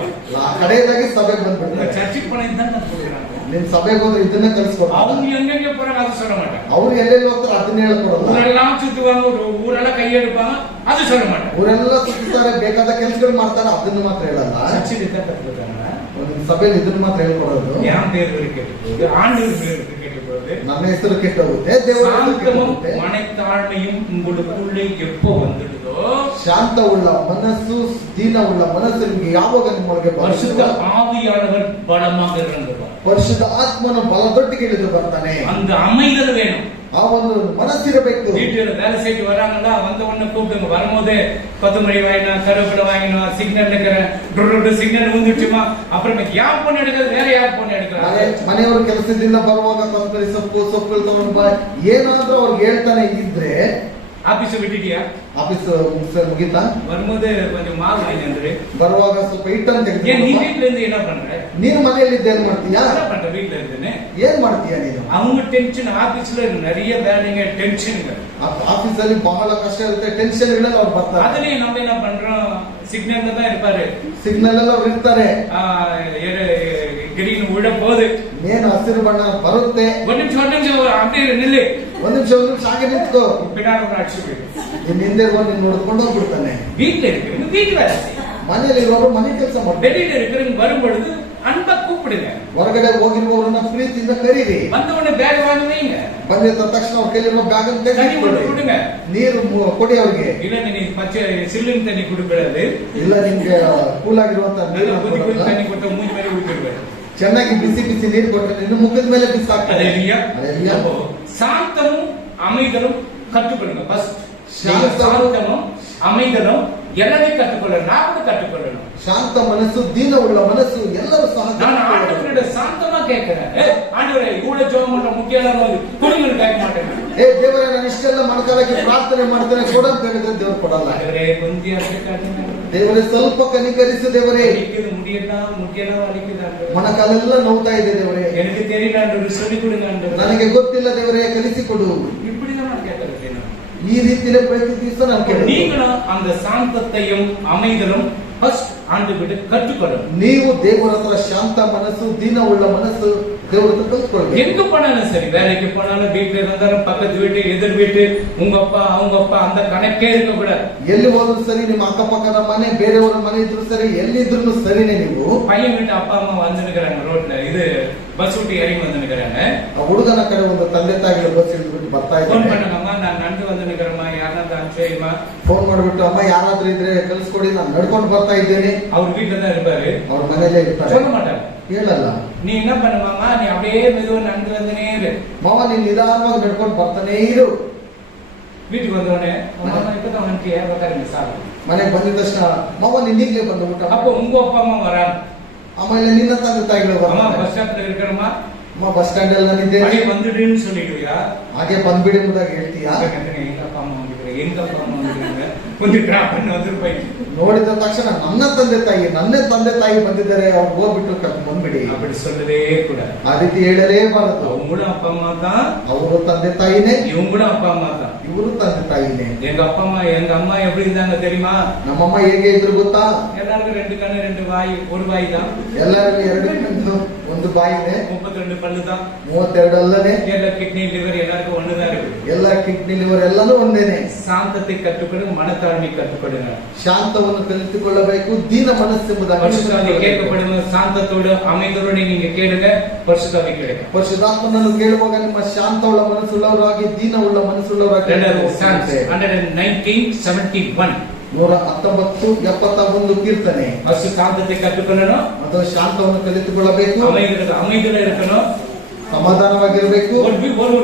ಕಡೆಯದಾಗಿ ಸಭೆಗೆ ಬಂದ್ಬಿಟ್ರೆ சர்ச்சுக்கு போனா இதுதான் கத்துக்கிறாங்க. ನಿಮ್ ಸಭೆಗೆ ಹೋದ್ರೆ ಇದನ್ನ ಕಲಿಸ್ಕೊಡ್ತಾರೆ. அவங்க எங்கெங்க போறாங்க அது சொல்ல மாட்டாங்க. ಅವ್ರು ಎಲ್ಲೆಲ್ಲಿ ಹೋಗ್ತಾರೆ ಅದನ್ನ ಹೇಳ್ಕೊಡಲ್ಲ. ஊரெல்லாம் சுத்துவாங்க, ஊரெல்லாம் கையெடுப்பாங்க, ಅದು சொல்ல மாட்டாங்க. ಊರೆಲ್ಲ ಸುತ್ತಾರೆ, ಬೇಕಾದ ಕೆಲಸಗಳು ಮಾಡ್ತಾರೆ, ಅದನ್ನ ಮಾತ್ರ ಹೇಳಲ್ಲ. சர்ச்சில் இதான் கத்துக்கிறாங்க. ನಿಮ್ ಸಭೆಯಲ್ಲಿ ಇದನ್ನ ಮಾತ್ರ ಹೇಳ್ಕೊಡೋದು. என் பேர் கேட்டு ஆண்டவர் பேர் கேட்டு போகுது. ನನ್ನ ಹೆಸರು ಕೆಟ್ಟೋಗುತ್ತೆ, ದೇವರ ಹೆಸರು சாந்தமும் ಕೆಟ್ಟೋಗುತ್ತೆ. மனத்தாழ்மையும் உங்களுக்குள்ளே எப்போ வந்துடுதோ ಶಾಂತವುಳ್ಳ ಮನಸ್ಸು, ದೀನವುಳ್ಳ ಮನಸ್ಸು ನಿಮ್ಗೆ ಯಾವಾಗ ನಿಮ್ಮೊಳಗೆ பரிசுத்த ಬರುತ್ತೋ ஆவியானவர் பலமாக இறங்குவார். ಪರಿಶುದ್ಧ ಆತ್ಮನು ಬಲದೊಟ್ಟಿಗೆ ಇಳಿದು ಬರ್ತಾನೆ. அந்த அமைதல் வேணும். ಆ ಒಂದು ಮನಸ್ಸಿರಬೇಕು. வீட்டுல வேலை செய்து வராங்களா, வந்த உடனே கூப்பிடுங்க. வரும்போது கொத்தமல்லி வாங்கினா, கருவேப்பிலை வாங்கினா, சிக்னல் இருக்கிற சிக்னல் ஊந்துச்சுமா, அப்புறம் யார் போன் எடுக்கிறது, வேற யார் போன் எடுக்கிறாங்க. ಮನೆಯವರು ಕೆಲಸದಿಂದ ಬರುವಾಗ ಕೊತ್ತಂಬರಿ ಸೊಪ್ಪುಗಳು ತಗೊಂಡು ಬಾ ಏನಾದ್ರೂ ಅವ್ರಿಗೆ ಹೇಳ್ತಾನೆ ಇದ್ರೆ, ஆபீஸ் விட்டுட்டியா, ಆಫೀಸ್ ಮುಗಿತಾ, வரும்போது கொஞ்சம் மாவு வாங்கி ಬರುವಾಗ ಸ್ವಲ್ಪ ಹಿಟ್ಟನ್ನು ஏன் நீ ತೆಗೆದು வீட்டுல இருந்து என்ன பண்ற, ನೀನು ಮನೆಯಲ್ಲಿ ಏನ್ ಮಾಡ್ತೀಯಾ? என்ன பண்ற வீட்டுல இருந்துன்னு ಏನ್ ಮಾಡ್ತೀಯಾ ನೀನು? அவங்க டென்ஷன், ஆபீஸ்ல நிறைய வேலைங்க டென்ஷனுங்க. ಆಫೀಸ್ ಅಲ್ಲಿ ಬಹಳ ಕಷ್ಟ ಇರುತ್ತೆ, ಟೆನ್ಷನ್ ಗಳಲ್ಲಿ ಅವ್ರು ಬರ್ತಾರೆ. அதுலயும் நம்ம என்ன பண்றோம், சிக்னல்ல தான் இருப்பாரு, ಸಿಗ್ನಲ್ ಎಲ್ಲ ಅವ್ರು ಇರ್ತಾರೆ, கிரீன் விட போகுது, ಏನು ಹಸಿರು ಬಣ್ಣ ಬರುತ್ತೆ, ஒரு நிமிஷம் அப்படியே நில்லு, ಒಂದ್ ನಿಮಿಷ ಹಾಗೆ ನಿಂತ್ಕೋ, பின்னாடி ஒரு அடிச்சு ನಿನ್ ಹಿಂದೆ ನಿನ್ ನೋಡ್ಕೊಂಡು ಹೋಗ್ಬಿಡ್ತಾನೆ. வீட்டுல இருக்கிறவங்க வீட்டு வேலை செய்யும், ಮನೆಯಲ್ಲಿ ಇರುವವರು ಮನೆ ಕೆಲಸ ಮಾಡ್ತಾರೆ. வெளியில இருக்கிறவங்க வரும் பொழுது அன்பா கூப்பிடுங்க, ಹೊರಗಡೆ ಹೋಗಿರುವವರನ್ನ ಪ್ರೀತಿಯಿಂದ ಕರೀರಿ. வந்த உடனೆ பேக் வாங்க வைங்க, ಬಂದಿದ್ದ ತಕ್ಷಣ ಅವ್ರ ಕೈಲಿರುವ ಬ್ಯಾಗ್ ಅನ್ನು தண்ணி ತೆಗೆದುಕೊಳ್ಳಿ, கொடுங்க. ನೀರು ಕೊಡಿ ಅವ್ರಿಗೆ. இல்ல நீ பச்சை சில்லுன்னு தண்ணி கொடுக்கறது, ಇಲ್ಲ ನಿಮ್ಗೆ ಕೂಲ್ ಆಗಿರುವಂತ ನೀರು கொதி கொதி ಹಾಕ್ಕೊಡಲ್ಲ. தண்ணி கொடுத்த மூஞ்சி ಮೇಲೆ ஊத்திடுவாரு. ಚೆನ್ನಾಗಿ ಬಿಸಿ ಬಿಸಿ ನೀರು ಕೊಟ್ಟರೆ ನಿನ್ನ ಮುಖದ ಮೇಲೆ ಬಿಸಿ ಹಾಕ್ತಾರೆ. அல்லேலூயா. அப்போ சாந்தமும் அமைதலும் கற்றுக்கொள்ளுங்க. ஃபர்ஸ்ட் சாந்தமும் அமைதலும் எல்லாமே கற்றுக்கொள்ளணும், நான் கூட கற்றுக்கொள்ளணும். ಶಾಂತ ಮನಸ್ಸು, ದೀನವುಳ್ಳ ಮನಸ್ಸು ಎಲ್ಲರೂ ಸಹ நான் ஆண்டவரோட சாந்தமா கேட்கிறேன். ஆண்டவரே இவ்வளவு ஜெபம் பண்ற முக்கியமான குடும்பங்கள் கேட்க மாட்டேன். ದೇವರೇ ನಾನು ಇಷ್ಟೆಲ್ಲ ಮನಕಾಲಕ್ಕೆ ಪ್ರಾರ್ಥನೆ ಮಾಡ್ತೇನೆ ಕೊಡ ಅಂತ ಹೇಳಿದ್ರೆ ದೇವರು ಕೊಡಲ್ಲ. ஆண்டவரே கொஞ்சம் அசைக்காதீங்க. ದೇವರೇ ಸ್ವಲ್ಪ ಕನಿಕರಿಸು ದೇವರೇ. வலிக்குது, முடியெல்லாம் வலிக்குது ஆண்டவரே. ಮೊಣಕಾಲೆಲ್ಲ ನೋವ್ತಾ ಇದೆ ದೇವರೇ. எனக்கு தெரியல ஆண்டவரே, சொல்லிக் கொடுங்க ஆண்டவரே. ನನಗೆ ಗೊತ್ತಿಲ್ಲ ದೇವರೇ, ಕಲಿಸಿಕೊಡು. இப்படிதான் நான் கேட்கிறேன். ಈ ರೀತಿಯಲ್ಲಿ ಪ್ರತಿ ದಿವಸ ನಾನು ಕೇಳ್ತೀನಿ. நீங்களும் அந்த சாந்தத்தையும் அமைதலும் ஃபர்ஸ்ட் ஆண்டவர்கிட்ட கற்றுக்கொள்ளணும். ನೀವು ದೇವರ ಹತ್ರ ಶಾಂತ ಮನಸ್ಸು, ದೀನವುಳ್ಳ ಮನಸ್ಸು ದೇವರ ಹತ್ರ ಕಲ್ತ್ಕೊಳ್ಬೇಕು. எங்க போனாலும் சரி, வேலைக்கு போனாலும், வீட்டுல இருந்தாலும், பக்கத்து வீட்டு எதிர் வீட்டு, உங்க அப்பா அவங்க அப்பா, அந்த கணக்கே இருக்க கூடாது. ಎಲ್ಲಿ ಹೋದ್ರು ಸರಿ, ನಿಮ್ಮ ಅಕ್ಕಪಕ್ಕದ ಮನೆ, ಬೇರೆಯವರ ಮನೆ ಇದ್ರು ಸರಿ, ಎಲ್ಲಿದ್ರು ಸರಿನೇ. ನೀವು பையன் வீட்டு அப்பா அம்மா வந்துருக்கிறாங்க, ரோட்ல இது பஸ் விட்டு இறங்கி வந்துருக்கிறாங்க. ಆ ಹುಡುಗನ ಕಡೆ ಒಂದು ತಂದೆ ತಾಯಿಗಳು ಬಸ್ ಇಳಿದ್ಬಿಟ್ಟು ಬರ್ತಾ ಫೋನ್ ಇದ್ದಾರೆ. பண்ணுங்கம்மா, நான் நடந்து வந்துருக்கிறேம்மா, யாராவது அனுப்பிச்சுமா. ಫೋನ್ ಮಾಡ್ಬಿಟ್ಟು, ಅಮ್ಮ ಯಾರಾದ್ರೂ ಇದ್ರೆ ಕಲ್ಸ್ಕೊಡಿ, ನಾನು ನಡ್ಕೊಂಡು ಬರ್ತಾ ಇದ್ದೇನೆ. அவர் வீட்டுல தான் இருப்பாரு, ಅವ್ರ ಮನೇಲೇ ಇರ್ತಾರೆ. சொல்ல மாட்டாரு. ಹೇಳಲ್ಲ. நீ என்ன பண்ணுவாமா, நீ அப்படியே மெதுவா நடந்து வந்தனே இரு. ಮಾವ ನೀನ್ ನಿಧಾನವಾಗಿ ನಡ್ಕೊಂಡು ಬರ್ತಾನೆ ಇರು. வீட்டுக்கு வந்தோடனே அம்மா இப்பதான் வந்துட்டியா, உட்காருங்க சார். ಮನೆಗೆ ಬಂದಿದ ತಕ್ಷಣ, ಮಾವ ನೀನ್ ಈಗಲೇ ಬಂದು ಊಟ அப்போ உங்க அப்பா அம்மா வராங்க. ಆಮೇಲೆ ನಿನ್ನ ತಂದೆ ತಾಯಿಗಳು அம்மா ಬರ್ತಾರೆ. பஸ் ஸ்டாப்ல இருக்கிறம்மா, ಅಮ್ಮ ಬಸ್ ಸ್ಟ್ಯಾಂಡ್ ಅಲ್ಲಿ ನಾನಿದ್ದೇನೆ, அப்படியே வந்துடுன்னு சொல்லிடுவியா? ಹಾಗೆ ಬಂದ್ಬಿಡಿ ಎಂಬುದಾಗಿ ಹೇಳ್ತೀಯಾ? எங்க அப்பா அம்மா வந்துருக்காங்க, எங்க அப்பா அம்மா வந்துருக்காங்க, கொஞ்சம் டிராப் பண்ணி வந்துருப்பாங்க. ನೋಡಿದ ತಕ್ಷಣ ನನ್ನ ತಂದೆ ತಾಯಿ ಬಂದಿದ್ದಾರೆ, ಅವ್ರು ಹೋಗ್ಬಿಟ್ಟು ಕರ್ಕೊಂಡು ಬಂದ್ಬಿಡಿ. அப்படி சொல்லவே கூடாது. ಆ ರೀತಿ ಹೇಳಲೇಬಾರದು. அவங்களும் அப்பா அம்மா தான், ಅವರು ತಂದೆ ತಾಯಿನೇ, இவங்களும் அப்பா அம்மா தான். ಇವರು ತಂದೆ ತಾಯಿನೇ. எங்க அப்பா அம்மா எங்க அம்மா எப்படி இருந்தாங்க தெரியுமா? ನಮ್ಮಮ್ಮ ಹೇಗೆ ಇದ್ರು ಗೊತ್ತಾ? எல்லாருக்கும் 2 கண்ணு 2 வாய், ஒரு வாய் தான். ಎಲ್ಲರಿಗೂ 2 ಕಣ್ಣು 1 ಬಾಯಿನೇ, 32 பல்லு தான். 32 ಅಲ್ಲನೇ, எல்லா கிட்னி லிவர் எல்லாருக்கும் ஒண்ணுதான் இருக்கு. ಎಲ್ಲ ಕಿಡ್ನಿ ಲಿವರ್ ಎಲ್ಲಾನು ಒಂದೇನೆ. சாந்தத்தை கற்றுக்கொடுங்க, மனத்தாழ்மை கற்றுக்கொடுங்க. ಶಾಂತವನ್ನು ಕಲಿತುಕೊಳ್ಳಬೇಕು, ದೀನ ಮನಸ್ಸೆಂಬುದಾಗಿ பரிசுத்தாவி கேட்கப்படுங்க. சாந்தத்தோடு அமைதலோடு நீங்க கேளுங்க, பரிசுத்தாவி கிடைக்கும். ಪರಿಶುದ್ಧಾತ್ಮನನ್ನು ಕೇಳುವಾಗ ನಿಮ್ಮ ಶಾಂತವುಳ್ಳ ಮನಸ್ಸುಳ್ಳವರಾಗಿ ದೀನವುಳ್ಳ ಮನಸ್ಸುಳ್ಳವರಾಗಿ 119:71 119:71 ಕೀರ್ತನೆ. ஃபர்ஸ்ட் சாந்தத்தை கற்றுக்கொள்ளணும், ಅದು ಶಾಂತವನ್ನು ಕಲಿತುಕೊಳ್ಳಬೇಕು, அமைதியில இருக்கணும், ಸಮಾಧಾನವಾಗಿರಬೇಕು. ஒரு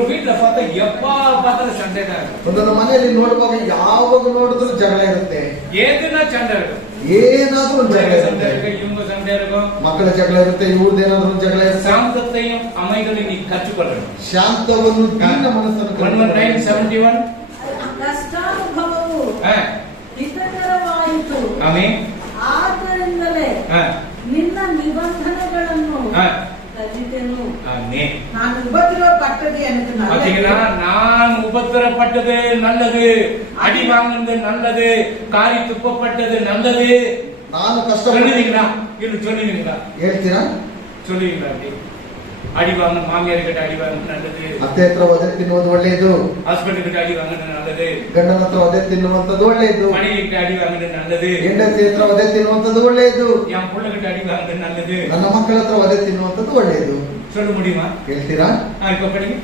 வீட்டுல பார்த்தா எப்பா பார்த்தாலும் சண்டை தான் இருக்கும். ಒಂದೊಂದು ಮನೆಯಲ್ಲಿ ನೋಡುವಾಗ ಯಾವಾಗ ನೋಡಿದ್ರು ಜಗಳ ಇರುತ್ತೆ, ஏதுனா சண்டை இருக்கும். ಏನಾದ್ರೂ ಒಂದು ಜಗಳ சண்டை ಇರುತ್ತೆ. இருக்கு, இவங்க சண்டை இருக்கும். ಮಕ್ಕಳ ಜಗಳ ಇರುತ್ತೆ, ಇವ್ರದ್ದು ಏನಾದ್ರೂ ಒಂದು ಜಗಳ ಇರುತ್ತೆ. சாந்தத்தையும் அமைதலையும் நீ கற்றுக்கொள்ளணும். ಶಾಂತವನ್ನು ದೀನ ಮನಸ್ಸನ್ನು 119:71 ಕಷ್ಟಾನುಭವವು ಹಿತಕರವಾಯಿತು. ஆமென். ಆದ್ದರಿಂದಲೇ ನಿನ್ನ ನಿಬಂಧನೆಗಳನ್ನು ಕಲಿತೆನು. ஆமென். நான் உபத்திரவப்பட்டது எனக்கு பாத்தீங்களா, நல்லது. நான் உபத்திரப்பட்டது நல்லது, அடி வாங்குனது நல்லது, காரி துப்பப்பட்டது நல்லது. ನಾನು ಕಷ್ಟ சொல்லுவீங்களா? இல்ல சொல்லுவீங்களா? ಹೇಳ್ತೀರಾ? சொல்லுவீங்களா? அப்படி அடி வாங்க, மாமியார் கிட்ட அடி வாங்குறது நல்லது, ಅತ್ತೆ ಹತ್ರ ಒದೆ ತಿನ್ನುವುದು ಒಳ್ಳೆಯದು, ஹஸ்பண்ட் கிட்ட அடி வாங்குறது நல்லது, ಗಂಡನ ಹತ್ರ ಒದೆ ತಿನ್ನುವಂಥದ್ದು ಒಳ್ಳೆಯದು, மனைவி கிட்ட அடி வாங்குறது நல்லது, ಹೆಂಡತಿ ಹತ್ರ ಒದೆ ತಿನ್ನುವಂಥದ್ದು ಒಳ್ಳೆಯದು, என் புள்ள கிட்ட அடி வாங்குறது நல்லது. ನನ್ನ ಮಕ್ಕಳ ಹತ್ರ ಒದೆ ತಿನ್ನುವಂಥದ್ದು ಒಳ್ಳೆಯದು. சொல்ல முடியுமா? ಹೇಳ್ತೀರಾ? இப்ப படிங்க.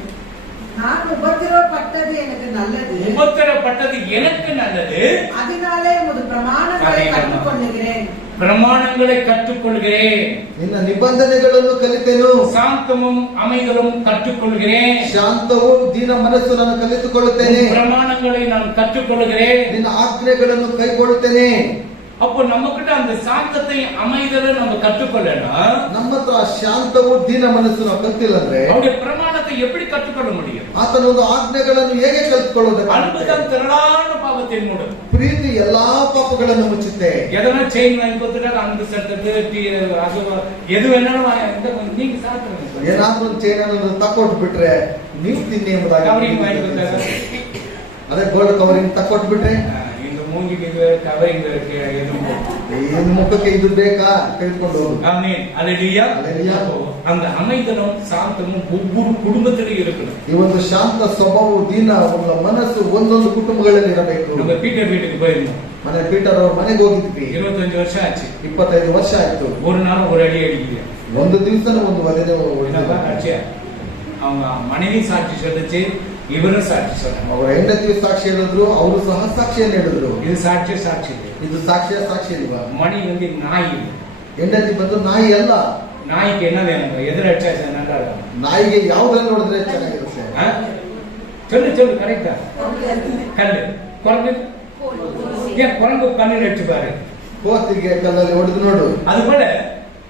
நான் உபத்திரவப்பட்டது எனக்கு நல்லது, உபத்திரப்பட்டது எனக்கு நல்லது, அதனாலே உமது பிரமாணங்களை கற்றுக்கொள்ளுகிறேன். பிரமாணங்களை கற்றுக்கொள்கிறேன், ನಿನ್ನ ನಿಬಂಧನೆಗಳನ್ನು ಕಲಿತೆನು, சாந்தமும் அமைதலும் கற்றுக்கொள்கிறேன், ಶಾಂತವು ದೀನ ಮನಸ್ಸು ನಾನು ಕಲಿತುಕೊಳ್ಳುತ್ತೇನೆ, பிரமாணங்களை நான் கற்றுக்கொள்கிறேன். ನಿನ್ನ ಆಜ್ಞೆಗಳನ್ನು ಕೈಗೊಳ್ಳುತ್ತೇನೆ. அப்போ நம்ம கிட்ட அந்த சாந்தத்தை அமைதலை நம்ம கற்றுக்கொள்ளணும். ನಮ್ಮ ಹತ್ರ ಶಾಂತವು ದೀನ ಮನಸ್ಸು ನಾವು ಕಲ್ತಿಲ್ಲ ಅಂದ್ರೆ அவருடைய பிரமாணத்தை எப்படி கற்றுக்கொள்ள முடியும்? ಆತನ ಒಂದು ಆಜ್ಞೆಗಳನ್ನು ಹೇಗೆ ಕಲಿತುಕೊಳ್ಳೋದಕ್ಕೆ? அன்புதான் திரளான பாவத்தை மூடும். ಪ್ರೀತಿ ಎಲ್ಲಾ ಪಾಪಗಳನ್ನು ಮುಚ್ಚುತ್ತೆ. எதனா செயின் வாங்கி கொடுத்துட்டா அன்பு சட்டது அது எது வேணாலும் நீங்க சாப்பிடுங்க. ಏನಾದ್ರೂ ಒಂದು ಚೈನ್ ಅನ್ನೋದು ತಕ್ಕೊಟ್ಟು ಬಿಟ್ರೆ ನೀವು ತಿನ್ನಿ ಎಂಬುದಾಗಿ கவரிங் வாங்கி கொடுத்தாங்க, ಅದೇ ಗೋಲ್ಡ್ ಕವರಿಂಗ್ ತಕ್ಕೊಟ್ಟು ಬಿಟ್ರೆ இந்த மூங்கிக்கு கவரிங் ಏನು ಮುಖಕ್ಕೆ ಇದು ಬೇಕಾ ತೆಗೆದುಕೊಂಡು ಹೋಗು. ஆமென். அல்லேலூயா. அல்லேலூயா. அந்த அமைதலும் சாந்தமும் ஒவ்வொரு குடும்பத்திலும் இருக்கணும். ಈ ಒಂದು ಶಾಂತ ಸ್ವಭಾವವು ದೀನ ಮನಸ್ಸು ಒಂದೊಂದು ಕುಟುಂಬಗಳಲ್ಲಿ ಇರಬೇಕು. நம்ம பீட்டர் வீட்டுக்கு போயிருந்தோம். ಮನೆ ಪೀಟರ್ ಅವ್ರ ಮನೆಗೆ ಹೋಗಿದ್ವಿ. 25 வருஷம் ஆச்சு. 25 ವರ್ಷ ಆಯ್ತು. ஒரு நாள் ஒரு அடி அடிக்கல. ಒಂದು ದಿವಸನೂ ಒಂದು ಒದೆನೇ என்னப்பா ஆச்சு? அவங்க மனைவி சாட்சி சொல்லுச்சு, இவரும் சாட்சி சொன்னாங்க. ಅವರ ಹೆಂಡತಿ ಸಾಕ್ಷಿ ಹೇಳಿದ್ರು, ಅವರು ಸಹ ಸಾಕ್ಷಿಯನ್ನು ಹೇಳಿದ್ರು. இது சாட்சி ಇದು ಸಾಕ್ಷಿಯ ಸಾಕ್ಷಿ ಇಲ್ವಾ? மணி வந்து நாய். ಹೆಂಡತಿ ಬಂದು ನಾಯಿ ಅಲ್ಲ. நாய்க்கு என்ன வேணும்? எதிர அடிச்சா நல்லா இருக்கும். ನಾಯಿಗೆ ಯಾವ್ದ್ರಲ್ಲಿ ನೋಡಿದ್ರೆ ಚೆನ್ನಾಗಿರುತ್ತೆ? சொல்லு கரெக்டா? கல்லு. குரங்கு ஏன் குரங்கு கண்ணில் அடிச்சு பாரு. ಕೋತಿಗೆ ಕಲ್ಲಲ್ಲಿ ಹೊಡೆದು ನೋಡು. அது போல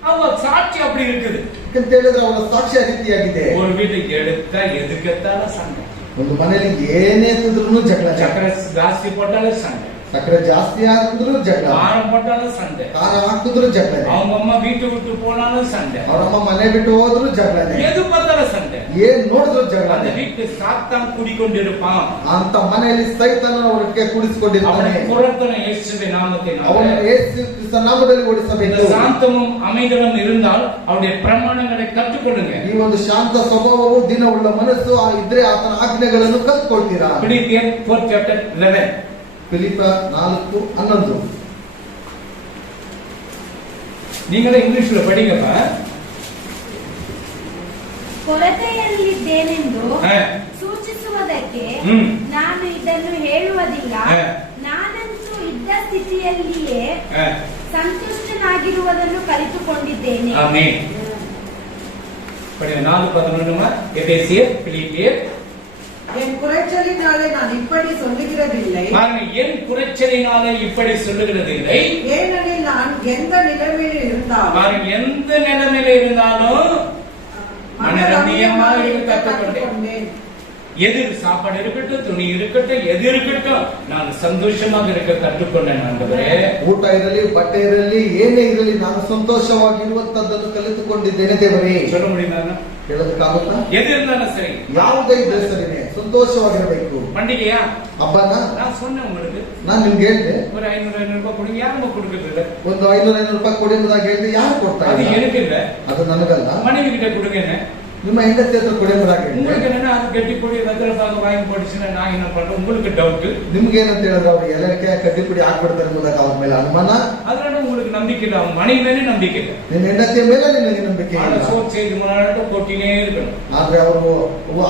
அவங்க சாட்சி அப்படி இருக்குது ಅಂತ ಹೇಳಿದ್ರೆ ಅವರ ಸಾಕ್ಷಿ ಆ ರೀತಿಯಾಗಿದೆ. ஒரு வீட்டுக்கு எடுத்தா எதுக்கெத்தாலும் சண்டை, ಒಂದು ಮನೆಯಲ್ಲಿ ಏನೇ ತಿಂದ್ರು ಜಗಳ, சக்கரை ஜாஸ்தி போட்டாலும் சண்டை, ಸಕ್ಕರೆ ಜಾಸ್ತಿ ಹಾಕಿದ್ರು ಜಗಳ, காரம் போட்டாலும் சண்டை, ಖಾರ ಹಾಕಿದ್ರು ಜಗಳ, அவங்க அம்மா வீட்டு விட்டு போனாலும் சண்டை, ಅವರಮ್ಮ ಮನೆ ಬಿಟ್ಟು ಹೋದ್ರು ಜಗಳನೆ, எது பார்த்தாலும் சண்டை. ಏನ್ ನೋಡಿದ್ರು அந்த ಜಗಳನೆ. வீட்டு சாத்தான் குடிக்கொண்டிருப்பான். ಅಂತ ಮನೆಯಲ್ಲಿ ಸೈತಾನ ಅವರಿಗೆ ಕುಡಿಸಿಕೊಂಡಿರ್ತಾನೆ. அவனை புறத்தனை இயேசுவின் நாமத்தினால ಅವನು ಯೇಸು ಕ್ರಿಸ್ತ ನಾಮದಲ್ಲಿ இந்த ಓಡಿಸಬೇಕು. சாந்தமும் அமைதலும் இருந்தால் அவருடைய பிரமாணங்களை கற்றுக்கொள்ளுங்க. ಈ ಒಂದು ಶಾಂತ ಸ್ವಭಾವವು ದಿನವುಳ್ಳ ಮನಸ್ಸು ಇದ್ರೆ ಆತನ ಆಜ್ಞೆಗಳನ್ನು ಕಲ್ತ್ಕೊಳ್ತೀರಾ. பிலிப்பியர் 4:11 ಫಿಲಿಪ್ಪ 4:11 நீங்களே இங்கிலீஷ்ல படிங்கப்பா. ಕೊರತೆಯಲ್ಲಿದ್ದೇನೆಂದು ಸೂಚಿಸುವುದಕ್ಕೆ ನಾನು ಇದನ್ನು ಹೇಳುವುದಿಲ್ಲ. ನಾನಂತೂ ಇದ್ದ ಸ್ಥಿತಿಯಲ್ಲಿಯೇ ಸಂತುಷ್ಟನಾಗಿರುವುದನ್ನು ಕಲಿತುಕೊಂಡಿದ್ದೇನೆ. ஆமென். படிங்க 4:11 எபேசியர், பிலிப்பியர். என் குறைச்சலினாலே நான் இப்படி சொல்லுகிறதில்லை. பாருங்க, என் குறைச்சலினாலே இப்படி சொல்லுகிறதில்லை. ஏனெனில் நான் எந்த நிலைமையில் இருந்தாலும், பாருங்க, எந்த நிலைமையில இருந்தாலும் மனரம்யமாக இருக்க கற்றுக்கொண்டேன். எது சாப்பாடு இருக்கட்டும், துணி இருக்கட்டும், எது இருக்கட்டும், நான் சந்தோஷமாக இருக்க கற்றுக்கொண்டேன் ஆண்டவரே. ಊಟ ಇರಲಿ, ಬಟ್ಟೆ ಇರಲಿ, ಏನೇ ಇರಲಿ, ನಾನು ಸಂತೋಷವಾಗಿರುವಂತದ್ದನ್ನು ಕಲಿತುಕೊಂಡಿದ್ದೇನೆ ದೇವರೇ. சொல்ல முடியுமா? ಹೇಳೋದಕ್ಕಾಗುತ್ತಾ? எது இருந்தாலும் சரி, ಯಾವುದೇ ಇದ್ರೆ ಸರಿನೇ, ಸಂತೋಷವಾಗಿರಬೇಕು. பண்டிகையா ಹಬ್ಬನ நான் சொன்னேன் உங்களுக்கு, ನಾನ್ ನಿಮ್ಗೆ ಹೇಳಿದೆ, ஒரு 500 ரூபாய் கொடுங்க, யாரும் கொடுக்கறது இல்ல. ಒಂದು 500 ರೂಪಾಯಿ ಕೊಡಿ ಎಂಬುದಾಗಿ ಹೇಳಿದೆ, ಯಾರು ಕೊಡ್ತಾ அது ಇಲ್ಲ? எனக்கு இல்ல, ಅದು ನನಗಲ್ಲ, மனைவி கிட்ட கொடுங்க. ನಿಮ್ಮ ಹೆಂಡತಿ ಹತ್ರ ಕೊಡಿ ಎಂಬುದಾಗಿ ಹೇಳಿದೆ. உங்களுக்கு என்னன்னா அது கட்டி கொடி வெத்தலைப்பாக வாங்கி போட்டுச்சுன்னா நான் என்ன பண்றேன்? உங்களுக்கு டவுட். ನಿಮ್ಗೆ ಏನಂತ ಹೇಳಿದ್ರೆ ಅವ್ರು ಎಲ್ಲರಿಕೆ ಕಡ್ಡಿ ಪುಡಿ ಹಾಕ್ಬಿಡ್ತಾರೆ ಎಂಬುದಾಗಿ ಅವ್ರ ಮೇಲೆ ಅನುಮಾನ. அதனால உங்களுக்கு நம்பிக்கை இல்ல, அவங்க மனைவி மேலே நம்பிக்கை இல்ல. ನಿನ್ನ ಹೆಂಡತಿಯ ಮೇಲೆ ನಿನಗೆ ನಂಬಿಕೆ ಇಲ್ಲ. சோறு செய்து முன்னாடி கொட்டினே இருக்கணும். ಆದ್ರೆ ಅವರು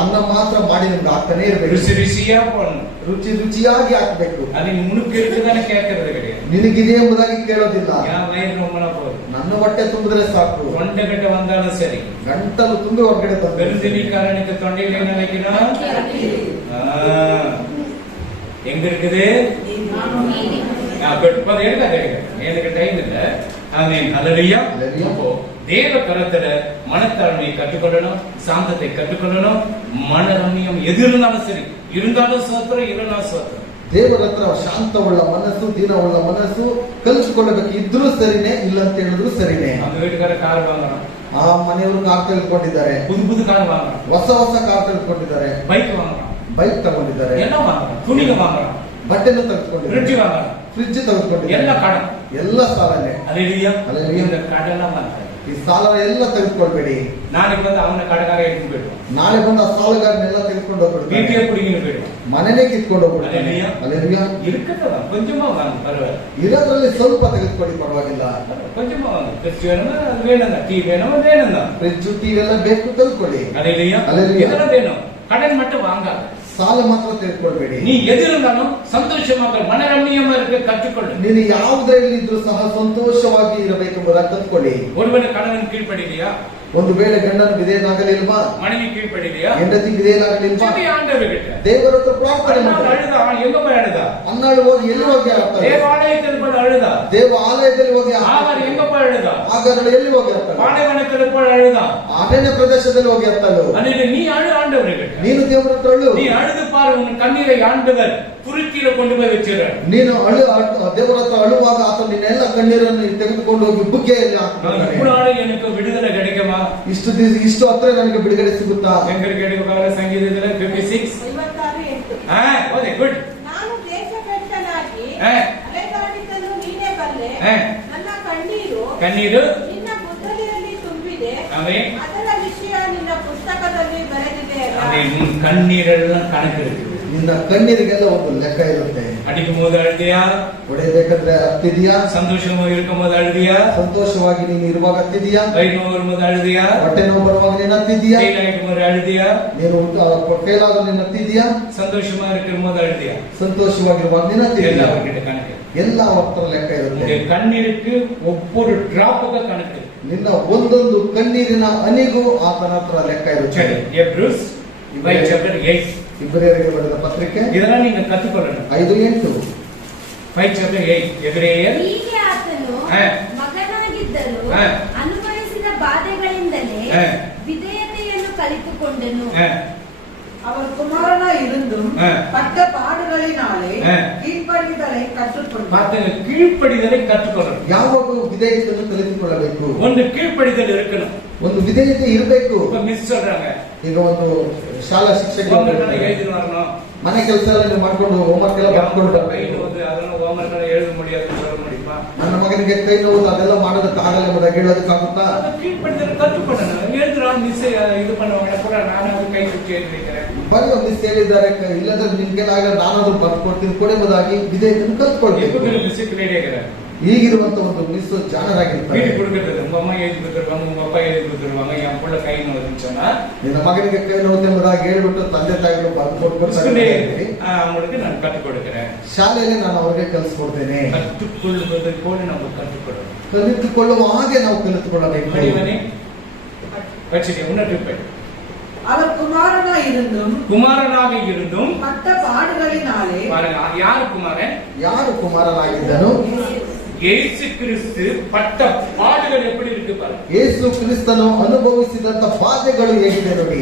ಅನ್ನ ಮಾತ್ರ ಮಾಡಿ ನಿಮ್ಗೆ ಹಾಕ್ತಾನೆ ಇರ್ಬೇಕು. ருசி ருசியா போடணும். ರುಚಿ ರುಚಿಯಾಗಿ ಹಾಕ್ಬೇಕು. அது முன்னுக்கு இருக்குதானே கேட்கறது கிடையாது. ನಿನಗಿದೆ ಎಂಬುದಾಗಿ ಕೇಳೋದಿಲ್ಲ. என் வயிறு ரொம்பனா போதும், ನನ್ನ ಹೊಟ್ಟೆ ತುಂಬಿದ್ರೆ ಸಾಕು. தொண்டை கட்ட வந்தாலும் சரி. ಗಂಟಲು ತುಂಬಿ ಹೊರಗಡೆ ತಂದು பெருந்தெளிக்காரனுக்கு தொண்டையில என்ன வைக்கிறான்? எங்க இருக்குது? எனக்கு டைம் இல்ல. அல்லேலூயா. அப்போ தேவ கரத்துல மனத்தாழ்மையை கற்றுக்கொள்ளணும், சாந்தத்தை கற்றுக்கொள்ளணும், மனரம்யம் எது இருந்தாலும் சரி, இருந்தாலும் சோத்திரம், இல்லைனாலும் சோத்திரம். ದೇವರ ಹತ್ರ ಶಾಂತವುಳ್ಳ ಮನಸ್ಸು, ದೀನವುಳ್ಳ ಮನಸ್ಸು ಕಲಿಸಿಕೊಳ್ಳಬೇಕು. ಇದ್ರೂ ಸರಿನೇ, ಇಲ್ಲ ಅಂತ ಹೇಳಿದ್ರು ಸರಿನೇ. அந்த வீட்டுக்கார கார் வாங்குறோம், ಆ ಮನೆಯವರು ಕಾರ್ ತೆಗೆದುಕೊಂಡಿದ್ದಾರೆ, புது புது கார் வாங்குறோம், ಹೊಸ ಹೊಸ ಕಾರ್ ತೆಗೆದುಕೊಂಡಿದ್ದಾರೆ, பைக் வாங்குறோம், ಬೈಕ್ ತಗೊಂಡಿದ್ದಾರೆ, என்ன வாங்குறோம், துணிங்க வாங்குறோம், ಬಟ್ಟೆನೂ ತೆಗೆದುಕೊಂಡಿದ್ದಾರೆ, ஃப்ரிட்ஜ் வாங்குறோம், ಫ್ರಿಡ್ಜ್ ತೆಗೆದುಕೊಂಡಿದ್ದಾರೆ, ಎಲ್ಲ கடன். ಎಲ್ಲ ಸಾಲನೆ. அல்லேலூயா. அல்லேலூயா. இந்த கடன்லாம் வாங்க. ಈ ಸಾಲ ಎಲ್ಲ ತೆಗೆದುಕೊಳ್ಬೇಡಿ. நாளைக்கு வந்து அவனை கடைக்கார எடுத்து போயிடுவான், ನಾಳೆ ಬಂದು ಆ ಸಾಲಗಾರನೆಲ್ಲ ತೆಗೆದುಕೊಂಡು ಹೋಗ್ಬಿಡ್ತಾರೆ, வீட்டையே பிடிங்கிட்டு போயிடுவான். ಮನೆನೇ ಕಿತ್ಕೊಂಡು ಹೋಗ್ಬಿಡ್ತಾರೆ. அல்லேலூயா. ಅಲ್ಲೇಲೂಯಾ. இருக்கட்டும், கொஞ்சமா வாங்க, பரவாயில்ல, ಇರೋದ್ರಲ್ಲಿ ಸ್ವಲ್ಪ ತೆಗೆದುಕೊಳ್ಳಿ, ಪರವಾಗಿಲ್ಲ. கொஞ்சமா வாங்க. ஃப்ரிட்ஜ் வேணுமா, அது வேணும் தான், டீ வேணுமா, வேணும் தான். ಫ್ರಿಡ್ಜ್, ಟಿವಿ ಎಲ್ಲ ಬೇಕು, ತೆಗೆದುಕೊಳ್ಳಿ. அல்லேலூயா. அல்லேலூயா. இதெல்லாம் வேணும், கடன் மட்டும் வாங்காத. ಸಾಲ ಮಾತ್ರ ತೆಗೆದುಕೊಳ್ಬೇಡಿ. நீ எது இருந்தாலும் சந்தோஷமாக மனரம்யமா இருக்க கற்றுக்கொள்ளு. ನೀನು ಯಾವುದರಲ್ಲಿ ಇದ್ರೂ ಸಹ ಸಂತೋಷವಾಗಿ ಇರಬೇಕೆಂಬುದನ್ನು ಕಲ್ತ್ಕೊಳ್ಳಿ. ஒருவேளை கணவன் கீழ்ப்படிலையா, ಒಂದು ವೇಳೆ ಗಂಡನು ವಿಧೇಯನಾಗಲಿಲ್ವಾ, மனைவி கீழ்ப்படிலையா, ಹೆಂಡತಿ ವಿಧೇಯನಾಗಲಿಲ್ವಾ, ஜெபி ஆண்டவர்கிட்ட. ದೇವರ ಹತ್ರ ಪ್ರಾರ್ಥನೆ ಮಾಡಿ. அழுதா, எங்க போய் அழுதா? ಅನ್ನಾಳು ಹೋಗಿ ಎಲ್ಲಿ ಹೋಗಿ ಆಗ್ತಾರೆ? தேவாலயத்தில் போய் அழுதா. ದೇವ ಆಲಯದಲ್ಲಿ ಹೋಗಿ ஆகார் எங்க போய் அழுதா? ಆಗಾರಳು ಎಲ್ಲಿ ಹೋಗಿ ಆಗ್ತಾಳೆ? பாலைவனத்தில் போய் அழுதா. ಅರಣ್ಯ ಪ್ರದೇಶದಲ್ಲಿ ಹೋಗಿ ಆಗ್ತಾಳು. அல்லது நீ அழு ஆண்டவர்கிட்ட. ನೀನು ದೇವರ ಹತ್ರ ಅಳು. நீ அழுது பாரு, உன் கண்ணீரை ஆண்டவர் குறுக்கீர கொண்டு போய் வச்சிடுறார். ನೀನು ದೇವರ ಹತ್ರ ಅಳುವಾಗ ಆತ ನಿನ್ನೆಲ್ಲ ಕಣ್ಣೀರನ್ನು ತೆಗೆದುಕೊಂಡು ಹೋಗಿ ಬುಗ್ಗೆಯಲ್ಲಿ ಹಾಕ್ತಾನೆ. இவ்வளவு எனக்கு விடுதலை கிடைக்குமா? ಇಷ್ಟು ಹತ್ರ ನನಗೆ ಬಿಡುಗಡೆ ಸಿಗುತ್ತಾ? எங்க கிடைக்க ಸಂಗೀತದಲ್ಲಿ 56 56:8. Okay, good. ನಾನು ದೇಶಭ್ರಷ್ಟನಾಗಿ ಅಲೆದಾಡಿದ್ದನ್ನು ನೀನೇ ಬಲ್ಲೆ. ನನ್ನ ಕಣ್ಣೀರು ನಿನ್ನ ಮುದ್ರೆಯಲ್ಲಿ ತುಂಬಿದೆ. ಆಮೆನ್. ಅದರ ವಿಷಯ ನಿನ್ನ ಪುಸ್ತಕದಲ್ಲಿ ಬರೆದಿದೆ. உன் கண்ணீரெல்லாம் கணக்கு இருக்கு. ನಿನ್ನ ಕಣ್ಣೀರಿಗೆಲ್ಲ ಒಂದು ಲೆಕ್ಕ ಇರುತ್ತೆ. அடிக்கும் போது அழுதியா, ಹೊಡೆಯಬೇಕಾದ್ರೆ ಹತ್ತಿದೆಯಾ? சந்தோஷமா இருக்கும் போது அழுதியா, ಸಂತೋಷವಾಗಿ ನೀನು ಇರುವಾಗ ಹತ್ತಿದೆಯಾ? வயிறு நோவு வரும்போது அழுதியா, ಹೊಟ್ಟೆ ನೋವು ಬರುವಾಗ ನೀನು ಹತ್ತಿದೆಯಾ? கையிலாக்கும் போது அழுதியா, ನೀನು ಕೈಲಾದ ನೀನು ಹತ್ತಿದೆಯಾ? சந்தோஷமா இருக்கும் போது அழுதியா, ಸಂತೋಷವಾಗಿರುವಾಗ ನೀನು ಹತ್ತಿದೆಯಾ? எல்லாவர்கிட்ட கணக்கு. ಎಲ್ಲ ಹತ್ರ ಲೆಕ್ಕ ಇರುತ್ತೆ. உங்க கண்ணீருக்கு ஒவ்வொரு டிராப்புக்கு கணக்கு. ನಿನ್ನ ಒಂದೊಂದು ಕಣ್ಣೀರಿನ ಹನಿಗೂ ಆತನ ಹತ್ರ ಲೆಕ್ಕ ಇರುತ್ತೆ. சரி, எப்ரூஸ் சாப்டர் 8. ಇಬ್ರಿಯರಿಗೆ ಬರೆದ ಪತ್ರಿಕೆ இதெல்லாம் நீங்க கத்துக்கொள்ளணும். 5:8. 5 chapter 8 ಎಬ್ರಿಯರ್. ಹೀಗೆ ಆತನು ಮಗನಾಗಿದ್ದರೂ ಅನುಭವಿಸಿದ ಬಾಧೆಗಳಿಂದಲೇ ವಿಧೇಯತೆಯನ್ನು ಕಲಿತುಕೊಂಡನು. அவர் குமாரனா இருந்தும் பட்ட பாடுகளினாலே கீழ்ப்படிதலை கற்றுக்கொண்டார். மாத்தங்க, கீழ்ப்படிதலை கற்றுக்கொள்ளணும். ಯಾವಾಗ ವಿಧೇಯತೆಯನ್ನು ಕಲಿತುಕೊಳ್ಳಬೇಕು? ಒಂದು ಕೀழ்ப்படிதல் இருக்கணும். ಒಂದು ವಿಧೇಯತೆ ಇರಬೇಕು. இப்ப மிஸ் சொல்றாங்க, ಈಗ ಒಂದು ಶಾಲಾ ಶಿಕ್ಷಕರು எழுதி வரணும், ಮನೆ ಕೆಲಸ ಎಲ್ಲ ನೀವು ಮಾಡ್ಕೊಂಡು ಹೋಮ್ವರ್ಕ್ ಎಲ್ಲ ಮಾಡ್ಕೊಂಡು ಕೈ ನೋವು அதெல்லாம் ಹೋಮ್ವರ್ಕ್ ಎಲ್ಲ எழுத முடியாது சொல்ல முடியுமா? ನನ್ನ ಮಗನಿಗೆ ಕೈ ನೋವು ಅದೆಲ್ಲ ಮಾಡೋದಕ್ಕಾಗಲ್ಲ ಎಂಬುದಾಗಿ ಹೇಳೋದಕ್ಕಾಗುತ್ತಾ? ಅದು ಕೀழ்ப்படிதல் கற்றுக்கொள்ளணும். எழுதுறான் மிஸ் இது பண்ணுவாங்க ಕೂಡ ನಾನು ಅದು ಕೈ ಸುತ್ತಿ ಹೇಳ್ತಿದ್ದೇನೆ. ಬರೀ ಒಂದು ಮಿಸ್ ಹೇಳಿದ್ದಾರೆ, ಇಲ್ಲದ್ರೆ ನಿಮ್ಗೇನಾಗ ನಾನಾದ್ರೂ ಬರ್ಕೊಡ್ತೀನಿ ಕೊಡಿ ಎಂಬುದಾಗಿ ವಿಧೇಯತೆಯನ್ನು ಕಲ್ತ್ಕೊಳ್ಬೇಕು. மிஸ் கிளியர் ಈಗಿರುವಂತ ಒಂದು ಮಿಸ್ ಜಾಣರಾಗಿರ್ತಾರೆ. வீட்டு கொடுக்கறது உங்க அம்மா எழுதி கொடுத்துருவாங்க, உங்க அப்பா எழுதி கொடுத்துருவாங்க. என் புள்ள ಕೈ ನೋವು சொன்னா ನಿನ್ನ ಮಗನಿಗೆ ಕೈ ನೋವು ಎಂಬುದಾಗಿ ಹೇಳ್ಬಿಟ್ಟು ತಂದೆ ತಾಯಿಗಳು ಬರ್ಕೊಡ್ತಾರೆ. அவங்களுக்கு நான் கற்றுக் கொடுக்கிறேன். ಶಾಲೆಯಲ್ಲಿ ನಾನು ಅವ್ರಿಗೆ ಕಲಿಸ್ಕೊಡ್ತೇನೆ. கற்றுக்கொள்வதற்கோடு நம்ம கற்றுக்கொள்ளணும். ಕಲಿತುಕೊಳ್ಳುವ ಹಾಗೆ ನಾವು ಕಲಿತುಕೊಳ್ಳಬೇಕು. அவர் குமாரனா இருந்தும் குமாரனாக இருந்தும் பட்ட பாடுகளினாலே. பாருங்க, யாரு குமாரன்? ಯಾರು ಕುಮಾರನಾಗಿದ್ದನು? ಯೇಸು ಕ್ರಿಸ್ತು ಪಟ್ಟ ಪಾಡುಗಳು எப்படி இருக்கு பாருங்க. ಯೇಸು ಕ್ರಿಸ್ತನು ಅನುಭವಿಸಿದಂತ ಬಾಧೆಗಳು ಹೇಗಿದೆ ನೋಡಿ.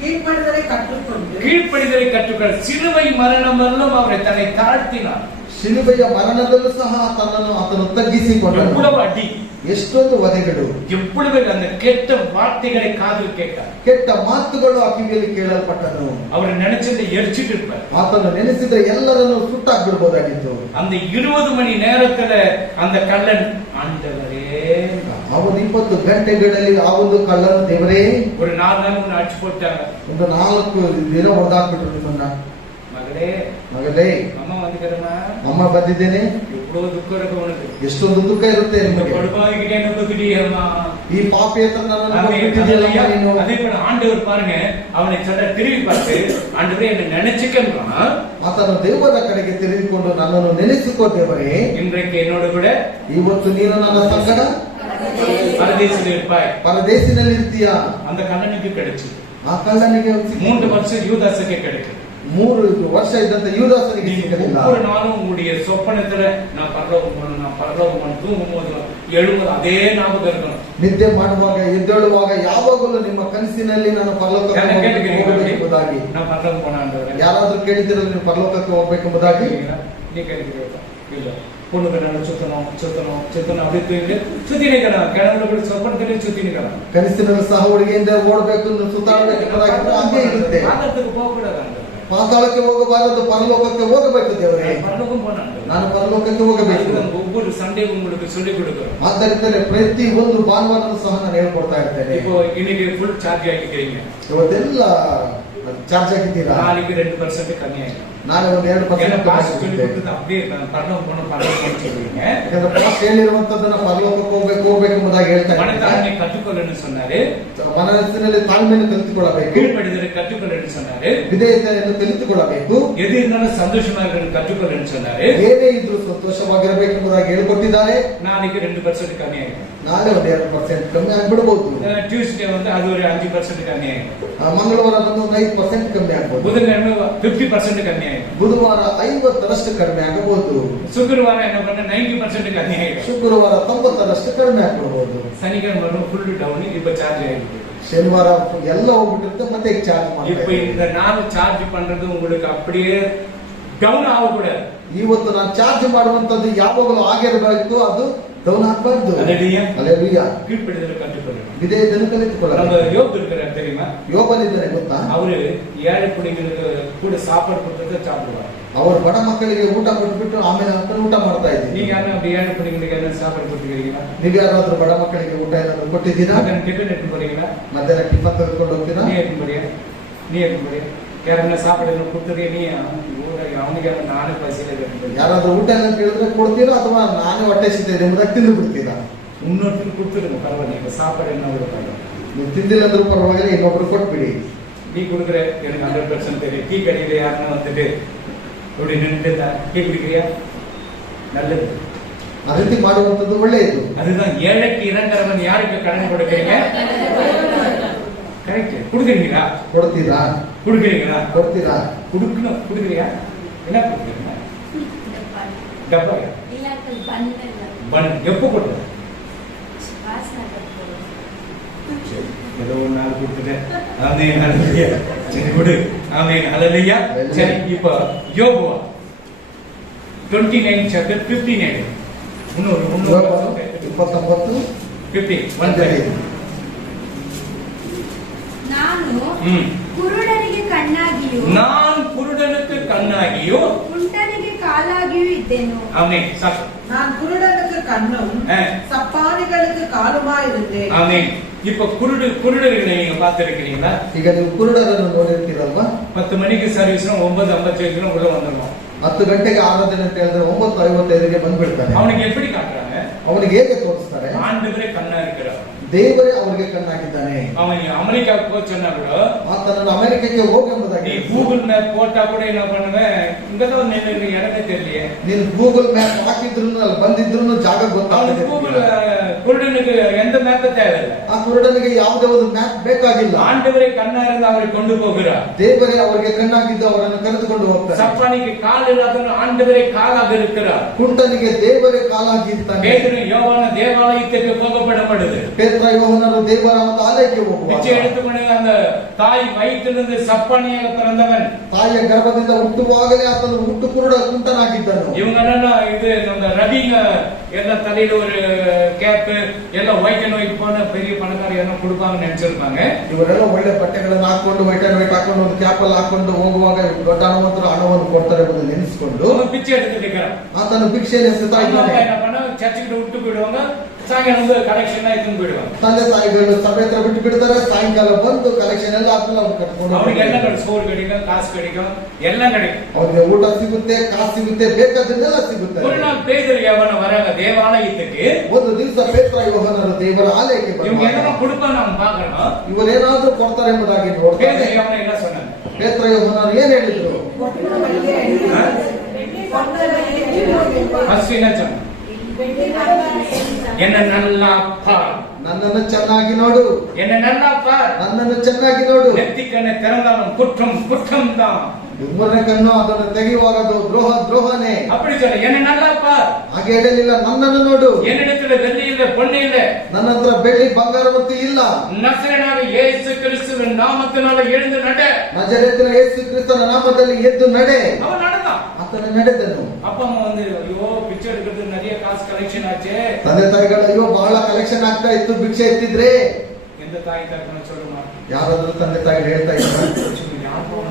கீழ்ப்படிதலை கற்றுக்கொண்டு கீழ்ப்படிதலை கற்றுக்கொள்ள சிலுவை மரணமெல்லாம் அவரை தன்னை தாழ்த்தினார். ಶಿಲುಬೆಯ ಮರಣದಲ್ಲೂ ಸಹ ಆತನು ತಗ್ಗಿಸಿಕೊಂಡನು. எவ்வளவு அடி, ಎಷ್ಟೊಂದು ವಧೆಗಳು, எவ்வளவு அந்த கெட்ட வார்த்தைகளை காதில் கேட்டார். ಕೆಟ್ಟ ಮಾತುಗಳು ಆ ಕಿವಿಯಲ್ಲಿ ಕೇಳಲ್ಪಟ್ಟನು. அவர் நினைச்சதை எரிச்சிட்டு இருப்பார். ಆತನು ನೆನೆಸಿದ್ರೆ ಎಲ್ಲರನ್ನು ಸುಟ್ಟಾಕ್ಬಿಡ್ಬೋದಾಗಿತ್ತು. அந்த 20 மணி நேரத்துல அந்த கள்ளன் ஆண்டவரே, ಅವನು 20 ಗಂಟೆಗಳಲ್ಲಿ ಆ ಒಂದು ಕಳ್ಳನ ದೇವರೇ, ஒரு 4 நாள் ஒன்று அடிச்சு போட்டாங்க. ಒಂದು 4 ದಿನ ಹೊಡೆದಾಕ್ಬಿಟ್ರು ನಿಮ್ಮನ್ನ. மகளே ಮಗಳೇ, அம்மா வந்துக்கிறமா, ಅಮ್ಮ ಬಂದಿದ್ದೇನೆ. எவ்வளவு துக்கம் இருக்கு உனக்கு, ಎಷ್ಟೊಂದು ದುಃಖ ಇರುತ್ತೆ ನಿಮಗೆ. படுபாவிக்கிட்டே நம்புக்கிட்டேம்மா, ಈ ಪಾಪಿ ಹತ್ರ ನನ್ನನ್ನು ಬಿಟ್ಟಿದ್ದೀಯಲ್ಲ ನೀನು. அதே போல ஆண்டவர் பாருங்க, அவனை சொல்ல திரும்பி பார்த்து, ஆண்டவரே என்னை நினைச்சுக்கன்றான். ಆತನು ದೇವರ ಕಡೆಗೆ ತಿರುಗಿಕೊಂಡು ನನ್ನನ್ನು ನೆನೆಸಿಕೋ ದೇವರೇ, இன்றைக்கு என்னோட கூட ಇವತ್ತು ನೀನು ನನ್ನ ಸಂಗಡ பரதேசில் இருப்பாய். ಪರದೇಶಿನಲ್ಲಿ ಇರ್ತೀಯಾ. அந்த கண்ணனுக்கு கிடைச்சு ಆ ಕಳ್ಳನಿಗೆ 3 வருஷம் யூதாசுக்கு கிடைக்கும். 3 ವರ್ಷ ಇದ್ದಂತ ಯೂದಾಸನಿಗೆ ಸಿಗಲಿಲ್ಲ. ஒவ்வொரு நாளும் உங்களுடைய சொப்பனத்துல நான் பரலோகம் போகணும் தூங்கும்போது எழும்போது அதே ஞாபகம் இருக்கணும். ನಿದ್ದೆ ಮಾಡುವಾಗ ಎದ್ದೇಳುವಾಗ ಯಾವಾಗಲೂ ನಿಮ್ಮ ಕನಸಿನಲ್ಲಿ ನಾನು ಪರಲೋಕಕ್ಕೆ ಹೋಗಬೇಕೆಂಬುದಾಗಿ. நான் பரலோகம் போனாண்டவரே, ಯಾರಾದ್ರೂ ಕೇಳಿದ್ರೆ ನೀವು ಪರಲೋಕಕ್ಕೆ ಹೋಗ್ಬೇಕೆಂಬುದಾಗಿ நீ கேட்கிறீங்களா? இல்ல, பொண்ணுக்கு நான் சுத்தணும் அப்படி தூங்கி சுத்தி நிற்கணும். கிணவுல கூட சொப்பனத்திலே சுத்தி நிற்கணும். ಕನಸಿನಲ್ಲಿ ಸಹ ಹುಡುಗಿಯಿಂದ ಓಡಬೇಕು, ಸುತ್ತಾಡಬೇಕೆಂಬುದಾಗಿ ಹಾಗೆ ಇರುತ್ತೆ. பாதத்துக்கு போக கூடாது. ಪಾತಾಳಕ್ಕೆ ಹೋಗಬಾರದು, ಪರಲೋಕಕ್ಕೆ ಹೋಗಬೇಕು ದೇವರೇ. பரலோகம் போனாண்டு ನಾನು ಪರಲೋಕಕ್ಕೆ ಹೋಗಬೇಕು. ஒவ்வொரு சண்டே உங்களுக்கு சொல்லிக் கொடுக்குறோம். ಆದ್ದರಿಂದ ಪ್ರತಿ ಒಂದು ಭಾನುವಾರನೂ ಸಹ ನಾನು ಹೇಳ್ಕೊಡ್ತಾ ಇರ್ತೇನೆ. இப்போ இன்னைக்கு ஃபுல் சார்ஜ் ஆகிக்கிறீங்க, ಇವತ್ತೆಲ್ಲ ಚಾರ್ಜ್ ಆಗಿದ್ದೀರಾ. நாளைக்கு 2% கம்மி ஆயிடும். ನಾಳೆ ಒಂದು 2% அப்படியே பரலோகம் போன சொல்லுவீங்க. ಹೇಳಿರುವಂತದ್ದನ್ನ ಪರಲೋಕಕ್ಕೆ ಹೋಗ್ಬೇಕು ಎಂಬುದಾಗಿ ಹೇಳ್ತಾ மனத்தாழ்மை கற்றுக்கொள்ளன்னு சொன்னாரு, ಮನಸ್ಸಿನಲ್ಲಿ ತಾಳ್ಮೆಯನ್ನು ಕಲಿತುಕೊಳ್ಳಬೇಕು, கீழ்ப்படிதலை கற்றுக்கொள்ளன்னு சொன்னாரு, ವಿಧೇಯತೆಯನ್ನು ಕಲಿತುಕೊಳ್ಳಬೇಕು, எது இருந்தாலும் சந்தோஷமா இருக்கணும் கற்றுக்கொள்ளன்னு சொன்னாரு. ಏನೇ ಇದ್ರೂ ಸಂತೋಷವಾಗಿರಬೇಕು ಎಂಬುದಾಗಿ ಹೇಳಿಕೊಟ್ಟಿದ್ದಾರೆ. நாளைக்கு 2% கம்மி ஆயிடும். ನಾಳೆ ಒಂದು 2% ಕಮ್ಮಿ ಆಗ್ಬಿಡಬಹುದು. டியூஸ்டே வந்து அது ஒரு 5% கம்மி ஆயிடும். ಮಂಗಳವಾರ ಒಂದು 5% ಕಮ್ಮಿ ಆಗ್ಬಹುದು. புதன்கிழமை 50% கம்மி ஆயிடும். ಬುಧವಾರ 50% ಕಡಿಮೆ ಆಗಬಹುದು. சுக்கிரவாரம் என்ன பண்ண 90% கம்மி ஆயிடும். ಶುಕ್ರವಾರ 90% ಕಡಿಮೆ ಆಗ್ಬಿಡಬಹುದು. சனிக்கிழமை ஃபுல் டவுன், இப்ப சார்ஜ் ஆயிடுது. ಶನಿವಾರ ಎಲ್ಲ ಹೋಗ್ಬಿಟ್ಟಿರುತ್ತೆ, ಮತ್ತೆ ಚಾರ್ಜ್ இப்ப ಮಾಡ್ತಾರೆ. இந்த நாள் சார்ஜ் பண்றது உங்களுக்கு அப்படியே டவுன் ஆகக்கூடாது. ಇವತ್ತು ನಾನು ಚಾರ್ಜ್ ಮಾಡುವಂತದ್ದು ಯಾವಾಗಲೂ ಆಗಿರಬೇಕು, ಅದು ಡೌನ್ ಆಗಬಾರ್ದು. அல்லேலூயா. அல்லேலூயா. கீழ்ப்படிதலை கற்றுக்கொள்ளணும். ವಿಧೇಯತೆಯನ್ನು நம்ம ಕಲಿತುಕೊಳ್ಳಬೇಕು. யோபு இருக்கிறார் தெரியுமா? ಯೋಬನಿದ್ದಾನೆ ಗೊತ್ತಾ? அவரு ஏழை பிள்ளைங்களுக்கு கூட சாப்பாடு கொடுத்ததை சாப்பிடுவார். ಅವರು ಬಡ ಮಕ್ಕಳಿಗೆ ಊಟ ಕೊಟ್ಬಿಟ್ಟು ಆಮೇಲೆ ಅಂತ ಊಟ ಮಾಡ್ತಾ ಇದ್ದೀನಿ. நீங்க யாரும் அப்படி ஏழை பிள்ளைங்களுக்கு என்ன சாப்பாடு கொடுத்துக்கிறீங்களா? ನೀವು ಯಾರಾದ್ರೂ ಬಡ ಮಕ್ಕಳಿಗೆ ಊಟ ಏನಾದ್ರು ಕೊಟ್ಟಿದ್ದೀರಾ? டிஃபன் எடுத்து போறீங்களா? ಮಧ್ಯಾಹ್ನ ಟಿಫನ್ ತೆಗೆದುಕೊಂಡು ಹೋಗ್ತೀರಾ? நீ எடுத்து போறியா? யாருன்னா சாப்பாடு கொடுத்துருக்கே நீ அவனுக்கு நானே பசியில கேட்டு ಯಾರಾದ್ರೂ ಊಟ ಎಲ್ಲ ಕೇಳಿದ್ರೆ ಕೊಡ್ತೀರಾ, ಅಥವಾ ನಾನೇ ಹೊಟ್ಟೆ ಸಿಗ್ತೇನೆ ಎಂಬುದಾಗಿ ತಿಂದು ಬಿಡ್ತೀರಾ? இன்னொருத்தருக்கு கொடுத்துருங்க, பரவாயில்ல. இப்ப சாப்பாடு என்ன விட பரவாயில்ல. ನೀವು ತಿಂದಿಲ್ಲ ಅಂದ್ರೂ ಪರವಾಗಿಲ್ಲ, ಇನ್ನೊಬ್ರು ಕೊಟ್ಬಿಡಿ. டீ கொடுக்குற எனக்கு 100% தெரியும். டீ கடையில யாருன்னா வந்துட்டு இப்படி நின்று டீ குடிக்கிறியா? நல்லது. ಆ ರೀತಿ ಮಾಡುವಂತದ್ದು ಒಳ್ಳೆಯದು. அதுதான் ஏழைக்கு இறங்குறவன் யாருக்கு கடன் கொடுக்குறீங்க? கரெக்ட். கொடுக்குறீங்களா? ಕೊಡ್ತೀರಾ? கொடுக்குறீங்களா? ಕೊಡ್ತೀರಾ? கொடுக்கணும். கொடுக்குறியா? என்ன கொடுக்குறீங்க? டப்பா ಇಲಾಖೆ ಬಂದಲ್ಲ பன் எப்போ கொடுக்குற? ವಾಸನ ஏதோ ஒரு நாள் கொடுத்துட்டேன். ஆமென் ஹல்லேலூயா. சரி கொடு. ஆமென் ஹல்லேலூயா. சரி, இப்போ யோபுவா 29 chapter 59. முன்னூறு 29 50 ನಾನು ಕುರುಡರಿಗೆ ಕಣ್ಣಾಗಿಯೂ நான் குருடனுக்கு கண்ணாகியோ ಕುಂಟನಿಗೆ ಕಾಲಾಗಿಯೂ ಇದ್ದೆನು. ஆமென். சாக்கு. நான் குருடனுக்கு கண்ணும் சப்பானிகளுக்கு காலுமா இருந்தேன். ஆமென். இப்ப குருடர்களை நீங்க பார்த்திருக்கிறீங்களா? ಈಗ ನೀವು ಕುರುಡರನ್ನು ನೋಡಿರ್ತೀರಲ್ವಾ? 10 மணிக்கு சர்வீஸ்னா 9:55 உள்ள வந்துடணும். 10 ಗಂಟೆಗೆ ಆರಾಧನೆ ಅಂತ ಹೇಳಿದ್ರೆ 9:55ಗೆ ಬಂದ್ಬಿಡ್ತಾನೆ. அவனுக்கு எப்படி காட்டுறாங்க? ಅವನಿಗೆ ಹೇಗೆ ತೋರಿಸ್ತಾರೆ? ஆண்டவரே கண்ணா இருக்கிறார். ದೇವರೇ ಅವರಿಗೆ ಕಣ್ಣಾಗಿದ್ದಾನೆ. அவன் அமெரிக்காவுக்கு போய் சொன்னா கூட, ಆತನನ್ನು ಅಮೆರಿಕಕ್ಕೆ ಹೋಗಿ ಎಂಬುದಾಗಿ நீ கூகுள் மேப் போட்டா கூட என்ன பண்ணுவேன், இங்கதான் நின்று இடமே தெரியலையே. ನೀನು ಗೂಗಲ್ ಮ್ಯಾಪ್ ಹಾಕಿದ್ರು ಅಲ್ಲಿ ಬಂದಿದ್ರು ಜಾಗ அவனுக்கு ಗೊತ್ತಾಗುತ್ತೆ. கூகுள் குருடனுக்கு எந்த மேப்ப தேவையில்லை. ಆ ಕುರುಡನಿಗೆ ಯಾವುದೇ ಒಂದು ಮ್ಯಾಪ್ ಬೇಕಾಗಿಲ್ಲ. ஆண்டவரே கண்ணா இருந்து அவரை கொண்டு போகிறார். ದೇವರೇ ಅವರಿಗೆ ಕಣ್ಣಾಗಿದ್ದು ಅವರನ್ನು ಕರೆದುಕೊಂಡು ಹೋಗ್ತಾರೆ. சப்பானிக்கு கால் இல்லாதவன் ஆண்டவரே காலாக இருக்கிறார். ಕುಂಟನಿಗೆ ದೇವರೇ ಕಾಲಾಗಿ ಇರ್ತಾನೆ. பேதுரு யோவான தேவாலயத்துக்கு போகப்படப்படுது. ಪೇತ್ರ ಪೇತ್ರ ಯೋಹನರು ದೇವರ ಒಂದು ಆಲಯಕ್ಕೆ ಹೋಗುವಾಗ பிச்சை எடுத்துக்கொண்டு அந்த தாய் வயிற்றிலிருந்து சப்பானியாக பிறந்தவன், ತಾಯಿಯ ಗರ್ಭದಿಂದ ಹುಟ್ಟುವಾಗಲೇ ಆತನು ಹುಟ್ಟು ಕುರುಡ ಕುಂಟನಾಗಿದ್ದನು. இவங்கெல்லாம் இது அந்த ரவிங்க எல்லாம் தலையில ஒரு கேப் எல்லாம் ஒயிட் அண்ட் ஒயிட் போன பெரிய பணக்கார எல்லாம் கொடுப்பாங்கன்னு நினைச்சிருப்பாங்க. ಇವರೆಲ್ಲ ಒಳ್ಳೆ ಬಟ್ಟೆಗಳನ್ನು ಹಾಕೊಂಡು ವೈಟ್ ಅಂಡ್ ವೈಟ್ ಹಾಕೊಂಡು ಒಂದು ಕ್ಯಾಪ್ ಅಲ್ಲಿ ಹಾಕೊಂಡು ಹೋಗುವಾಗ ದೊಡ್ಡ ಹಣವಂತರು ಹಣವನ್ನು ಕೊಡ್ತಾರೆ ಎಂಬುದನ್ನು ನೆನೆಸಿಕೊಂಡು அவன் பிச்சை எடுத்துட்டு இருக்கிறான். ಆತನು ಭಿಕ್ಷೆಯಲ್ಲಿ ಎಸೆತಾ ಇದ್ದಾನೆ. என்ன பண்ண சர்ச்சுக்கு விட்டு போயிடுவாங்க, சாயங்காலம் வந்து கலெக்ஷன் எடுத்துன்னு போயிடுவாங்க. ತಂದೆ ತಾಯಿಗಳು ಸಭೆ ಹತ್ರ ಬಿಟ್ಟು ಬಿಡ್ತಾರೆ, ಸಾಯಂಕಾಲ ಬಂದು ಕಲೆಕ್ಷನ್ ಎಲ್ಲ ಆದ್ಮೇಲೆ ಅವ್ರು ಕಟ್ಕೊಂಡು அவனுக்கு என்ன கிடைக்கும், சோறு கிடைக்கும், காசு கிடைக்கும், எல்லாம் கிடைக்கும். ಅವ್ರಿಗೆ ಊಟ ಸಿಗುತ್ತೆ, ಕಾಸು ಸಿಗುತ್ತೆ, ಬೇಕಾದನ್ನೆಲ್ಲ ಸಿಗುತ್ತೆ. ஒரு நாள் பேதுரு யவன வராங்க தேவாலயத்துக்கு. ಒಂದು ದಿವಸ ಪೇತ್ರ ಯೋಹನರು ದೇವರ ಆಲಯಕ್ಕೆ இவங்க ಬಂದಾಗ என்ன கொடுப்பாங்க நம்ம பார்க்கணும். ಇವರೇನಾದ್ರೂ ಕೊಡ್ತಾರೆ ಎಂಬುದಾಗಿ ನೋಡ್ತಾರೆ. பேதுரு யவன என்ன சொன்னாங்க? ಪೇತ್ರ ಯೋಹನರು ಏನ್ ಹೇಳಿದ್ರು? ஃபர்ஸ்ட் என்ன சொன்னாங்க? என்ன நல்லா பார், ನನ್ನನ್ನು ಚೆನ್ನಾಗಿ ನೋಡು, என்ன நல்லா பார், ನನ್ನನ್ನು ಚೆನ್ನಾಗಿ ನೋಡು. நெத்திக்கண்ணை திறந்தாலும் குற்றம் குற்றம் தான். ಮೂರನೇ ಕಣ್ಣು ಅದನ್ನು ತೆಗೆಯುವಾಗ ಅದು ದ್ರೋಹನೇ. அப்படி சொல்ல, என்ன நல்லா பார், ಹಾಗೆ ಹೇಳಲಿಲ್ಲ, ನನ್ನನ್ನು ನೋಡು. என்னிடத்துல வெள்ளி இல்ல, பொண்ணு இல்ல, ನನ್ನ ಹತ್ರ ಬೆಳ್ಳಿ ಬಂಗಾರ ಮತ್ತು ಇಲ್ಲ. நசரேயனான இயேசு கிறிஸ்துவின் நாமத்தினால எழுந்து நட. ನಜರೇತಿನ ಯೇಸು ಕ್ರಿಸ್ತನ ನಾಮದಲ್ಲಿ ಎದ್ದು ನಡೆ. அவன் நடந்தான். ಆತನ ನಡೆದನು. அப்பா அம்மா வந்து ஐயோ பிச்சை எடுக்கிறது நிறைய காசு கலெக்ஷன் ஆச்சு. ತಂದೆ ತಾಯಿಗಳು ಅಯ್ಯೋ ಬಹಳ ಕಲೆಕ್ಷನ್ ಆಗ್ತಾ ಇತ್ತು, ಭಿಕ್ಷೆ ಎತ್ತಿದ್ರೆ. எந்த தாய் தகப்பன சொல்லுமா? ಯಾರಾದ್ರೂ ತಂದೆ ತಾಯಿಗಳು ಹೇಳ್ತಾ ಇದ್ದಾರೆ, யார் போனா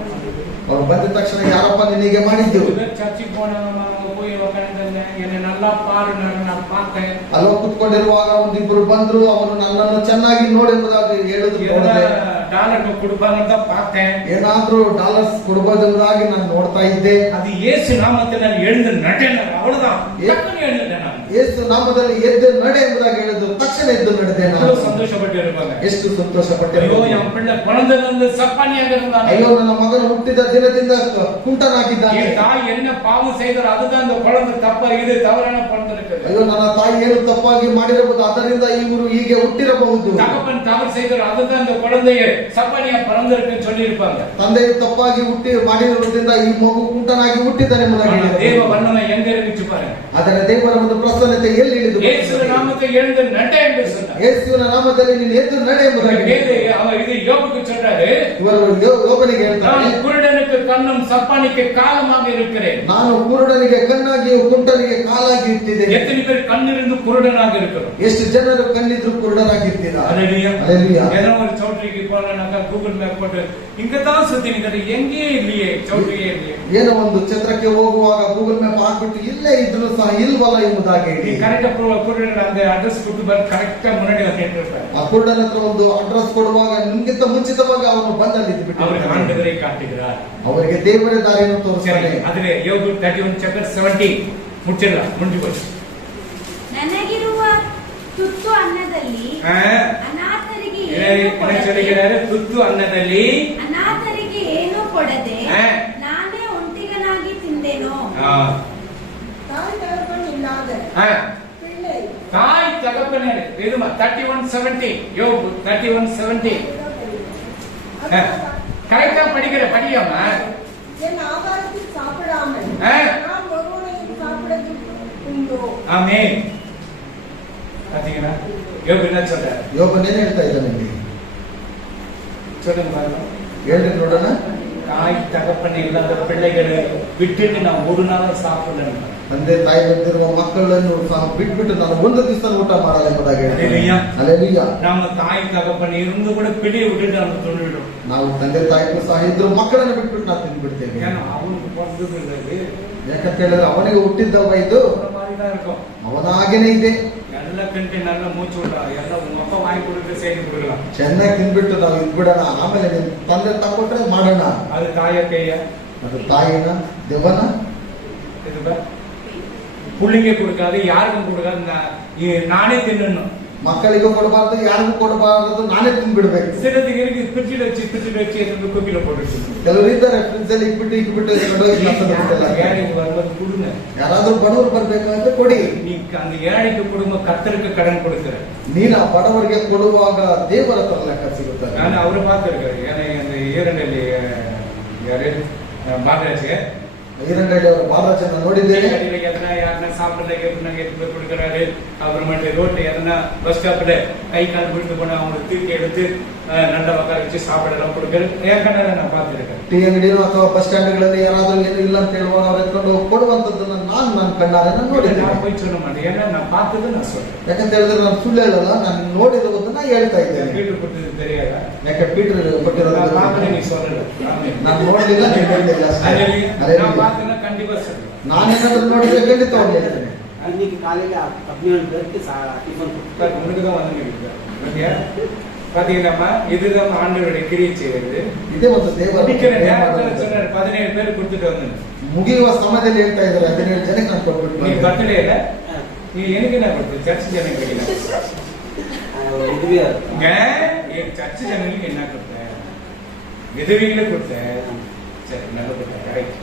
ಅವ್ರು ಬಂದ ತಕ್ಷಣ ಯಾರಪ್ಪ ನಿನಗೆ ಮಾಡಿದ್ದು? சர்ச்சுக்கு போனாங்க, போய் உட்காந்துருந்தேன், என்னை நல்லா பாரு, நான் பார்த்தேன். ಅಲ್ಲೋ ಕುತ್ಕೊಂಡಿರುವಾಗ ಒಂದಿಬ್ರು ಬಂದ್ರು, ಅವರು ನನ್ನನ್ನು ಚೆನ್ನಾಗಿ ನೋಡಿ ಎಂಬುದಾಗಿ ಹೇಳಿದ್ರು. ನೋಡಿದೆ. டாலர் கொடுப்பாங்கன்னு தான் பார்த்தேன். ಏನಾದ್ರೂ ಡಾಲರ್ಸ್ ಕೊಡಬಹುದು ಎಂಬುದಾಗಿ ನಾನು ನೋಡ್ತಾ ಇದ್ದೆ. அது இயேசு நாமத்தில் நான் எழுந்து நடேன், அவ்வளவுதான். டக்குன்னு எழுந்துட்டேன் நான். ಯೇಸು ನಾಮದಲ್ಲಿ ಎದ್ದು ನಡೆ ಎಂಬುದಾಗಿ ಹೇಳಿದ್ರು, ತಕ್ಷಣ ಎದ್ದು ನಡೆದೆ ನಾನು. எவ்வளவு சந்தோஷப்பட்டு இருப்பாங்க. ಎಷ್ಟು ಸಂತೋಷ ಪಟ್ಟೆ. ஐயோ என் பிள்ளை குழந்தையிலிருந்து சப்பானியாக இருந்தாங்க. ಅಯ್ಯೋ ನನ್ನ ಮಗನು ಹುಟ್ಟಿದ ದಿನದಿಂದ ಕುಂಟನಾಗಿದ್ದಾನೆ. என் தாய் என்ன பாவம் செய்தால் அதுதான் அந்த குழந்தை தப்பா, இது தவறான பிறந்திருக்குது. ಅಯ್ಯೋ ನನ್ನ ತಾಯಿ ಏನು ತಪ್ಪಾಗಿ ಮಾಡಿರಬಹುದು, ಅದರಿಂದ ಇವರು ಹೀಗೆ ಹುಟ್ಟಿರಬಹುದು. தகப்பன் தவறு செய்தால் அதுதான் அந்த குழந்தைய சப்பானியா பிறந்திருக்குன்னு சொல்லி இருப்பாங்க. ತಂದೆಯು ತಪ್ಪಾಗಿ ಹುಟ್ಟಿ ಮಾಡಿರುವುದರಿಂದ ಈ ಮಗು ಕುಂಟನಾಗಿ ಹುಟ್ಟಿದ್ದಾನೆ ಎಂಬುದಾಗಿ தேவ வல்லமை எங்க இருந்துச்சு பாருங்க. ಅದರ ದೇವರ ಒಂದು ಪ್ರಸನ್ನತೆ ಎಲ್ಲಿ ಇಳಿದು இயேசுவின் நாமத்தில் எழுந்து நட என்று சொன்னார். ಯೇಸುವಿನ ನಾಮದಲ್ಲಿ ನೀನು ಎದ್ದು ನಡೆ ಎಂಬುದಾಗಿ அவர் இது யோபுக்கு சொல்றாரு, ಇವರು ಯೋಬನಿಗೆ ಹೇಳ್ತಾರೆ, நான் குருடனுக்கு கண்ணும் சப்பானிக்கு காலமாக இருக்கிறேன். ನಾನು ಕುರುಡನಿಗೆ ಕಣ್ಣಾಗಿಯೂ ಕುಂಟನಿಗೆ ಕಾಲಾಗಿ ಇಟ್ಟಿದ್ದೇನೆ. எத்தனை பேர் கண்ணிருந்து குருடனாக இருக்கிறோம்? ಎಷ್ಟು ಜನರು ಕಣ್ಣಿದ್ರು ಕುರುಡರಾಗಿರ್ತೀರಾ? அல்லேலூயா. அல்லேலூயா. ஏதோ ஒரு சௌட்டரிக்கு போனாக்கா கூகுள் மேப் போட்டு இங்கதான் சுத்தி நிக்கிறது, எங்கேயே இல்லையே, சௌட்டரியே இல்லையே. ಏನೋ ಒಂದು ಛತ್ರಕ್ಕೆ ಹೋಗುವಾಗ ಗೂಗಲ್ ಮ್ಯಾಪ್ ಹಾಕ್ಬಿಟ್ಟು ಇಲ್ಲೇ ಇದ್ರು ಸಹ ಇಲ್ವಲ್ಲ ಎಂಬುದಾಗಿ ಹೇಳಿ கரெக்டா குருடன் அந்த அட்ரஸ் கொடுத்து பாரு, கரெக்டா முன்னாடி வந்து நின்றுட்டார். ಆ ಕುರುಡನ ಹತ್ರ ಒಂದು ಅಡ್ರೆಸ್ ಕೊಡುವಾಗ ನಿಮ್ಗಿಂತ ಮುಂಚಿತವಾಗಿ ಅವನು ಬಂದಲ್ಲಿ ಇದ್ಬಿಟ್ಟು அவர் ஆண்டவரை காட்டுகிறார். ಅವರಿಗೆ ದೇವರ ದಾರಿಯನ್ನು சரி, ತೋರಿಸ್ತಾನೆ. அதுல யோபு 31:17 முடிச்சிடலாம், முடிஞ்சு போச்சு. ನನಗಿರುವ ತುತ್ತು ಅನ್ನದಲ್ಲಿ ಅನಾಥರಿಗೆ ಏನು என்ன ಕೊಡದೆ, சொல்லுகிறாரு? துத்து ಅನ್ನದಲ್ಲಿ ಅನಾಥರಿಗೆ ಏನು ಕೊಡದೆ ನಾನೇ ಒಂಟಿಗನಾಗಿ ತಿಂದೆನೋ. தாய் தகப்பன் இல்லாத பிள்ளை தாய் தகப்பனே. இதுமா 31:17 யோபு 31:17 கரெக்டா படிக்கிற படியாமா? என் ஆகாரத்தில் சாப்பிடாமல் நான் ஒருவனையும் சாப்பிடத்துக்கு உண்டோ? ஆமென். பாத்தீங்களா யோபு என்ன சொல்றாரு? ಯೋಬನೇನು ಹೇಳ್ತಾ ಇದ್ದಾನೆ ಇಲ್ಲಿ? சொல்லுங்க பாருங்க. ಹೇಳ್ರಿ ನೋಡೋಣ. தாய் தகப்பன் இல்லாத பிள்ளைகளை விட்டுட்டு நான் ஒரு நாள் சாப்பிடணும். ತಂದೆ ತಾಯಿ ಬಂದಿರುವ ಮಕ್ಕಳನ್ನು ಸಹ ಬಿಟ್ಬಿಟ್ಟು ನಾನು ಒಂದು ದಿವಸ ಊಟ ಮಾಡಲ್ಲ ಎಂಬುದಾಗಿ அல்லேலூயா. ಅಲ್ಲೇಲೂಯಾ. நாம தாய் தகப்பன் இருந்து கூட பிள்ளையை விட்டுட்டு நம்ம தொழிலும். ನಾವು ತಂದೆ ತಾಯಿಗೂ ಸಹ ಇದ್ರು ಮಕ್ಕಳನ್ನು ಬಿಟ್ಬಿಟ್ಟು ನಾವು ತಿಂದ್ಬಿಡ್ತೇವೆ. ஏன்னா அவனுக்கு பிறந்தது ಯಾಕಂತ ಹೇಳಿದ್ರೆ ಅವನಿಗೆ ಹುಟ್ಟಿದ್ದವ ಇದು, மாதிரிதான் இருக்கும். ಅವನಾಗೇನೆ ಇದೆ. நல்ல கண்டு நல்ல மூச்சு விடா, எல்லாம் உங்க அப்பா வாங்கி கொடுத்து செய்து கொடுக்கலாம். ಚೆನ್ನಾಗಿ ತಿಂದ್ಬಿಟ್ಟು ನಾವು ಇದ್ಬಿಡೋಣ, ಆಮೇಲೆ ನಿಮ್ ತಂದೆ ತಕೊಟ್ರೆ ಮಾಡೋಣ. அது தாய கைய ಅದು ತಾಯಿನ ದೇವನ இது புள்ளிங்க கொடுக்காது, யாருக்கும் கொடுக்காது, நானே தின்னணும். ಮಕ್ಕಳಿಗೂ ಕೊಡಬಾರ್ದು, ಯಾರಿಗೂ ಕೊಡಬಾರದು, ನಾನೇ ತಿಂದ್ಬಿಡ್ಬೇಕು. சிலது இருக்கு பிரிட்ஜில் வச்சு என்னோட குப்பில போட்டுச்சு. ಕೆಲವರು ಇದ್ದಾರೆ ಫ್ರಿಜ್ ಅಲ್ಲಿ ಇಟ್ಬಿಟ್ಟು ஏழைக்கு வருவது கொடுங்க. ಯಾರಾದ್ರೂ ಬಡವರು ಬರ್ಬೇಕಾದ್ರೆ ಕೊಡಿ. நீ அந்த ஏழைக்கு குடும்ப கத்தருக்கு கடன் கொடுக்குற. ನೀನು ಆ ಬಡವರಿಗೆ ಕೊಡುವಾಗ ದೇವರ ಹತ್ರ ಲೆಕ್ಕ ಸಿಗುತ್ತದೆ. ನಾನು ಅವರು பார்த்திருக்கேன். ஏன்னா அந்த ஈரண்டಲ್ಲಿ யாரு பாரராஜ் ಈರಂಗಡ್ಡಿ ಅವರ ಬಹಳ ಜನ ನೋಡಿದ್ದೇನೆ. ಯಾರನ್ನ சாப்பிடறதுக்கு எடுத்து கொடுக்கறாரு. அப்புறமேட்டு ரோட்டு எதனா பஸ் ஸ்டாப்ல கை கால் விழுந்து போனா அவங்க தூக்கி எடுத்து நல்ல உட்கார வச்சு சாப்பிடலாம் கொடுக்கறது என் கண்ணால நான் பார்த்திருக்கேன். ಟೀ ಅಂಗಡಿನೋ ಅಥವಾ ಬಸ್ ಸ್ಟ್ಯಾಂಡ್ಗಳಲ್ಲಿ ಯಾರಾದ್ರೂ ಏನು ಇಲ್ಲ ಅಂತ ಹೇಳುವಾಗ ಅವ್ರು ಎತ್ಕೊಂಡು ಕೊಡುವಂತದ್ದನ್ನ ನನ್ನ ಕಣ್ಣಾರೆ ನೋಡಿದ್ದೇನೆ. நான் போய் சொல்ல மாட்டேன், ஏன்னா நான் பார்த்தது நான் சொல்றேன். ಯಾಕಂತ ಹೇಳಿದ್ರೆ ನಾನು ಸುಳ್ಳು ಹೇಳಲ್ಲ, ನಾನು ನೋಡಿರೋದನ್ನ ಹೇಳ್ತಾ ಇದ್ದೇನೆ. வீட்டு கொடுத்தது தெரியாதா? ಯಾಕೆ ಪೀಟರ್ ಕೊಟ್ಟಿರೋದು நீ சொல்லல, ನಾನು ನೋಡಲಿಲ್ಲ, ನೀವು ಹೇಳಿಲ್ಲ ಅಷ್ಟೇ. நான் பார்த்தேன்னா கண்டிப்பா சொல்றேன். ನಾನೇನಾದ್ರೂ ನೋಡಿದ್ರೆ ಖಂಡಿತ ಹೇಳ್ತೇನೆ. இன்னைக்கு காலையில 17 பேருக்கு டிஃபன் உனக்கு தான் வந்து பாத்தீங்கன்னாமா, இதுதான் ஆண்டவருடைய கிரியை செய்வது. ಇದೇ ಒಂದು ದೇವರ சொன்னாரு 17 பேர் கொடுத்துட்டு வந்து ಮುಗಿಯುವ ಸಮಯದಲ್ಲಿ ಹೇಳ್ತಾ ಇದ್ದಾರೆ 17 ಜನಕ್ಕೆ ನಾನು ಕೊಟ್ಬಿಟ್ಟು. நீ பர்த்டே இல்ல, நீ எனக்கு என்ன கொடுத்து சர்ச் ஜனங்களுக்கு விதவியா சர்ச் ஜனங்களுக்கு என்ன கொடுத்த? விதவிகளை கொடுத்த. சரி, நல்ல கொடுத்த, கரெக்ட்.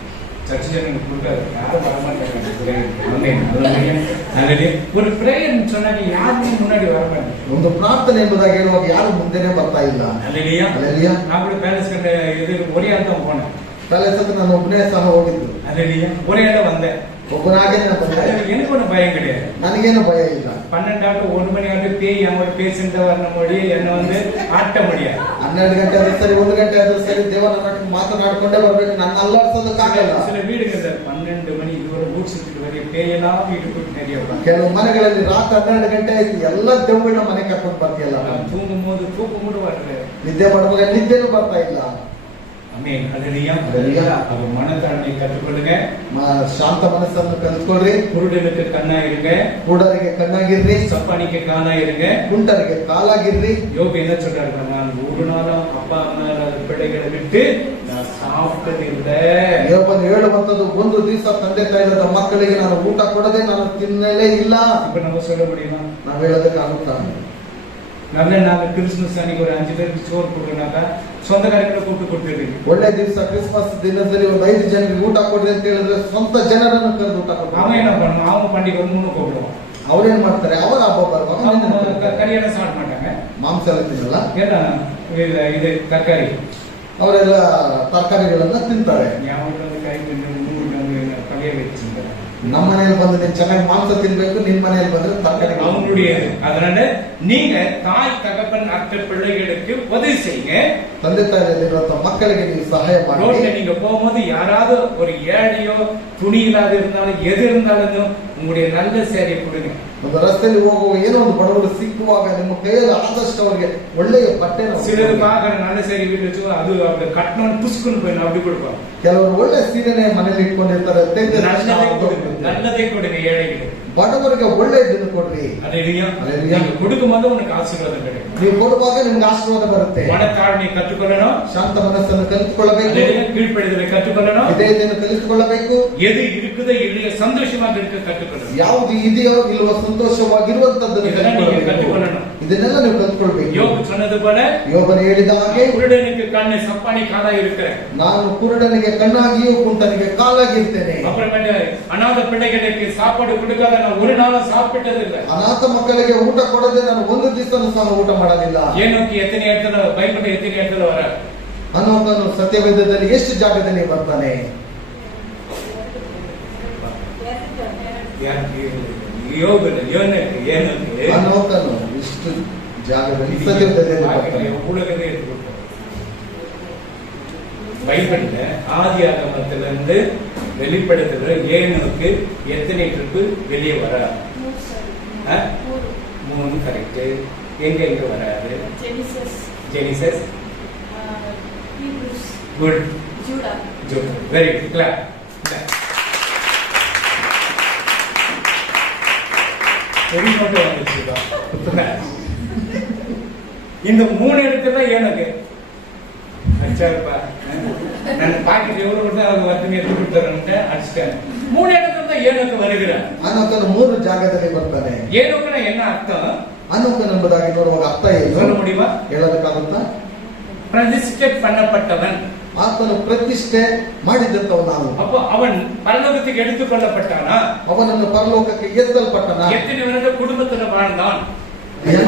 சர்ச் ஜனங்களுக்கு கொடுக்காது, யாரும் வரமாட்டாங்க. ஒரு பிரேயர் சொன்னாங்க, யாருமே முன்னாடி வரமாட்டாங்க. ಒಂದು ಪ್ರಾರ್ಥನೆ ಎಂಬುದಾಗಿ ಹೇಳುವಾಗ ಯಾರು ಮುಂದೆನೆ ಬರ್ತಾ ಇಲ್ಲ. ಅಲ್ಲೆಲಿಯಾ நான் கூட பேலஸ் கட்ட இது ஒரே ஆள் தான் போனேன். ಪ್ಯಾಲೇಸ್ ಅಂತ ನಾನು ಒಬ್ಬನೇ ಸಹ ಹೋಗಿದ್ದು. ಅಲ್ಲೆಲಿಯಾ ஒரே ஆள வந்தேன். ಒಬ್ಬನಾಗೆ ನಾನು ಬಂದೆ. எனக்கு ஒன்றும் பயம் கிடையாது. ನನಗೇನು ಭಯ ಇಲ್ಲ. 12 1 மணி ஆட்டு பேய் அவங்களோட பேசிட்டு வர மொழி என்ன வந்து ஆட்ட முடியாது. 12 ಗಂಟೆ ಆದ್ರೂ ಸರಿ, 1 ಗಂಟೆ ಆದ್ರೂ ಸರಿ, ದೇವರ ನಾಟಕ ಮಾತನಾಡ್ಕೊಂಡೇ ಬರ್ಬೇಕು. ನನ್ನ ಅಲ್ಲಾಡ್ಸೋದಕ್ಕಾಗಲ್ಲ. சில வீடுகள் 12 மணி இதுவரை ஊர் சுத்திட்டு வரைய பேயெல்லாம் வீட்டுக்கு நிறைய ಕೆಲವು ಮನೆಗಳಲ್ಲಿ ರಾತ್ರಿ 12 ಗಂಟೆ ಆಯ್ತು, ಎಲ್ಲ ದೆವ್ವಗಳನ್ನ ಮನೆ ಕರ್ಕೊಂಡು ಬರ್ತಿಯಲ್ಲ. தூங்கும் போது தூக்கம் கூட வரல. ನಿದ್ದೆ ಮಾಡುವಾಗ ನಿದ್ದೆನೂ ಬರ್ತಾ ಇಲ್ಲ. ಆಮೆನ್. அல்லேலூயா. அது மனத்தாழ்மை கற்றுக்கொள்ளுங்க. ಶಾಂತ ಮನಸ್ಸನ್ನು ಕಲಿತ್ಕೊಳ್ರಿ. குருடனுக்கு கண்ணா இருங்க, ಕುರುಡರಿಗೆ ಕಣ್ಣಾಗಿರ್ರಿ. சப்பானிக்கு காலா இருங்க, ಕುಂಟರಿಗೆ ಕಾಲಾಗಿರ್ರಿ. யோபு என்ன சொல்றாரு? நான் ஒரு நாளும் அப்பா அம்மா பிள்ளைகளை விட்டு நான் சாப்பிட்டது இல்லை. ಯೋಬನು ಹೇಳುವಂತದ್ದು, ಒಂದು ದಿವಸ ತಂದೆ ತಾಯಿರದ ಮಕ್ಕಳಿಗೆ ನಾನು ಊಟ ಕೊಡದೆ ನಾನು ತಿನ್ನಲೇ ಇಲ್ಲ. இப்ப நம்ம சொல்ல முடியுமா? ನಾವು ಹೇಳೋದಕ್ಕಾಗುತ್ತಾ? நாங்க கிறிஸ்துமஸ் அன்னைக்கு ஒரு 5 பேருக்கு சோறு கொடுக்கணும்னாக்கா சொந்தக்காரங்களை கூப்பிட்டு கொடுத்துருவீங்க. ಒಳ್ಳೆ ದಿವಸ ಕ್ರಿಸ್ಮಸ್ ದಿನದಲ್ಲಿ ಒಂದು 5 ಜನರಿಗೆ ಊಟ ಕೊಡ್ರಿ ಅಂತ ಹೇಳಿದ್ರೆ ಸ್ವಂತ ಜನರನ್ನು ಕರೆದು ಊಟ ಕೊಡ್ತಾರೆ. அவன் என்ன பண்ணுவான்? அவன் பண்டிகை ஒரு 3 கூப்பிடுவான். ಅವ್ರೇನ್ ಮಾಡ್ತಾರೆ? ಅವರ ಹಬ್ಬ ಬರುವಾಗ கறியெல்லாம் சாப்பிட மாட்டாங்க, ಮಾಂಸ ಎಲ್ಲ ತಿನ್ನಲ್ಲ. ஏன்னா இது தக்காளி ಅವರೆಲ್ಲ ತರಕಾರಿಗಳನ್ನ ತಿಂತಾರೆ. ಯಾವ ಕೈ 3 பழைய வச்சிருக்காங்க. ನಮ್ಮ ಮನೆಯಲ್ಲಿ ಬಂದು ನೀನ್ ಚೆನ್ನಾಗಿ ಮಾಂಸ ತಿನ್ಬೇಕು, ನಿನ್ ಮನೆಯಲ್ಲಿ ಬಂದ್ರೆ ತರಕಾರಿ அவங்களுடைய. அதனால நீங்க தாய் தகப்பன் அற்ற பிள்ளைகளுக்கு உதவி செய்யுங்க. ತಂದೆ ತಾಯಿಯಲ್ಲಿರುವಂತ ಮಕ್ಕಳಿಗೆ ನೀವು ಸಹಾಯ ಮಾಡಿ. ரோட்ல நீங்க போகும்போது யாராவது ஒரு ஏழையோ துணி இல்லாத இருந்தாலும் எது இருந்தாலும் உங்களுடைய நல்ல சேரையை கொடுங்க. ಒಂದು ರಸ್ತೆಯಲ್ಲಿ ಹೋಗುವ ಏನೋ ಒಂದು ಬಡವರು ಸಿಕ್ಕುವಾಗ ನಿಮ್ಮ ಕೈಯಲ್ಲಿ ಆದಷ್ಟು ಅವರಿಗೆ ಒಳ್ಳೆಯ ಬಟ್ಟೆ. சிலது பாக்குற நல்ல சேரி வீட்டு வச்சு அது அப்படி கட்டணும் புஷ்குன்னு போய் அப்படி கொடுப்பாங்க. ಕೆಲವರು ಒಳ್ಳೆ ಸೀರೆನೆ ಮನೇಲಿ ಇಟ್ಕೊಂಡಿರ್ತಾರೆ. நல்லதை கொடுங்க ஏழைகளுக்கு. ಬಡವರಿಗೆ ಒಳ್ಳೆಯದನ್ನು ಕೊಡ್ರಿ. நீங்க கொடுக்கும் போது உனக்கு ஆசீர்வாதம் கிடைக்கும். ನೀವು ಕೊಡುವಾಗ ನಿಮ್ಗೆ ಆಶೀರ್ವಾದ ಬರುತ್ತೆ. மனத்தாழ்மையை கற்றுக்கொள்ளணும், ಶಾಂತ ಮನಸ್ಸನ್ನು ಕಲಿತುಕೊಳ್ಳಬೇಕು, கீழ்ப்படிதலை கற்றுக்கொள்ளணும், ವಿಧೇಯತೆಯನ್ನು ಕಲಿತುಕೊಳ್ಳಬೇಕು. எது இருக்குதோ இல்லையோ சந்தோஷமாக இருக்க கற்றுக்கொள்ளணும். ಯಾವುದು ಇದೆಯೋ ಇಲ್ವೋ ಸಂತೋಷವಾಗಿರುವಂತದ್ದನ್ನು கற்றுக்கொள்ளணும். ಇದನ್ನೆಲ್ಲ ನೀವು ಕಲಿತುಕೊಳ್ಬೇಕು. யோபு சொன்னது போல, ಯೋಬನು ಹೇಳಿದ ಹಾಗೆ, குருடனுக்கு கண்ணு சப்பானி காலா இருக்கிறேன், ನಾನು ಕುರುಡನಿಗೆ ಕಣ್ಣಾಗಿಯೂ ಕುಂಟನಿಗೆ ಕಾಲಾಗಿರ್ತೇನೆ. அப்புறமேட்டு அநாத பிள்ளைகளுக்கு சாப்பாடு கொடுக்காத நான் ஒரு நாளும் சாப்பிட்டது இல்லை. ಅನಾಥ ಮಕ್ಕಳಿಗೆ ಊಟ ಕೊಡದೆ ನಾನು ಒಂದು ದಿವಸನೂ ಸಹ ಊಟ ಮಾಡೋದಿಲ್ಲ. ஏனோக்கி எத்தனை இடத்துல பைபிள் எத்தனை இடத்துல வர ಅನ್ನೋಕನು ಸತ್ಯವೇದದಲ್ಲಿ ಎಷ್ಟು ಜಾಗದಲ್ಲಿ ಬರ್ತಾನೆ? ಅನ್ನೋಕನು ಇಷ್ಟು ಜಾಗದಲ್ಲಿ ಸತ್ಯವೇದದಲ್ಲಿ உலகமே பைபிள்ல ஆதி ஆகமத்திலிருந்து வெளிப்படுத்துகிற ஏனோக்கு எத்தனை ட்ரிப்பு வெளியே வராது? 3 கரெக்ட். எங்க வராது? Genesis, good, Judah. Very good. Clap. ஒரு நோட்டு வந்துச்சுப்பா. இந்த 3 இடத்துல ஏனோக்கு அச்சாருப்பா, நான் பாக்கெட் எவ்வளவு கொடுத்தா அவங்க வர்த்தனை எடுத்து கொடுத்துறேன்ட்டு அடிச்சிட்டேன். 3 இடத்துல தான் ஏனோக்கு வருகிறான். ಅನ್ನೋಕನು 3 ಜಾಗದಲ್ಲಿ ಬರ್ತಾನೆ. ஏனோக்குனா என்ன அர்த்தம்? ಅನ್ನೋಕನು ಎಂಬುದಾಗಿ ನೋಡುವಾಗ ಅರ್ಥ ಏನು சொல்ல முடியுமா? ಹೇಳೋದಕ್ಕಾಗುತ್ತಾ? பிரதிஷ்டை பண்ணப்பட்டவன். ಆತನು ಪ್ರತಿಷ್ಠೆ ಮಾಡಿದಂತವ ನಾವು. அப்போ அவன் பரலோகத்துக்கு எடுத்துக் கொள்ளப்பட்டானா? ಅವನನ್ನು ಪರಲೋಕಕ್ಕೆ ಎತ್ತಲ್ಪಟ್ಟನ. எத்தனை வருட குடும்பத்துல வாழ்ந்தான்?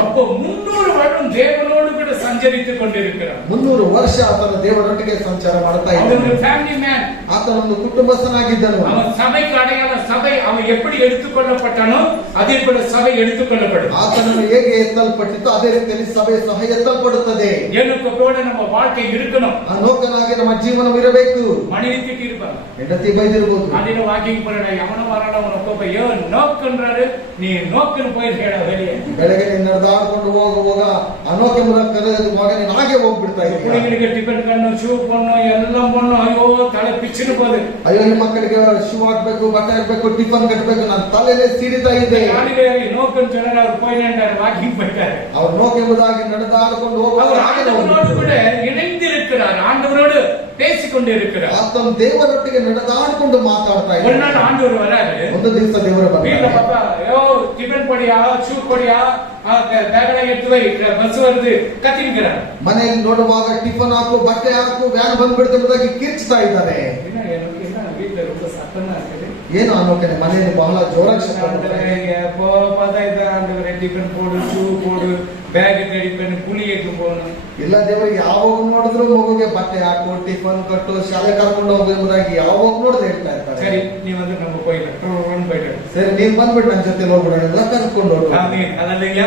அப்போ 300 வருடம் தேவனோடு கூட சஞ்சரித்துக் கொண்டிருக்கிறார். 300 ವರ್ಷ ಆತನ ದೇವರೊಟ್ಟಿಗೆ ಸಂಚಾರ ಮಾಡ್ತಾ அவன் ಇದ್ದಾನೆ. ஒரு ஃபேமிலி மேன். ಆತನೊಂದು ಕುಟುಂಬಸ್ಥನಾಗಿದ್ದನು. அவன் சபைக்கு அடையாள சபை அவன் எப்படி எடுத்துக்கொள்ளப்பட்டானோ அதே போல சபை எடுத்துக்கொள்ளப்படும். ಆತನನ್ನು ಹೇಗೆ ಎತ್ತಲ್ಪಟ್ಟಿತ್ತು ಅದೇ ರೀತಿಯಲ್ಲಿ ಸಭೆ ಸಹ ಎತ್ತಲ್ಪಡುತ್ತದೆ. ಏನಕ್ಕೋட ನಮ್ಮ வாழ்க்கை இருக்கணும். ಅನೋಕನಾಗಿ ನಮ್ಮ ಜೀವನವಿರಬೇಕು. மனைவிக்கு இருப்பாங்க. ಹೆಂಡತಿ ಬೈದಿರಬಹುದು. அதில வாக்கிங் போறடா எவன வரடா உனக்கு யோ நோக்குன்றாரு நீ நோக்குன்னு போயிடுறடா வெளியே. ಬೆಳಗ್ಗೆ ನೀನು ನಡೆದಾಡ್ಕೊಂಡು ಹೋಗುವಾಗ ಅನೋಕೆ ಮೂಲಕ ಕರೆದು ಮಗ ನೀನು ಹಾಗೆ ಹೋಗ್ಬಿಡ್ತಾ ಇದ್ದೀಯ. ಹುಡುಗರಿಗೆ ಟಿಫನ್ ಕಣ್ಣು ಶೂ ಕೊಣ್ಣು ಎಲ್ಲ ಕೊಣ್ಣು ಅಯ್ಯೋ ತಲೆ ಪಿಚ್ಚಿನ போது. ಅಯ್ಯೋ ಈ ಮಕ್ಕಳಿಗೆ ಶೂ ಹಾಕ್ಬೇಕು ಬಟ್ಟೆ ಹಾಕ್ಬೇಕು ಟಿಫನ್ ಕಟ್ಟಬೇಕು ನಾನು ತಲೆನೇ ಸಿಡಿತಾ ಇದೆ. ನಾಲಿಗೆ நோக்குன்னு சொன்னா அவர் போய் நின்றாரு வாக்கிங் போயிட்டாரு. அவர் நோக்கென்பதாக நடந்தாಡ್ಕೊಂಡು ಹೋಗುವಾಗ ஆண்டவரோடு கூட இணைந்திருக்கிறார். ஆண்டவரோடு பேசிக்கொண்டே இருக்கிறார். ಆತನ ದೇವರೊಟ್ಟಿಗೆ ನಡೆದಾಡ್ಕೊಂಡು ಮಾತಾಡ್ತಾ ಇದ್ದಾನೆ. ஒரு நாள் ஆண்டவர் வராரு. ಒಂದು ದಿವಸ ದೇವರ வீட்ல ಬಂದ பார்த்தா ஐயோ டிஃபன் படியா ஷூ படியா பேகல எடுத்து வை பஸ் வருது கத்தின்கிறார். ಮನೆಯಲ್ಲಿ ನೋಡುವಾಗ ಟಿಫನ್ ಹಾಕು ಬಟ್ಟೆ ಹಾಕು ವ್ಯಾನ್ ಬಂದ್ಬಿಡುತ್ತೆ ಎಂಬುದಾಗಿ ಕಿರ್ಚ್ತಾ ಇದ್ದಾರೆ. என்ன வீட்டுல ரொம்ப சத்தமா இருக்குது. ಏನು ಅನೋಕನೆ ಮನೆಯಲ್ಲಿ ಬಹಳ ಜೋರಾಗಿ ಶಬ್ದ ஆண்டவரே பார்த்தா இது ஆண்டவரே டிஃபன் போடு ஷூ போடு ಬ್ಯಾಗ್ ರೆಡಿ ಪೆನ್ ಕುಳಿಯಕ್ಕೆ போகணும். ಇಲ್ಲ ದೇವರಿಗೆ ಯಾವಾಗ ನೋಡಿದ್ರು ಮಗುಗೆ ಬಟ್ಟೆ ಹಾಕು ಟಿಫನ್ ಕಟ್ಟು ಶಾಲೆ ಕರ್ಕೊಂಡು ಹೋಗು ಎಂಬುದಾಗಿ ಯಾವಾಗ ನೋಡಿದ್ರೆ ಹೇಳ್ತಾ ಇರ್ತಾರೆ. ಸರಿ ನೀವು ಅಂದ್ರೆ ನಮ್ಮ போயிட்டு ಸರಿ ನೀನ್ ಬಂದ್ಬಿಟ್ಟು ನನ್ನ ಜೊತೆ ಹೋಗ್ಬಿಡೋಣ ಎಲ್ಲ ಕರ್ಕೊಂಡು ಹೋಗೋಣ. Amen hallelujah.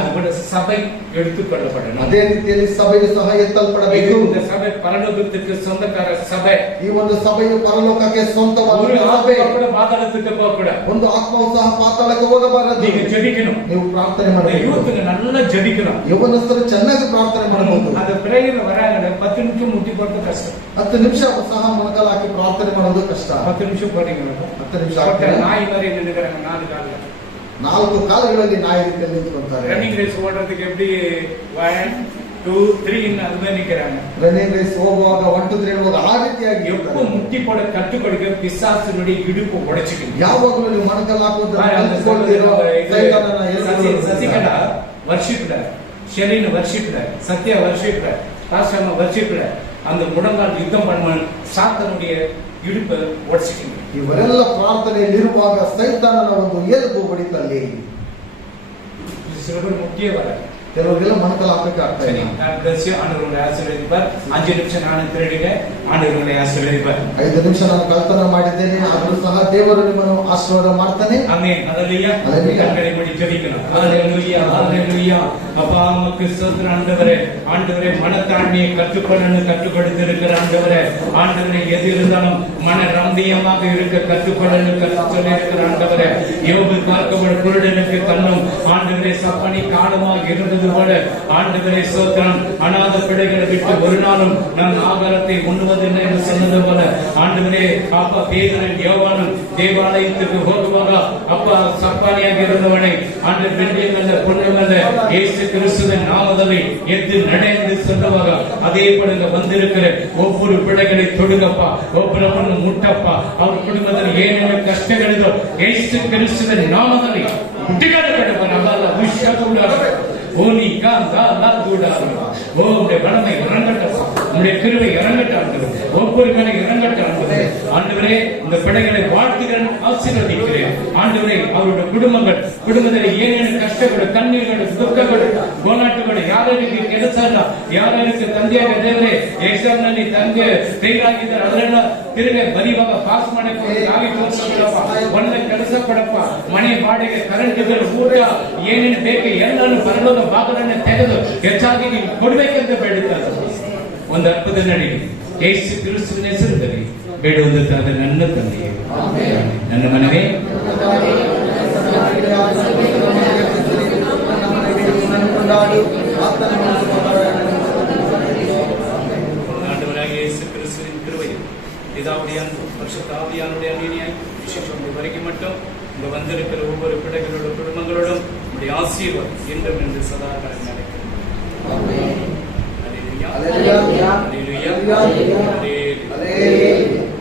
ಅದು ಕೂಡ ಸಭೆ எடுத்துக்கொள்ளப்படணும். ಅದೇ ರೀತಿಯಲ್ಲಿ ಸಭೆಯು ಸಹ ಎತ್ತಲ್ಪಡಬೇಕು. இந்த சபை பரலோகத்துக்கு சொந்தக்கார சபை. ಈ ಒಂದು ಸಭೆಯು ಪರಲೋಕಕ್ಕೆ ಸ್ವಂತವಾದ ಸಭೆ. ಕೂಡ ಪಾತಾಳಕ್ಕೆ ಹೋಗக்கூடாது. ಒಂದು ಆತ್ಮವು ಸಹ ಪಾತಾಳಕ್ಕೆ ಹೋಗಬಾರದು. ನೀವು ಜಪಿಕணும். ನೀವು ಪ್ರಾರ್ಥನೆ ಮಾಡಬೇಕು. ಇವತ್ತು நல்ல ஜெபிக்கணும். ಯವನಸ್ಥರು ಚೆನ್ನಾಗಿ ಪ್ರಾರ್ಥನೆ ಮಾಡಬಹುದು. ಅದು ಪ್ರೇಯರ್ ವರಾಗಡೆ 10 ನಿಮಿಷ ಮುಟ್ಟಿ ಕೊಟ್ಟು ಕಷ್ಟ. 10 ನಿಮಿಷ ಸಹ ಮೊಣಕಾಲು ಹಾಕಿ ಪ್ರಾರ್ಥನೆ ಮಾಡೋದು ಕಷ್ಟ. 10 ನಿಮಿಷ போறீங்க. 10 ನಿಮಿಷ ಆಗ್ತದೆ. ನಾಯಿ ಮರಿ ನಿಂತಿದ್ದಾರೆ 4 ಕಾಲು. 4 ಕಾಲುಗಳಲ್ಲಿ ನಾಯಿ ರೀತಿಯಲ್ಲಿ ನಿಂತ್ಕೊಂತಾರೆ. ರನ್ನಿಂಗ್ ರೇಸ್ ಓಡೋದಕ್ಕೆ எப்படி 1 2 3 ಇನ್ನ ಅದೇ ನಿಂತಿರಾங்க. ರನ್ನಿಂಗ್ ರೇಸ್ ಹೋಗುವಾಗ 1 2 3 ಹೇಳುವಾಗ ಆ ರೀತಿಯಾಗಿ எப்போ முட்டி போட கட்டுப்படுக்க பிசாசினுடைய இடுப்பு உடைச்சிக்கணும். ಯಾವಾಗಲೂ ನೀವು ಮೊಣಕಾಲು ಹಾಕುವುದು ಕಲ್ತ್ಕೊಂಡಿರೋ ಸೈತಾನನ சசிகலா வர்ஷிப்ல ஷெரின் வர்ஷிப்ல சத்யா வர்ஷிப்ல காசமா வர்ஷிப்ல அந்த முடங்கால் யுத்தம் பண்ண சாத்தனுடைய இடுப்பை உடைச்சிக்கணும். ಇವರೆಲ್ಲ ಪ್ರಾರ್ಥನೆಯಲ್ಲಿರುವಾಗ ಸೈತಾನನ ಒಂದು ಎಲುಬು ಬಡಿತಲ್ಲಿ சிலர் முக்கிய வர ಕೆಲವರಿಗೆಲ್ಲ ಮೊಣಕಾಲು ಹಾಕಬೇಕಾಗ್ತದೆ. சரி ஆண்டவருடைய ஆசீர்வதிப்பார். 5 ನಿಮಿಷ ನಾನು ತಿರುಗಿದೆ ಆಂಡವರುடைய ಆಶೀರ್ವದಿப்பார். 5 ನಿಮಿಷ ನಾನು ಕಲ್ಪನ ಮಾಡಿದ್ದೇನೆ ಆದರೂ ಸಹ ದೇವರು ನಿಮ್ಮನ್ನು ಆಶೀರ್ವಾದ ಮಾಡ್ತಾನೆ. Amen hallelujah. ಕಣ್ಣುகளை மூடி ஜெபிக்கணும். ஹalleluya ஹalleluya. அப்பா உமக்கு ஸ்தோத்திரம் ஆண்டவரே. ஆண்டவரே மனத்தாழ்மையை கற்றுக்கொள்ளணும் கற்றுக் கொடுத்திருக்கிற ஆண்டவரே. ஆண்டவரே எது இருந்தாலும் மன ரம்மியமாக இருக்க கற்றுக்கொள்ளணும் கற்றுச் சொல்லியிருக்கிற ஆண்டவரே. யோபு பார்க்கப்படும் குருடனுக்கு கண்ணும் ஆண்டவரே சப்பனி காலமாக இருந்தது போல ஆண்டவரே ஸ்தோத்திரம். அநாத பிள்ளைகளை விட்டு ஒரு நாளும் நான் ஆகாரத்தை உண்ணுவதில்லை என்று சொன்னது போல ஆண்டவரே அப்பா பேதுரு யோவானும் தேவாலயத்துக்கு போகுவாங்க. அப்பா சப்பானியாக இருந்தவனை ஆண்டு வெள்ளியமல்ல பொன்னமல்ல இயேசு கிறிஸ்துவின் நாமத்தை எது நடந்து சொல்லுவாங்க. அதே போல வந்திருக்கிற ஒவ்வொரு பிள்ளைகளை தொடுங்கப்பா. ஒவ்வொரு முட்டப்பா. அவர் குடும்பத்தில் ஏனென்ன கஷ்டங்களோ இயேசு கிறிஸ்துவின் நாமத்தை ஓனி காந்தா லாதுடாரு. உம்முடைய வல்லமை இறங்கட்டும். உம்முடைய கிருபை இறங்கட்டும். ஒவ்வொரு மேலே இறங்கட்டும். ஆண்டவரே இந்த பிள்ளைகளை வாழ்த்துகிறேன் ஆசீர்வதிக்கிறேன். ஆண்டவரே அவருடைய குடும்பத்தில் ஏனென்ன கஷ்டப்படும் கண்ணீர்கள் துக்கங்கள் போராட்டங்கள் யாருக்கு கிடைச்சಲ್ಲ ಯಾರ್ಯಾರಿಗೆ ತಂದೆಯಾಗ ದೇವರೇ ಎಕ್ಸಾಮ್ನಲ್ಲಿ ತಂದೆ ಫೇಲ್ ಆಗಿದ್ದಾರೆ ಅದರೆಲ್ಲ ತಿರುಗಿ ಬರೀವಾಗ ಪಾಸ್ ಮಾಡಕ್ಕೆ ಯಾರಿಗೆ ತೋರಿಸಬೇಡಪ್ಪ. ಒಳ್ಳೆ ಕೆಲಸ ಕೊಡಪ್ಪ. ಮನೆ ಬಾಡಿಗೆ ಕರೆಂಟ್ ಬಿಲ್ ಊಟ ಏನೇನು ಬೇಕು ಎಲ್ಲರೂ ಪರಲೋಕ ಭಾಗಗಳನ್ನು ತೆಗೆದು ಹೆಚ್ಚಾಗಿ ನೀವು ಕೊಡ್ಬೇಕಂತ ಬೇಡುತ್ತಾರೆ. ಒಂದು ಅದ್ಭುತ ನಡೀಲಿ ಯೇಸು ಕ್ರಿಸ್ತನ ಹೆಸರಿನಲ್ಲಿ ಬೇಡುವುದಾದ ನನ್ನ ತಂದೆಯೇ ನನ್ನ ಮನವೇ ஆண்டவராக இயேசு கிறிஸ்துவின் கிருபையும் பிதாவுடைய அன்பும் பரிசுத்த ஆவியானுடைய அன்பினையும் விசேஷம் வரைக்கும் மட்டும் இங்க வந்திருக்கிற ஒவ்வொரு பிள்ளைகளோட குடும்பங்களோடும் உடைய ஆசீர்வாதம் என்றும் என்று சதா காலம் நடக்கிறது. Hallelujah. Hallelujah. Hallelujah. Hallelujah.